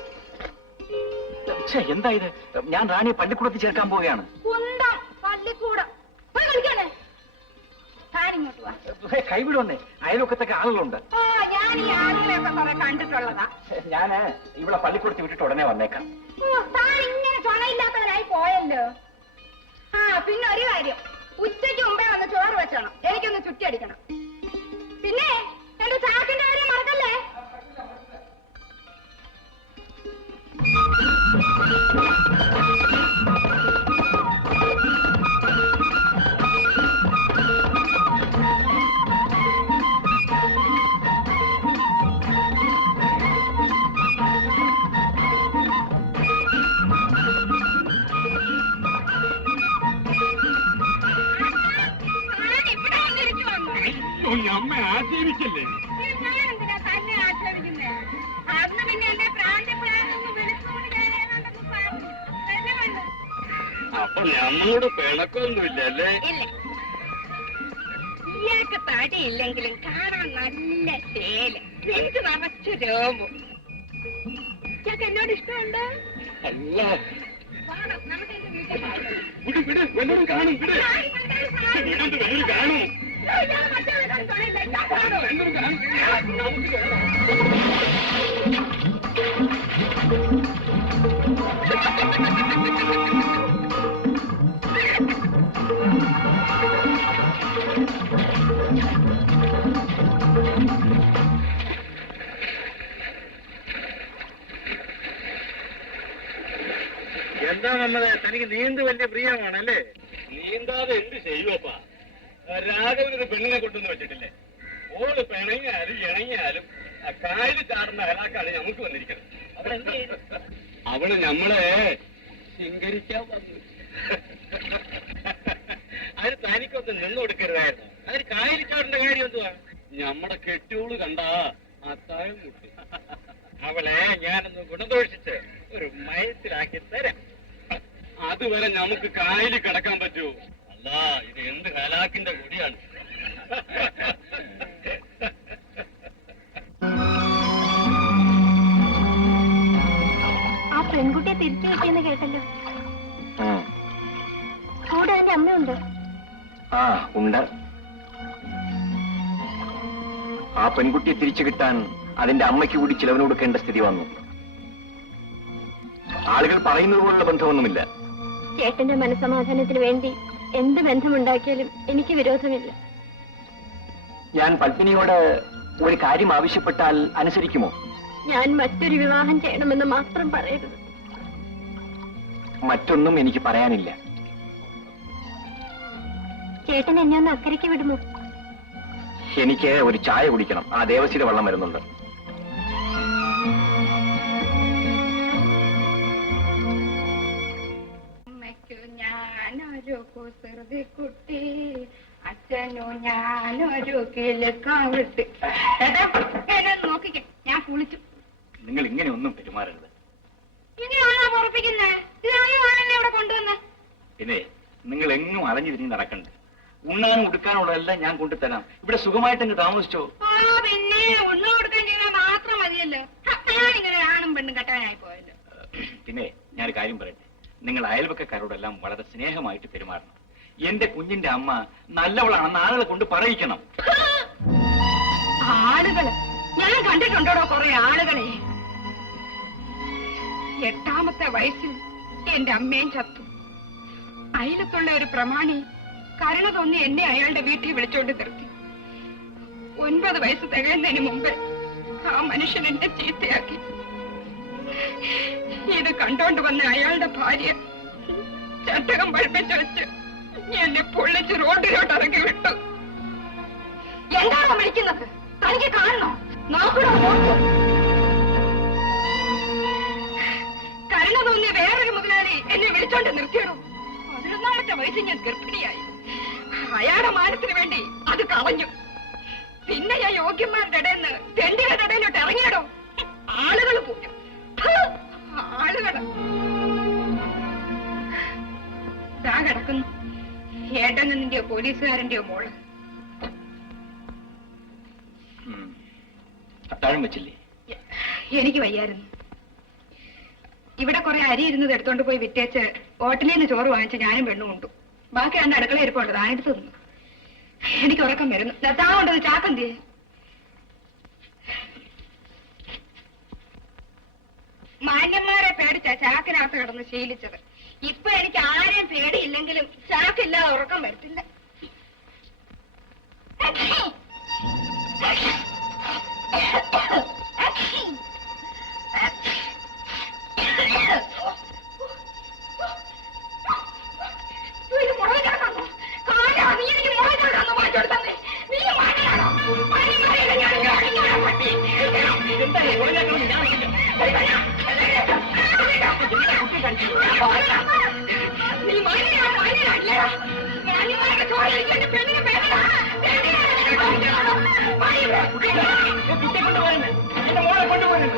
എന്താ ഇത്? ഞാൻ റാണിയെ പള്ളിക്കൂടത്തിൽ ചേർക്കാൻ പോവുകയാണ്. കുന്തം പള്ളിക്കൂടം പോയി കളിക്കാനേ. താനിങ്ങോട്ട് വാ. കൈവിടുവന്നേ, അയൽവക്കത്തൊക്കെ ആളുകളുണ്ട്. ആ, ഞാൻ ഈ ആളുകളെയൊക്കെ കുറെ കണ്ടിട്ടുള്ളതാ. ഞാന് ഇവിടെ പള്ളിക്കൂടത്തിൽ വിട്ടിട്ട് ഉടനെ വന്നേക്കാം. ഓ, താൻ ഇങ്ങനെ ചൊണയില്ലാത്തവനായി പോയല്ലോ. ആ, പിന്നെ ഒരു കാര്യം, ഉച്ചയ്ക്ക് മുമ്പേ വന്ന് ചോറ് വെച്ചോണം. എനിക്കൊന്ന് ചുറ്റിയടിക്കണം. പിന്നെ എന്റെ ചാക്കിന്റെ കാര്യം മറക്കല്ലേ. അമ്മ ആക്ഷേപിച്ചല്ലേ? ഞാനെന്തിനാ തന്നെ ആക്ഷേപിക്കുന്നേ? അന്ന് പിന്നെ എന്റെ പ്രാന്തിപ്പിഴാനൊന്ന് വിളിച്ചുകൊണ്ട് ഞാനേതാണ്ടെന്ന് പറഞ്ഞു. തന്നെ കണ്ടു. അപ്പൊ ഞങ്ങളോട് പിണക്കൊന്നുമില്ല അല്ലേ? ഇല്ല. ഇയാൾക്ക് തടിയില്ലെങ്കിലും കാണാൻ നല്ല ചേല്, എനിക്ക് നിറച്ച് രോമം. ഇയാൾക്ക് എന്നോട് ഇഷ്ടമുണ്ട്. അല്ല, വാണം, നമുക്ക് എന്റെ വീട്ടിൽ പോകാം. വല്ലതും കാണും. വല്ലതും കാണും. ഞാൻ മറ്റൊരു കണ്ടോളില്ല. ഞാൻ കാണും. എന്താ നമ്മളെ തനിക്ക് നീന്ത് വലിയ പ്രിയമാണല്ലേ? നീന്താതെ എന്ത് ചെയ്യുവപ്പാ? രാഘവനൊരു പെണ്ണിനെ കൊണ്ടുവന്ന് വെച്ചിട്ടില്ലേ? ഓള് പിണങ്ങിയാലും ഇണങ്ങിയാലും ആ കായൽ ചാടുന്ന ഹലാക്കാണ് നമുക്ക് വന്നിരിക്കുന്നത്. അവള് നമ്മളെ ശൃംഗരിക്കാൻ വന്നു. അതിന് തനിക്കൊന്ന് നിന്നു കൊടുക്കരുതായിരുന്നു. അതിന് കായലിക്കാരന്റെ കാര്യം എന്തുവാ? ഞമ്മടെ കെട്ടിയോള് കണ്ടാ അത്താഴം കുട്ടി. അവളെ ഞാനൊന്ന് ഗുണദോഷിച്ച് ഒരു മയത്തിലാക്കി തരാം. അതുവരെ നമുക്ക് കായലിൽ കിടക്കാൻ പറ്റുമോ? അല്ല, ഇത് എന്ത് ഹലാക്കിന്റെ കൊടിയാണ്. ആ പെൺകുട്ടിയെ തിരിച്ചു കിട്ടിയെന്ന് കേട്ടല്ലോ. കൂടെ എന്റെ അമ്മയുണ്ട്. ആ ഉണ്ട്. ആ പെൺകുട്ടിയെ തിരിച്ചു കിട്ടാൻ അതിന്റെ അമ്മയ്ക്ക് കൂടി ചിലവിന് കൊടുക്കേണ്ട സ്ഥിതി വന്നു. ആളുകൾ പറയുന്നത് പോലുള്ള ബന്ധമൊന്നുമില്ല. ചേട്ടന്റെ മനസ്സമാധാനത്തിന് വേണ്ടി എന്ത് ബന്ധമുണ്ടാക്കിയാലും എനിക്ക് വിരോധമില്ല. ഞാൻ പത്മിനിയോട് ഒരു കാര്യം ആവശ്യപ്പെട്ടാൽ അനുസരിക്കുമോ? ഞാൻ മറ്റൊരു വിവാഹം ചെയ്യണമെന്ന് മാത്രം പറയരുത്. മറ്റൊന്നും എനിക്ക് പറയാനില്ല. ചേട്ടൻ എന്നെ ഒന്ന് അക്കരയ്ക്ക് വിടുമോ? എനിക്ക് ഒരു ചായ കുടിക്കണം. ആ ദേവസിയുടെ വെള്ളം വരുന്നുണ്ട്. ഞാനൊരു കുസൃതി കുട്ടി, അച്ഛനു ഞാനൊരു കിലുക്കാൻ വിട്ട്. ചേട്ടാ നോക്കിക്കേ, ഞാൻ കുളിച്ചു. നിങ്ങൾ ഇങ്ങനെ ഒന്നും പെരുമാറരുത്. ഇങ്ങനെയാണോ ഉറപ്പിക്കുന്നേ? ഇതാണല്ലേ ഇവിടെ കൊണ്ടുവന്ന്? പിന്നെ നിങ്ങൾ എങ്ങും അലഞ്ഞു തിരിഞ്ഞ് നടക്കണ്ട. ഉണ്ണാനും ഉടുക്കാനുള്ളതെല്ലാം ഞാൻ കൊണ്ടുതരാം. ഇവിടെ സുഖമായിട്ട് താമസിച്ചോ? പിന്നെ ഉണ്ണ കൊടുക്കാൻ ചെയ്താൽ മാത്രം മതിയല്ലോ. ഞാനിങ്ങനെ ആണും പെണ്ണും കെട്ടാനായി പോയല്ലോ. പിന്നെ ഞാനൊരു കാര്യം പറയട്ടെ. നിങ്ങൾ അയൽവക്കക്കാരോടെല്ലാം വളരെ സ്നേഹമായിട്ട് പെരുമാറണം. എന്റെ കുഞ്ഞിന്റെ അമ്മ നല്ലവളാണെന്ന് ആളുകളെ കൊണ്ട് പറയിക്കണം. ആളുകള് ഞാൻ കണ്ടിട്ടുണ്ടോ കുറെ ആളുകളെ. 8ാമത്തെ വയസ്സിൽ എന്റെ അമ്മയും ചത്തു. അയലത്തുള്ള ഒരു പ്രമാണി കരുണ തോന്നി എന്നെ അയാളുടെ വീട്ടിൽ വിളിച്ചോണ്ട് നിർത്തി. 9 വയസ്സ് തികയുന്നതിന് മുമ്പ് ആ മനുഷ്യൻ എന്നെ ചീത്തയാക്കി. ഇത് കണ്ടോണ്ട് വന്ന അയാളുടെ ഭാര്യ ചട്ടകം പഴിപ്പിച്ചു വെച്ച് എന്നെ പൊള്ളിച്ച് റോഡിലോട്ട് ഇറങ്ങി വിട്ടു. എന്താണോ വിളിക്കുന്നത്? തനിക്ക് കാണണോ? നോക്കണോ? നോക്കൂ. കരുണ തോന്നിയ വേറൊരു മുതലാളി എന്നെ വിളിച്ചോണ്ട് നിർത്തിയിടും. 11ാമത്തെ വയസ്സിൽ ഞാൻ ഗർഭിണിയായി. അയാളുടെ മാനത്തിന് വേണ്ടി അത് കളഞ്ഞു. പിന്നെ ഞാൻ യോഗ്യന്മാരുടെ ഇടയിൽ നിന്ന് തെണ്ടികളുടെ ഇടയിലോട്ട് ഇറങ്ങിയിടോ. ആളുകൾ പോലും ആളുകൾ ദാ കിടക്കുന്നു ഏട്ടനെന്റെയോ പോലീസുകാരന്റെയോ മോള്. അത്താഴം വെച്ചില്ലേ? എനിക്ക് വയ്യായിരുന്നു. ഇവിടെ കുറെ അരി ഇരുന്നത് എടുത്തോണ്ട് പോയി വിറ്റേച്ച് ഹോട്ടലിൽ നിന്ന് ചോറ് വാങ്ങിച്ച് ഞാനും പെണ്ണും കൊണ്ടു. ബാക്കി 2 അടുക്കള ഇരിപ്പുണ്ട്, താനെടുത്ത് തിന്നു. എനിക്ക് ഉറക്കം വരുന്നു. താ കൊണ്ടത് ചാക്കന്തി. മാന്യന്മാരെ പേടിച്ചാ ചാക്കിനകത്ത് കിടന്ന് ശീലിച്ചത്. ഇപ്പൊ എനിക്ക് ആരെയും പേടിയില്ലെങ്കിലും ചാക്കില്ലാതെ ഉറക്കം വരത്തില്ല. ഇത് മുളക് ചാക്കാണോ? കാലാ, നീ എനിക്ക് മുളക് ചാക്കാണോ മാറ്റിയെടുത്തേ? നീ മാനാണോ? മാനിമാരെ ഞാൻ കാണിക്കാൻ പറ്റി. നീ മാനിയാണോ? മാനിയല്ലേ? മാനിമാരുടെ ചോരയിലെ പെണ്ണിന് പേരാ. കുട്ടി കൊണ്ടുപോകുന്നു. എന്റെ മോളെ കൊണ്ടുപോകുന്നു.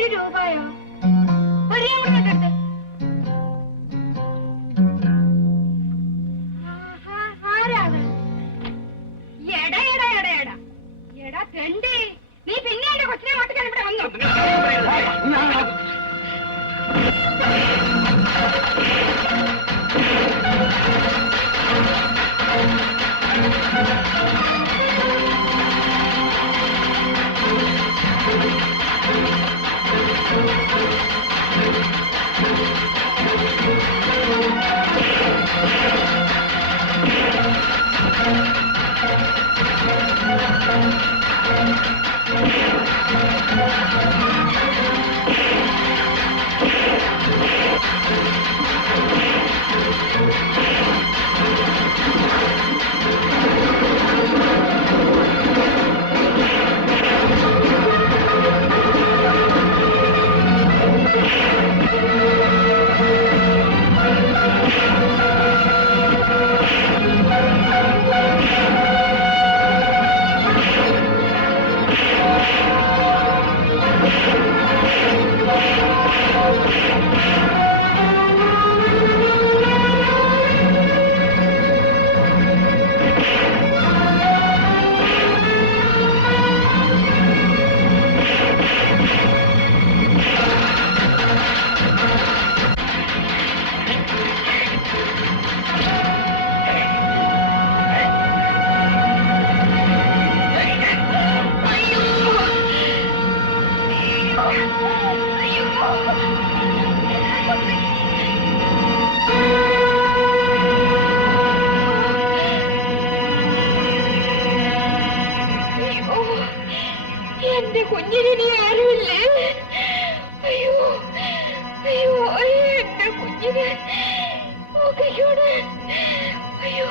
1 രൂപയോ? ഒരു രൂപ കൂടെ എടുത്ത്. ആരാണ്? എടാ എടാ എടാ എടാ എടാ തെണ്ടി, നീ പിന്നെ എന്റെ കൊച്ചിനെ മാറ്റിക്കാൻ ഇവിടെ വന്നു. എന്റെ കുഞ്ഞിനെ ആരുമില്ലേ? അയ്യോ അയ്യോ എന്റെ കുഞ്ഞിനെ നോക്കിക്കോട്. അയ്യോ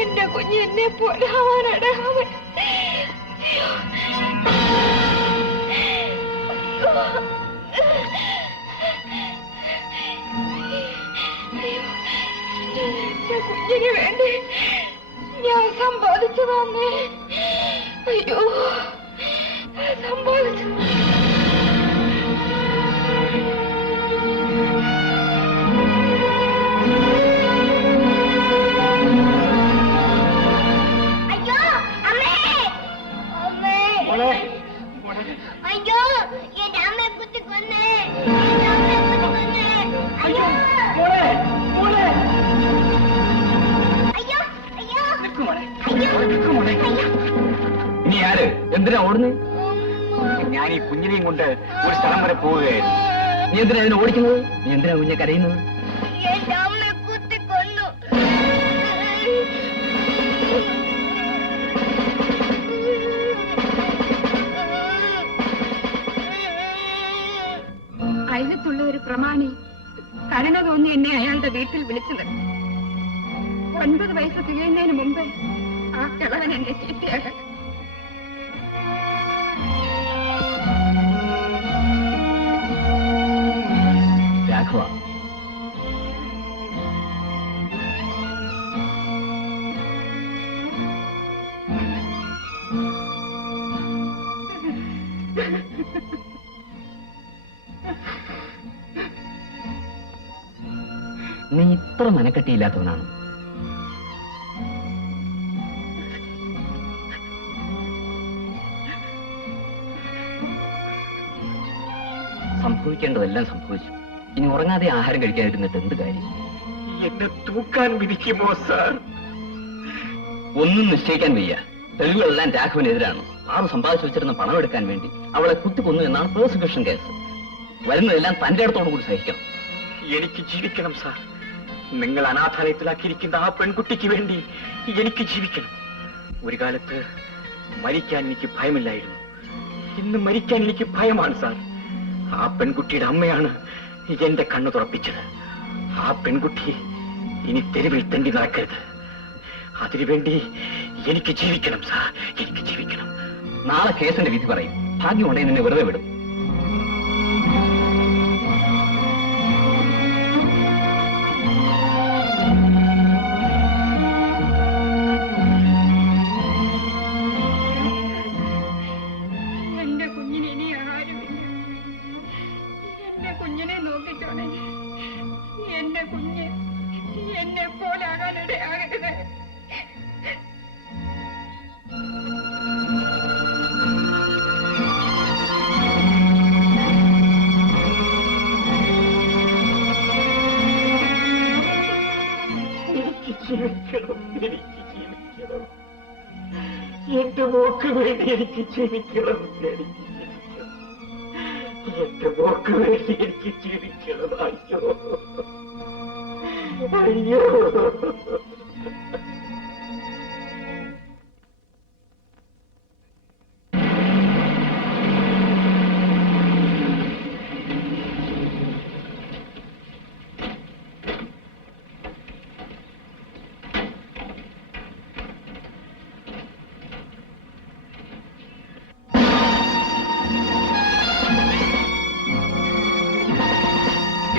എന്റെ കുഞ്ഞ് എന്നെ പോലെ ആവാനാണ് അവൻ. അയ്യോ എന്റെ കുഞ്ഞിന് വേണ്ടി ഞാൻ സമ്പാദിച്ചതാന്നേ. അയ്യോ സമ്പാദിച്ചു. അയ്യോ അമ്മേ, അമ്മേ, അയ്യോ എന്റെ അമ്മയെ കുത്തി കൊന്നേ, എന്റെ അമ്മയെ കുത്തി കൊന്നേ. അയ്യോ അയ്യോ അയ്യോ അയ്യോ. നീ ആര്? എന്തിനാ ഓടുന്നത്? ഞാൻ ഈ കുഞ്ഞിനെയും കൊണ്ട് ഒരു സ്ഥലം വരെ പോവുകയായിരുന്നു. നീ എന്തിനാ അതിനെ ഓടിക്കുന്നത്? നീ എന്തിനാ കുഞ്ഞെ കരയുന്നത്? എന്റെ അമ്മയെ കുത്തി കൊന്നു. അയലത്തുള്ള ഒരു പ്രമാണി കരുണ തോന്നി എന്നെ അയാളുടെ വീട്ടിൽ വിളിച്ചത്. 9 വയസ്സ് തികയുന്നതിന് മുമ്പ് ആ കിളവൻ എന്നെ ചീത്തയാകാൻ. രാഘവ, നീ ഇത്ര മനക്കെട്ടിയില്ലാത്തവനാണ്. സംഭവിക്കേണ്ടതെല്ലാം സംഭവിച്ചു. ഇനി ഉറങ്ങാതെ ആഹാരം കഴിക്കാതിരുന്നിട്ട് എന്ത് കാര്യം? എന്നെ തൂക്കാൻ വിധിക്കുമോ സാർ? ഒന്നും നിശ്ചയിക്കാൻ വയ്യ. തെളിവുകളെല്ലാം രാഘവനെതിരാണ്. ആറ് സമ്പാദിച്ചു വെച്ചിരുന്ന പണം എടുക്കാൻ വേണ്ടി അവളെ കുത്തിക്കൊന്നു എന്നാണ് പ്രോസിക്യൂഷൻ കേസ്. വരുന്നതെല്ലാം തന്റെ അടുത്തോടു കൂടി സഹിക്കണം. എനിക്ക് ജീവിക്കണം സാർ. നിങ്ങൾ അനാഥാലയത്തിലാക്കിയിരിക്കുന്ന ആ പെൺകുട്ടിക്ക് വേണ്ടി എനിക്ക് ജീവിക്കണം. ഒരു കാലത്ത് മരിക്കാൻ എനിക്ക് ഭയമില്ലായിരുന്നു. ഇന്ന് മരിക്കാൻ എനിക്ക് ഭയമാണ് സാർ. ആ പെൺകുട്ടിയുടെ അമ്മയാണ് എന്റെ കണ്ണു തുറപ്പിച്ചത്. ആ പെൺകുട്ടി ഇനി തെരുവിൽ തെണ്ടി നടക്കരുത്. അതിനുവേണ്ടി എനിക്ക് ജീവിക്കണം സാർ, എനിക്ക് ജീവിക്കണം. നാളെ കേസിന്റെ വിധി പറയും. ഭാഗ്യമുണ്ടെങ്കിൽ നിന്നെ വെറുതെ വിടും. എന്റെ കുഞ്ഞിന് ഇനി ആരുമില്ല. എന്റെ മോക്ക് വേണ്ടി എനിക്ക് ജീവിക്കണം, എനിക്ക് എന്റെ മോക്ക് വേണ്ടി എനിക്ക് ജീവിക്കണം. അയ്യോ അയ്യോ.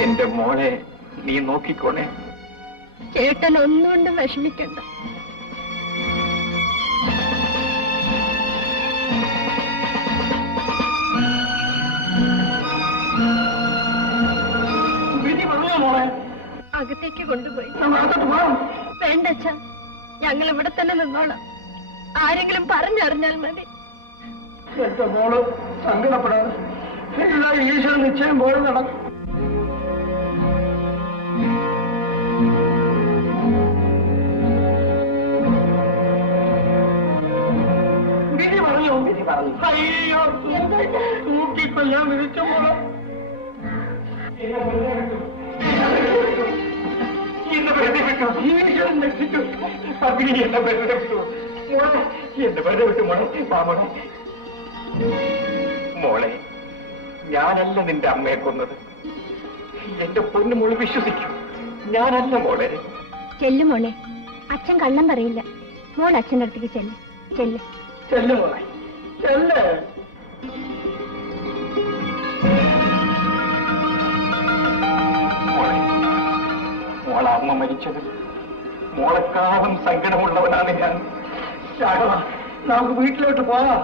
എന്റെ മോളെ നീ നോക്കിക്കോണേ. ചേട്ടൻ ഒന്നുകൊണ്ടും വിഷമിക്കണ്ട. വീട്ടിൽ പറഞ്ഞോ മോളെ? അകത്തേക്ക് കൊണ്ടുപോയി. അകത്തോട്ട് പോകാം. വേണ്ട അച്ഛാ, ഞങ്ങൾ ഇവിടെ തന്നെ നിന്നോളാം. ആരെങ്കിലും പറഞ്ഞറിഞ്ഞാൽ മതി. എന്റെ മോള് സങ്കടപ്പെടാതെ എല്ലാ ഈശ്വരൻ നിശ്ചയം പോലെ നടക്കും. വിധി പറഞ്ഞോ? വിധി പറഞ്ഞു. അയ്യോ തൂക്കിക്കൊല്ലാൻ വിധിച്ച മോളെ. എന്നെ വെറുതെ വിട്ടു, ഈശ്വരൻ രക്ഷിച്ചു. അഗ്നി എന്നെ വെറുതെ വിട്ടു മോളെ, എന്നെ വെറുതെ വിട്ടു മോളെ. മോളെ മോളെ, ഞാനല്ല നിന്റെ അമ്മയെ കൊന്നത്. എന്റെ പൊന്നു മോള് വിശ്വസിക്കൂ, ഞാനല്ല മോളെ. ചെല്ലു മോളെ, അച്ഛൻ കള്ളം പറയില്ല. മോൾ അച്ഛൻ്റെ അടുത്തേക്ക് ചെല്ല് ചെല്ല്. ചെല്ല് മോളെ, ചെല്ല്. മോളെ, മോളെ അമ്മ മരിച്ചത് മോളെക്കാളും സങ്കടമുള്ളവനാണ് ഞാൻ. രാഘവ, നമുക്ക് വീട്ടിലോട്ട് പോവാം.